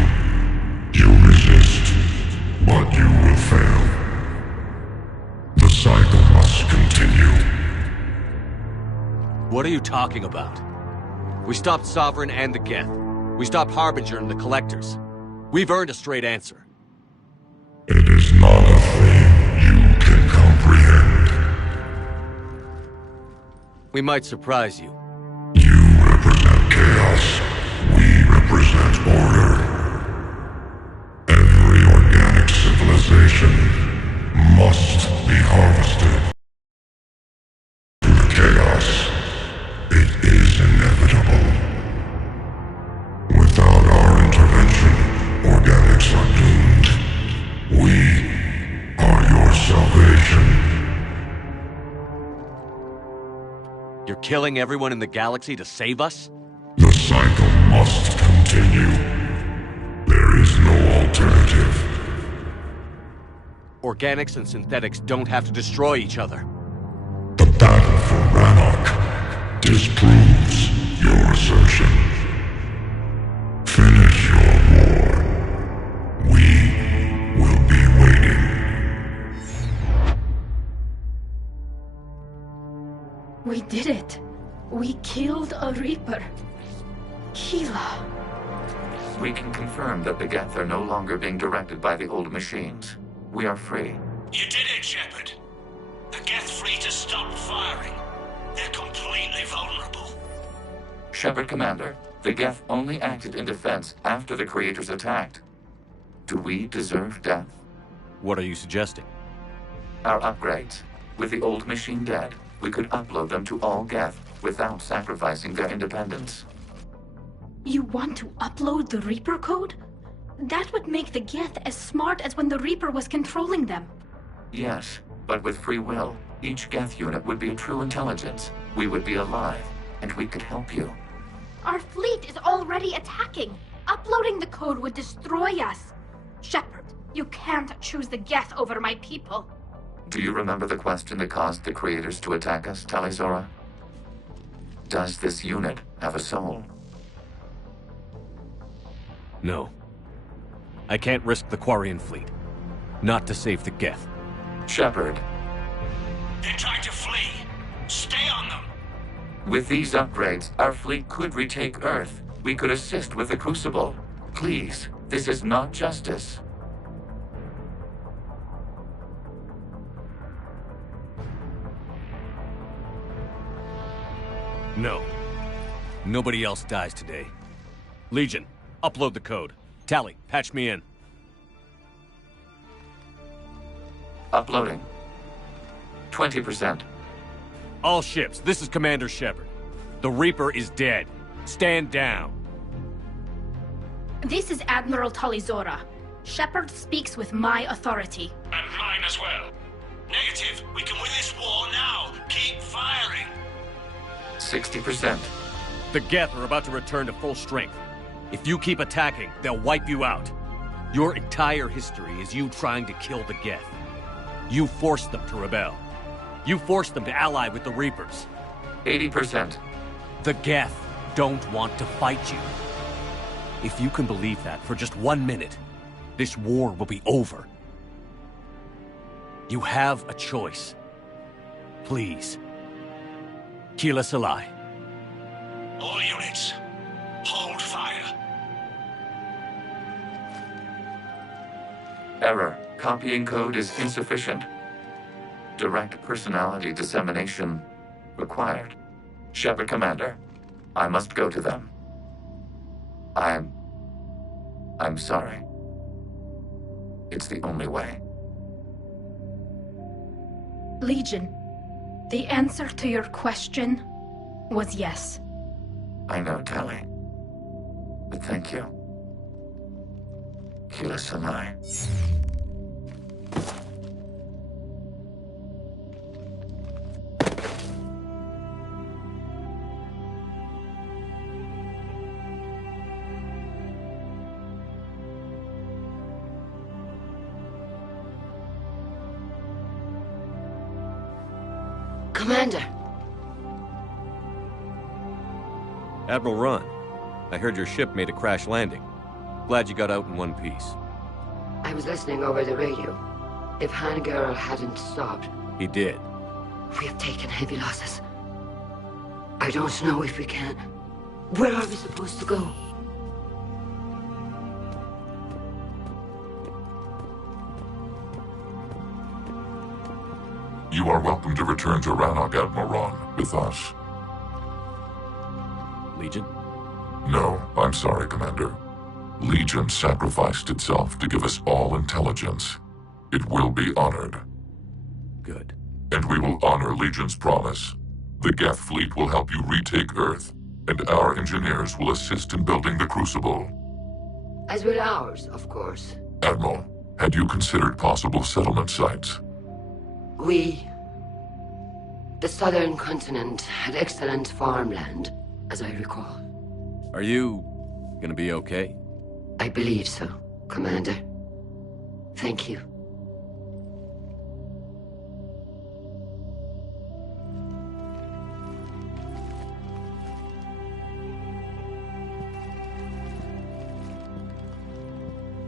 You resist, but you will fail. The cycle must continue. What are you talking about? We stopped Sovereign and the Geth. We stopped Harbinger and the Collectors. We've earned a straight answer. It is not a thing you can comprehend. We might surprise you. You represent chaos. We represent order. Every organic civilization must be harvested. To the chaos, it is inevitable. Without our intervention, organics are doomed. We are your salvation. You're killing everyone in the galaxy to save us? The cycle must continue. There is no alternative. Organics and synthetics don't have to destroy each other. The battle for Rannoch disproves your assertion. Finish your war. We will be waiting. We did it. We killed a Reaper. Keela. We can confirm that the Geth are no longer being directed by the old machines. We are free. You did it, Shepard. The Geth fleet has stopped firing. They're completely vulnerable. Shepard, Commander, the Geth only acted in defense after the Creators attacked. Do we deserve death? What are you suggesting? Our upgrades. With the old machine dead, we could upload them to all Geth without sacrificing their independence. You want to upload the Reaper code? That would make the Geth as smart as when the Reaper was controlling them. Yes, but with free will, each Geth unit would be a true intelligence. We would be alive, and we could help you. Our fleet is already attacking. Uploading the code would destroy us. Shepard, you can't choose the Geth over my people. Do you remember the question that caused the Creators to attack us, Talizora? Does this unit have a soul? No. I can't risk the Quarian fleet. Not to save the Geth. Shepard. They're trying to flee. Stay on them. With these upgrades, our fleet could retake Earth. We could assist with the Crucible. Please, this is not justice. No. Nobody else dies today. Legion, upload the code. Tally, patch me in. Uploading. 20%. All ships, this is Commander Shepard. The Reaper is dead. Stand down. This is Admiral Talizora. Shepard speaks with my authority. And mine as well. Negative. We can win this war now. Keep firing. 60%. The Geth are about to return to full strength. If you keep attacking, they'll wipe you out. Your entire history is you trying to kill the Geth. You forced them to rebel. You forced them to ally with the Reapers. 80%. The Geth don't want to fight you. If you can believe that for just 1 minute, this war will be over. You have a choice. Please. Keela Salai. All units, hold fire. Error. Copying code is insufficient. Direct personality dissemination required. Shepard, Commander, I must go to them. I'm sorry. It's the only way. Legion, the answer to your question was yes. I know, Tally. But thank you. Keela Salai. Commander! Admiral Ron, I heard your ship made a crash landing. Glad you got out in one piece. I was listening over the radio. If Hangirl hadn't stopped... He did. We have taken heavy losses. I don't know if we can... Where are we supposed to go? You are welcome to return to Rannoch, Admiral, with us. Legion? No, I'm sorry, Commander. Legion sacrificed itself to give us all intelligence. It will be honored. Good. And we will honor Legion's promise. The Geth fleet will help you retake Earth, and our engineers will assist in building the Crucible. As will ours, of course. Admiral, had you considered possible settlement sites? The southern continent had excellent farmland, as I recall. Are you gonna be okay? I believe so, Commander. Thank you.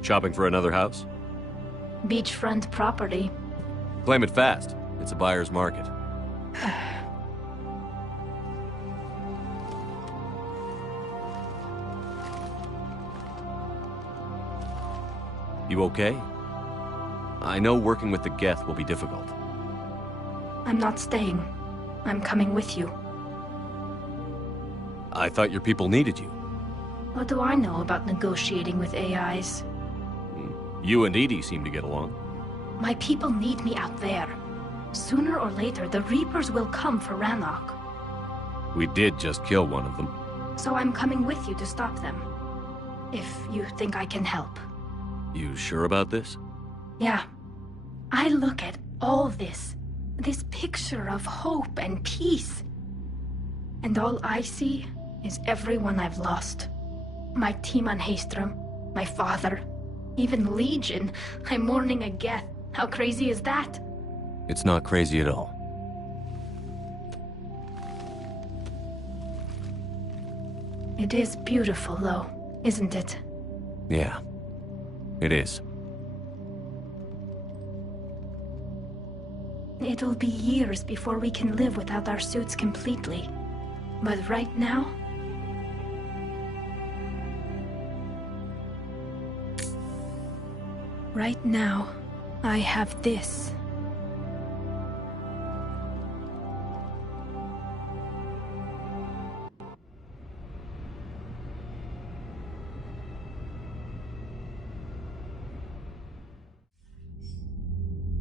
Shopping for another house? Beachfront property. Claim it fast. It's a buyer's market. You okay? I know working with the Geth will be difficult. I'm not staying. I'm coming with you. I thought your people needed you. What do I know about negotiating with AIs? You and Edie seem to get along. My people need me out there. Sooner or later, the Reapers will come for Rannoch. We did just kill one of them. So I'm coming with you to stop them. If you think I can help. You sure about this? Yeah. I look at all this picture of hope and peace. And all I see is everyone I've lost. My team on Haestrom, my father, even Legion. I'm mourning a Geth. How crazy is that? It's not crazy at all. It is beautiful, though, isn't it? Yeah, it is. It'll be years before we can live without our suits completely. But right now... Right now, I have this.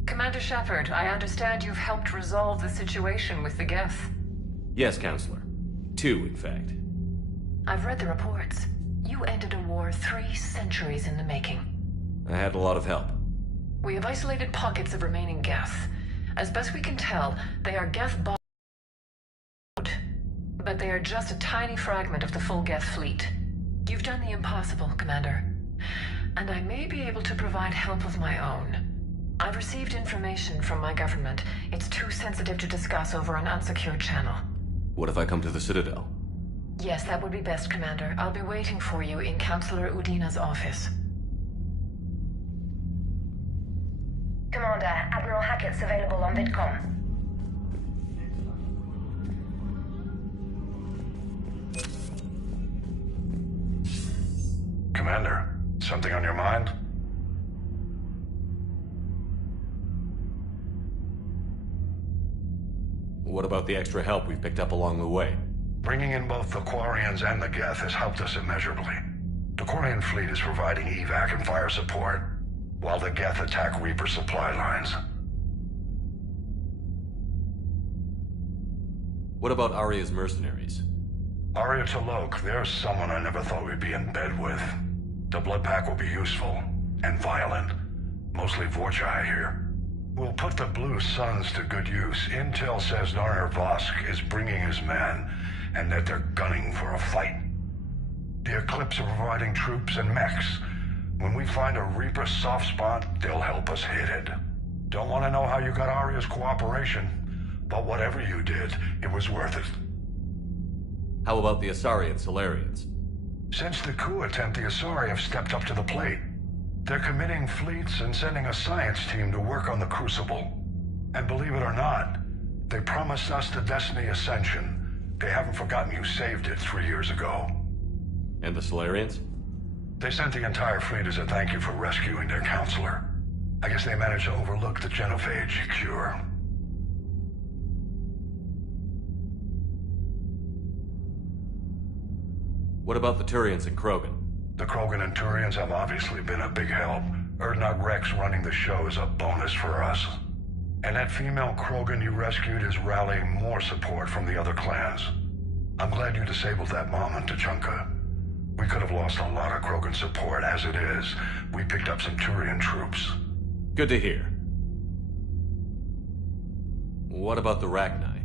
Commander Shepard, I understand you've helped resolve the situation with the Geth. Yes, Counselor. 2, in fact. I've read the reports. You ended a war 3 centuries in the making. I had a lot of help. We have isolated pockets of remaining Geth. As best we can tell, they are Geth-bound, but they are just a tiny fragment of the full Geth fleet. You've done the impossible, Commander. And I may be able to provide help of my own. I've received information from my government. It's too sensitive to discuss over an unsecured channel. What if I come to the Citadel? Yes, that would be best, Commander. I'll be waiting for you in Counselor Udina's office. Commander, Admiral Hackett's available on VidCom. Commander, something on your mind? What about the extra help we've picked up along the way? Bringing in both the Quarians and the Geth has helped us immeasurably. The Quarian fleet is providing evac and fire support, while the Geth attack Reaper supply lines. What about Arya's mercenaries? Arya T'Loak, there's someone I never thought we'd be in bed with. The blood pack will be useful, and violent. Mostly Vorcha, I hear. We'll put the Blue Suns to good use. Intel says Narner Vosk is bringing his men, and that they're gunning for a fight. The Eclipse are providing troops and mechs. When we find a Reaper soft spot, they'll help us hit it. Don't want to know how you got Arya's cooperation, but whatever you did, it was worth it. How about the Asari and Solarians? Since the coup attempt, the Asari have stepped up to the plate. They're committing fleets and sending a science team to work on the Crucible. And believe it or not, they promised us the Destiny Ascension. They haven't forgotten you saved it 3 years ago. And the Solarians? They sent the entire fleet as a thank you for rescuing their counselor. I guess they managed to overlook the genophage cure. What about the Turians and Krogan? The Krogan and Turians have obviously been a big help. Urdnot Rex running the show is a bonus for us. And that female Krogan you rescued is rallying more support from the other clans. I'm glad you disabled that mom in Tachanka. We could have lost a lot of Krogan support. As it is, we picked up some Turian troops. Good to hear. What about the Rachni?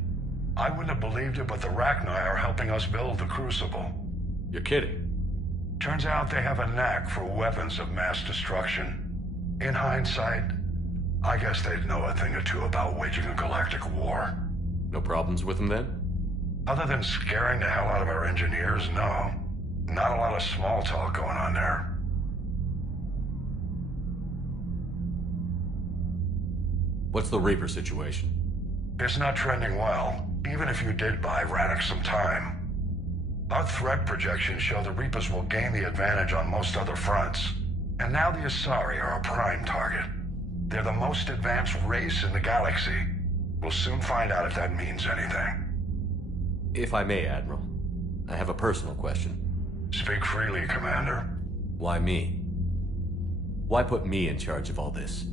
I wouldn't have believed it, but the Rachni are helping us build the Crucible. You're kidding. Turns out they have a knack for weapons of mass destruction. In hindsight, I guess they'd know a thing or two about waging a galactic war. No problems with them then? Other than scaring the hell out of our engineers, no. Not a lot of small talk going on there. What's the Reaper situation? It's not trending well, even if you did buy Rannoch some time. Our threat projections show the Reapers will gain the advantage on most other fronts. And now the Asari are a prime target. They're the most advanced race in the galaxy. We'll soon find out if that means anything. If I may, Admiral, I have a personal question. Speak freely, Commander. Why me? Why put me in charge of all this?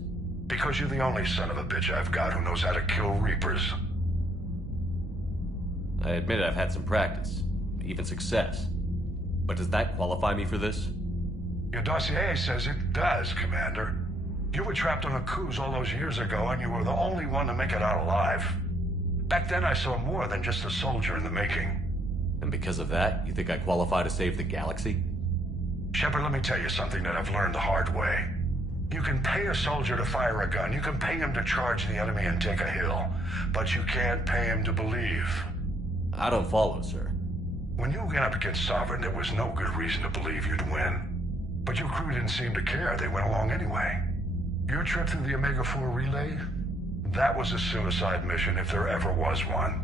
Because you're the only son of a bitch I've got who knows how to kill Reapers. I admit I've had some practice, even success. But does that qualify me for this? Your dossier says it does, Commander. You were trapped on a cruise all those years ago, and you were the only one to make it out alive. Back then I saw more than just a soldier in the making. And because of that, you think I qualify to save the galaxy? Shepard, let me tell you something that I've learned the hard way. You can pay a soldier to fire a gun, you can pay him to charge the enemy and take a hill, but you can't pay him to believe. I don't follow, sir. When you went up against Sovereign, there was no good reason to believe you'd win. But your crew didn't seem to care, they went along anyway. Your trip through the Omega-4 relay? That was a suicide mission if there ever was one.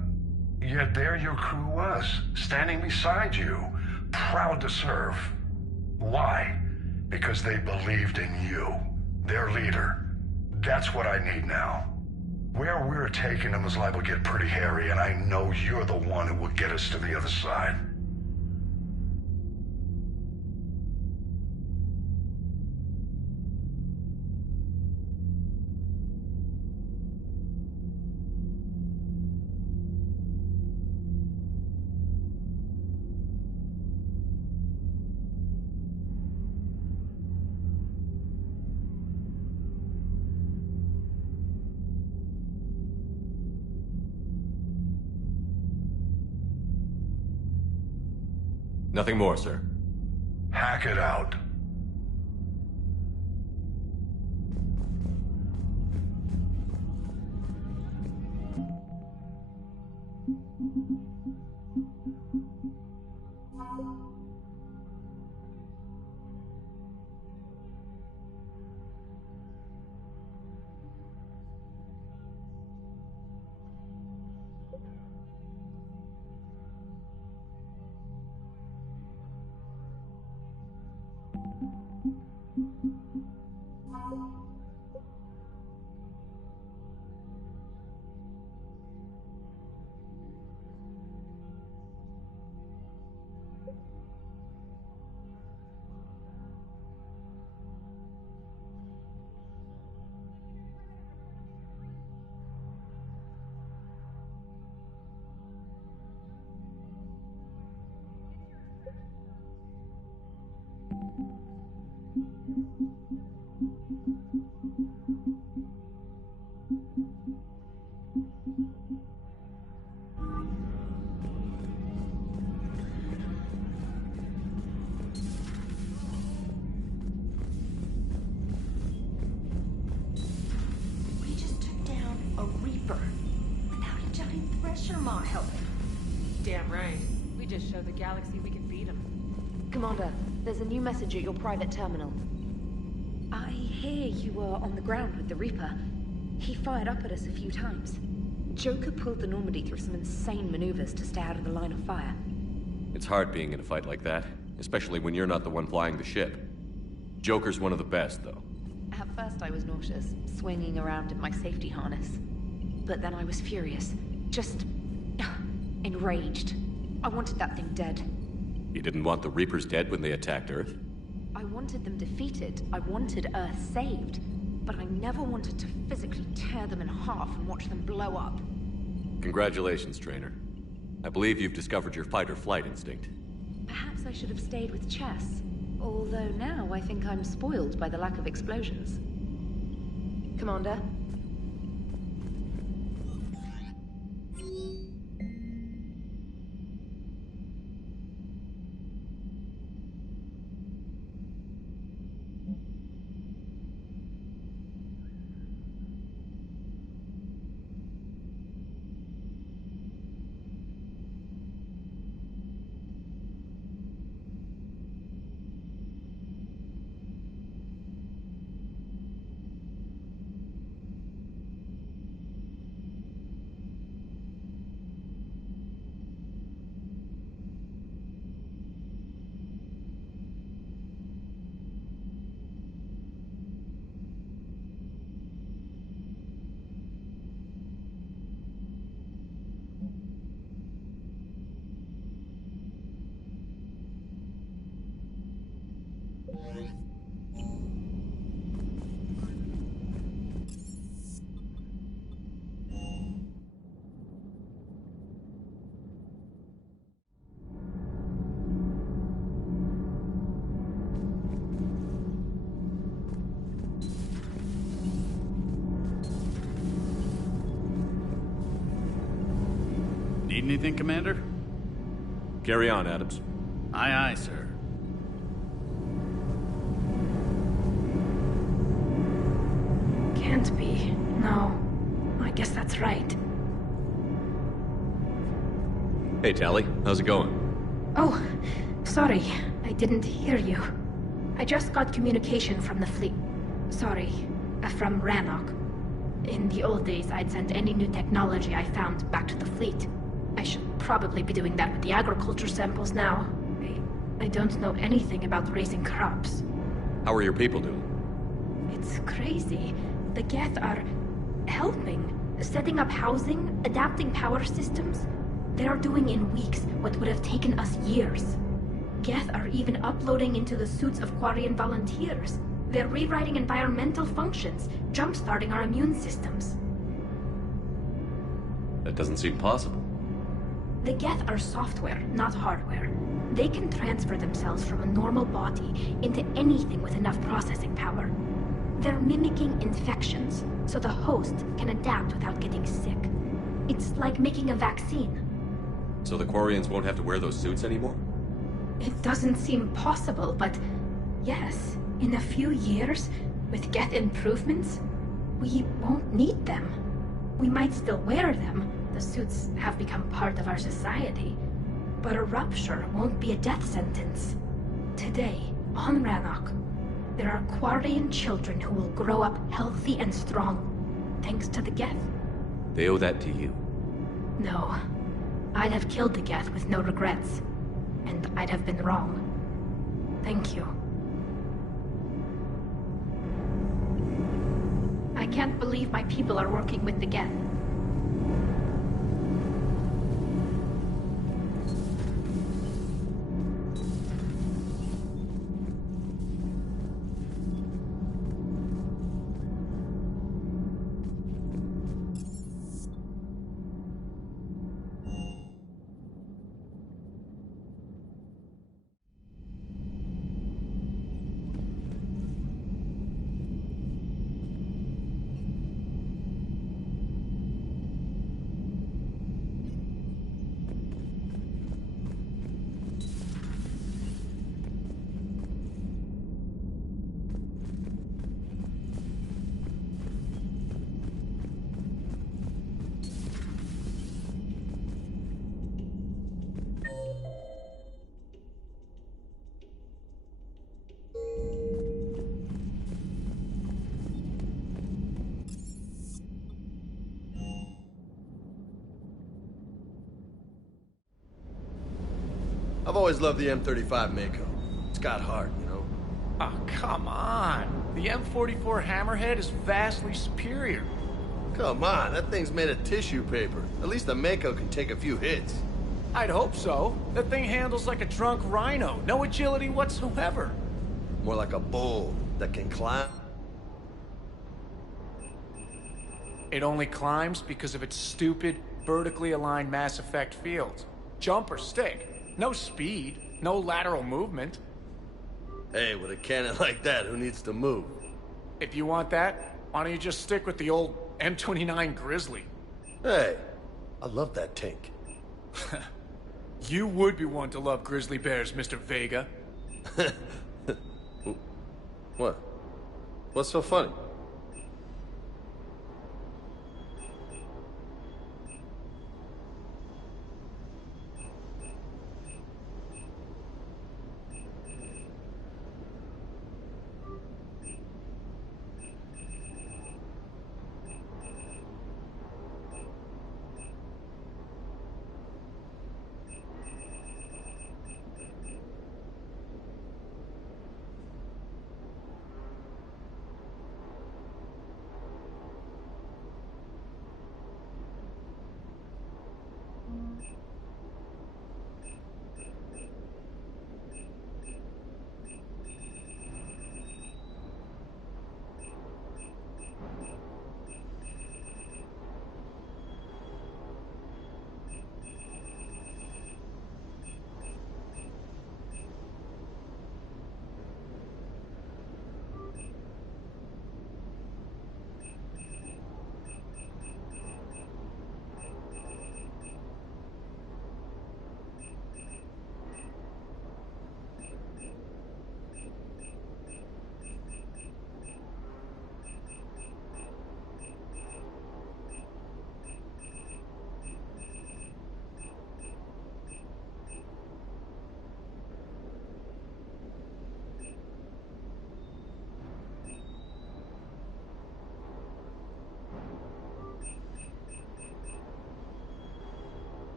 Yet there your crew was, standing beside you, proud to serve. Why? Because they believed in you, their leader. That's what I need now. Where we're taking them is liable to get pretty hairy, and I know you're the one who will get us to the other side. Nothing more, sir. Hack it out. Damn right. We just showed the galaxy we can beat them. Commander, there's a new message at your private terminal. I hear you were on the ground with the Reaper. He fired up at us a few times. Joker pulled the Normandy through some insane maneuvers to stay out of the line of fire. It's hard being in a fight like that, especially when you're not the one flying the ship. Joker's one of the best, though. At first I was nauseous, swinging around in my safety harness. But then I was furious. Just... enraged. I wanted that thing dead. You didn't want the Reapers dead when they attacked Earth? I wanted them defeated. I wanted Earth saved. But I never wanted to physically tear them in half and watch them blow up. Congratulations, Trainer. I believe you've discovered your fight-or-flight instinct. Perhaps I should have stayed with chess. Although now I think I'm spoiled by the lack of explosions. Commander? Need anything, Commander? Carry on, Adams. Aye, aye, sir. Can't be. No. I guess that's right. Hey, Tally. How's it going? Oh, sorry. I didn't hear you. I just got communication from the fleet. Sorry. From Rannoch. In the old days, I'd send any new technology I found back to the fleet. I should probably be doing that with the agriculture samples now. I don't know anything about raising crops. How are your people doing? It's crazy. The Geth are helping, setting up housing, adapting power systems. They are doing in weeks what would have taken us years. Geth are even uploading into the suits of Quarian volunteers. They're rewriting environmental functions, jump-starting our immune systems. That doesn't seem possible. The Geth are software, not hardware. They can transfer themselves from a normal body into anything with enough processing power. They're mimicking infections, so the host can adapt without getting sick. It's like making a vaccine. So the Quarians won't have to wear those suits anymore? It doesn't seem possible, but yes, in a few years, with Geth improvements, we won't need them. We might still wear them. The suits have become part of our society. But a rupture won't be a death sentence. Today, on Rannoch, there are Quarian children who will grow up healthy and strong, thanks to the Geth. They owe that to you. No. I'd have killed the Geth with no regrets. And I'd have been wrong. Thank you. I can't believe my people are working with the Geth. I've always loved the M35 Mako. It's got heart, you know? Oh, come on. The M44 Hammerhead is vastly superior. Come on, that thing's made of tissue paper. At least the Mako can take a few hits. I'd hope so. That thing handles like a drunk rhino. No agility whatsoever. More like a bull that can climb. It only climbs because of its stupid, vertically aligned Mass Effect fields. Jump or stick. No speed. No lateral movement. Hey, with a cannon like that, who needs to move? If you want that, why don't you just stick with the old M29 Grizzly? Hey, I love that tank. You would be one to love grizzly bears, Mr. Vega. What? What's so funny?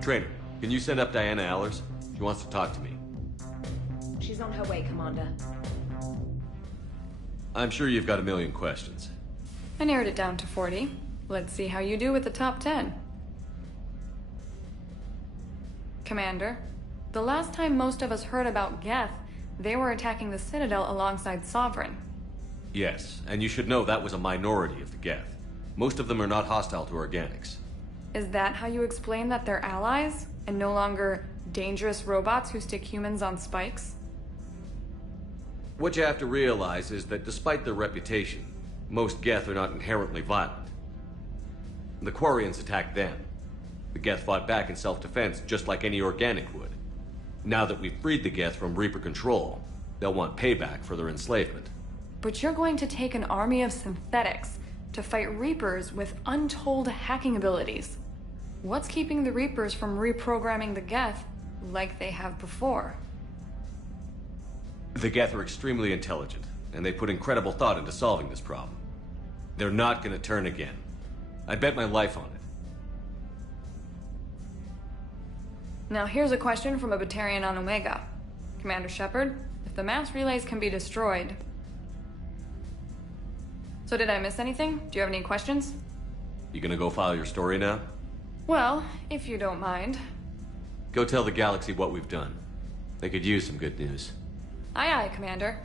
Trainer, can you send up Diana Allers? She wants to talk to me. She's on her way, Commander. I'm sure you've got a million questions. I narrowed it down to 40. Let's see how you do with the top 10. Commander, the last time most of us heard about Geth, they were attacking the Citadel alongside Sovereign. Yes, and you should know that was a minority of the Geth. Most of them are not hostile to organics. Is that how you explain that they're allies, and no longer dangerous robots who stick humans on spikes? What you have to realize is that despite their reputation, most Geth are not inherently violent. The Quarians attacked them. The Geth fought back in self-defense just like any organic would. Now that we've freed the Geth from Reaper control, they'll want payback for their enslavement. But you're going to take an army of synthetics to fight Reapers with untold hacking abilities. What's keeping the Reapers from reprogramming the Geth like they have before? The Geth are extremely intelligent, and they put incredible thought into solving this problem. They're not gonna turn again. I bet my life on it. Now here's a question from a Batarian on Omega. Commander Shepard, if the mass relays can be destroyed... So did I miss anything? Do you have any questions? You gonna go file your story now? Well, if you don't mind. Go tell the Galaxy what we've done. They could use some good news. Aye aye, Commander.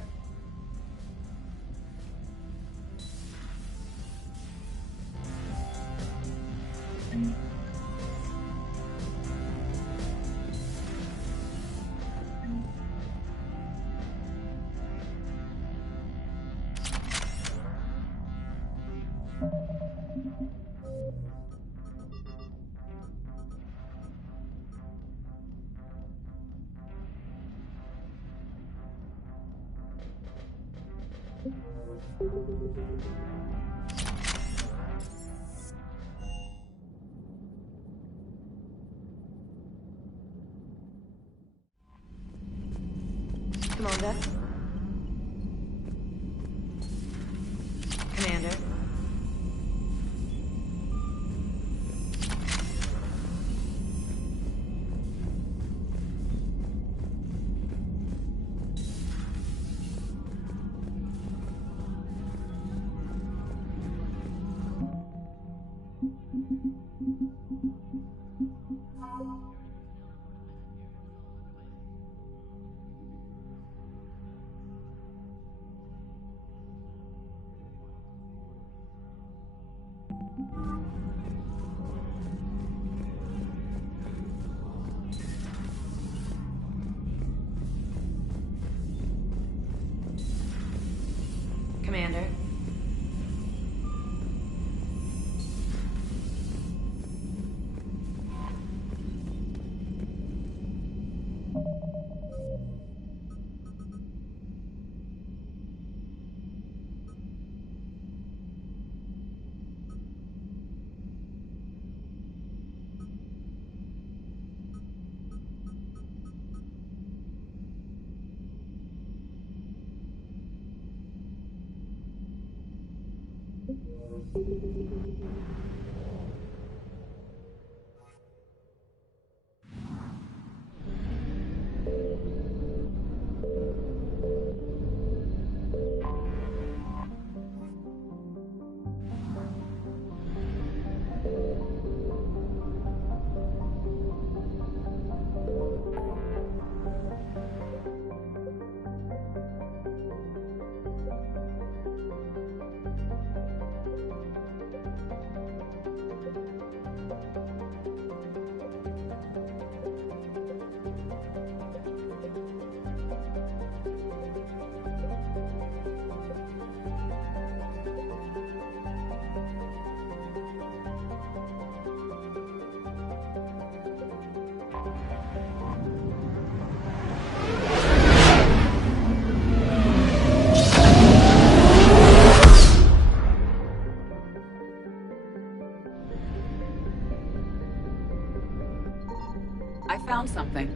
Commander? Commander? Commander? I found something.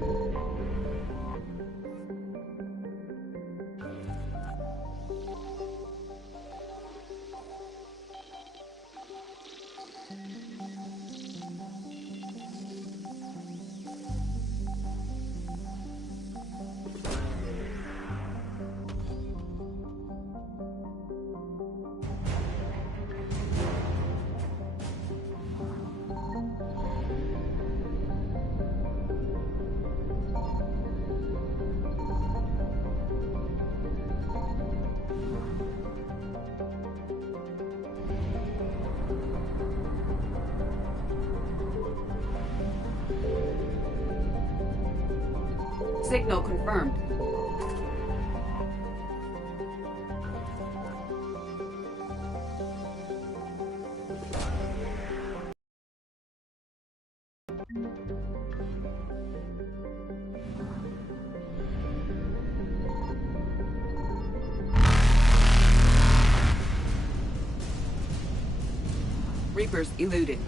Signal confirmed. Reapers eluded.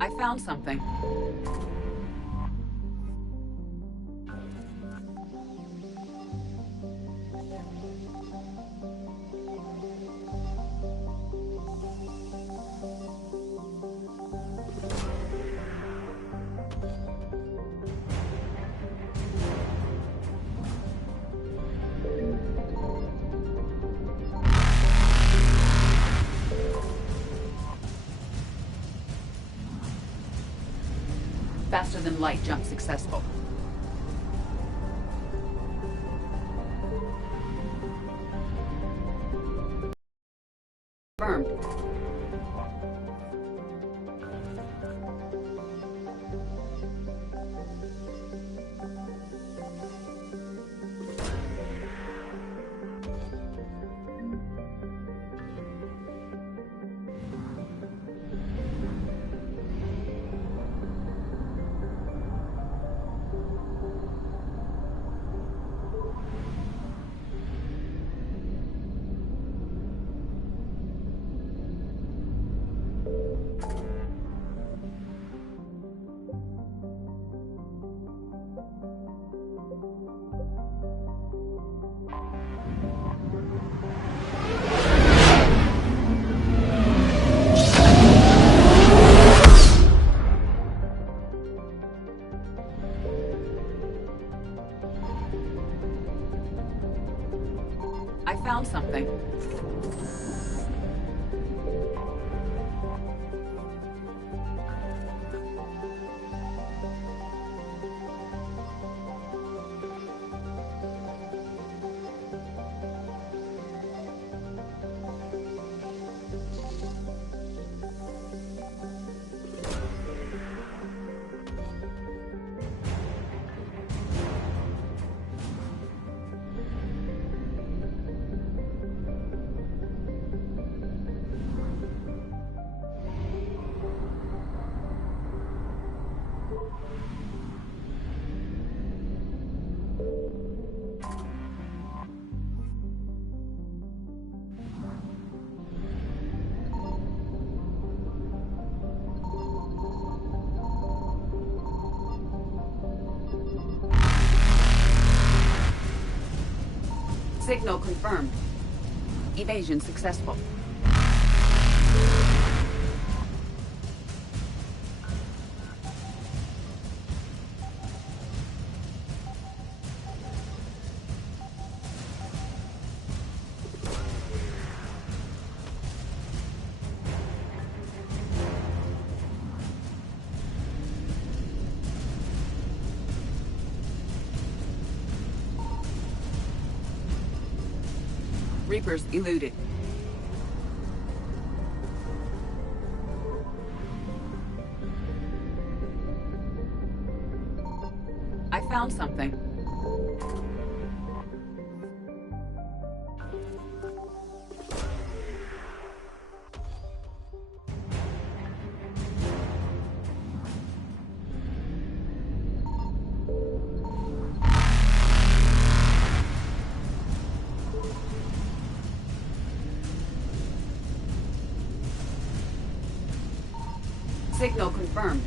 I found something. Faster than light jump successful. Confirmed. I found something. Signal confirmed. Evasion successful. Reapers eluded. I found something. Signal confirmed.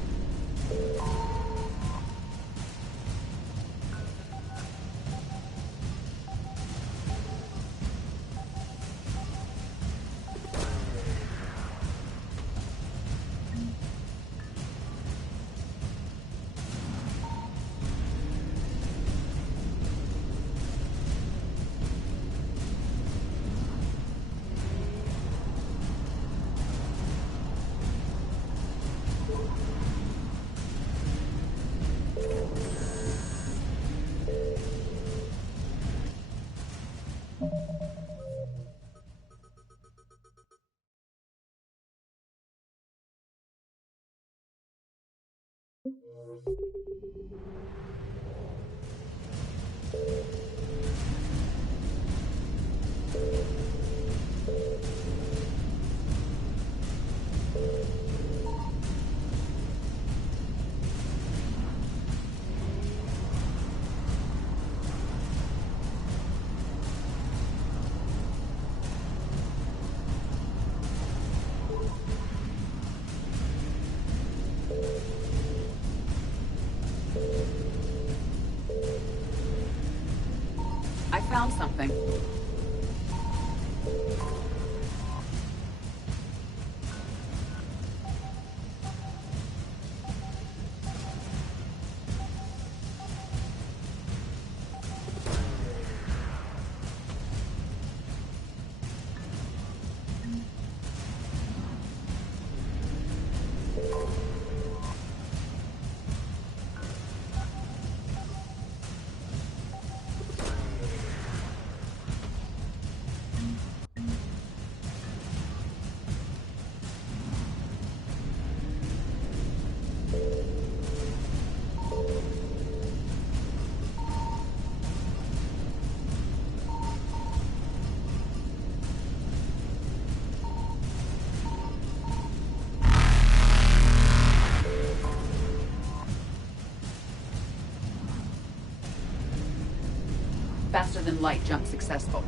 I found something. Faster than light jump successful.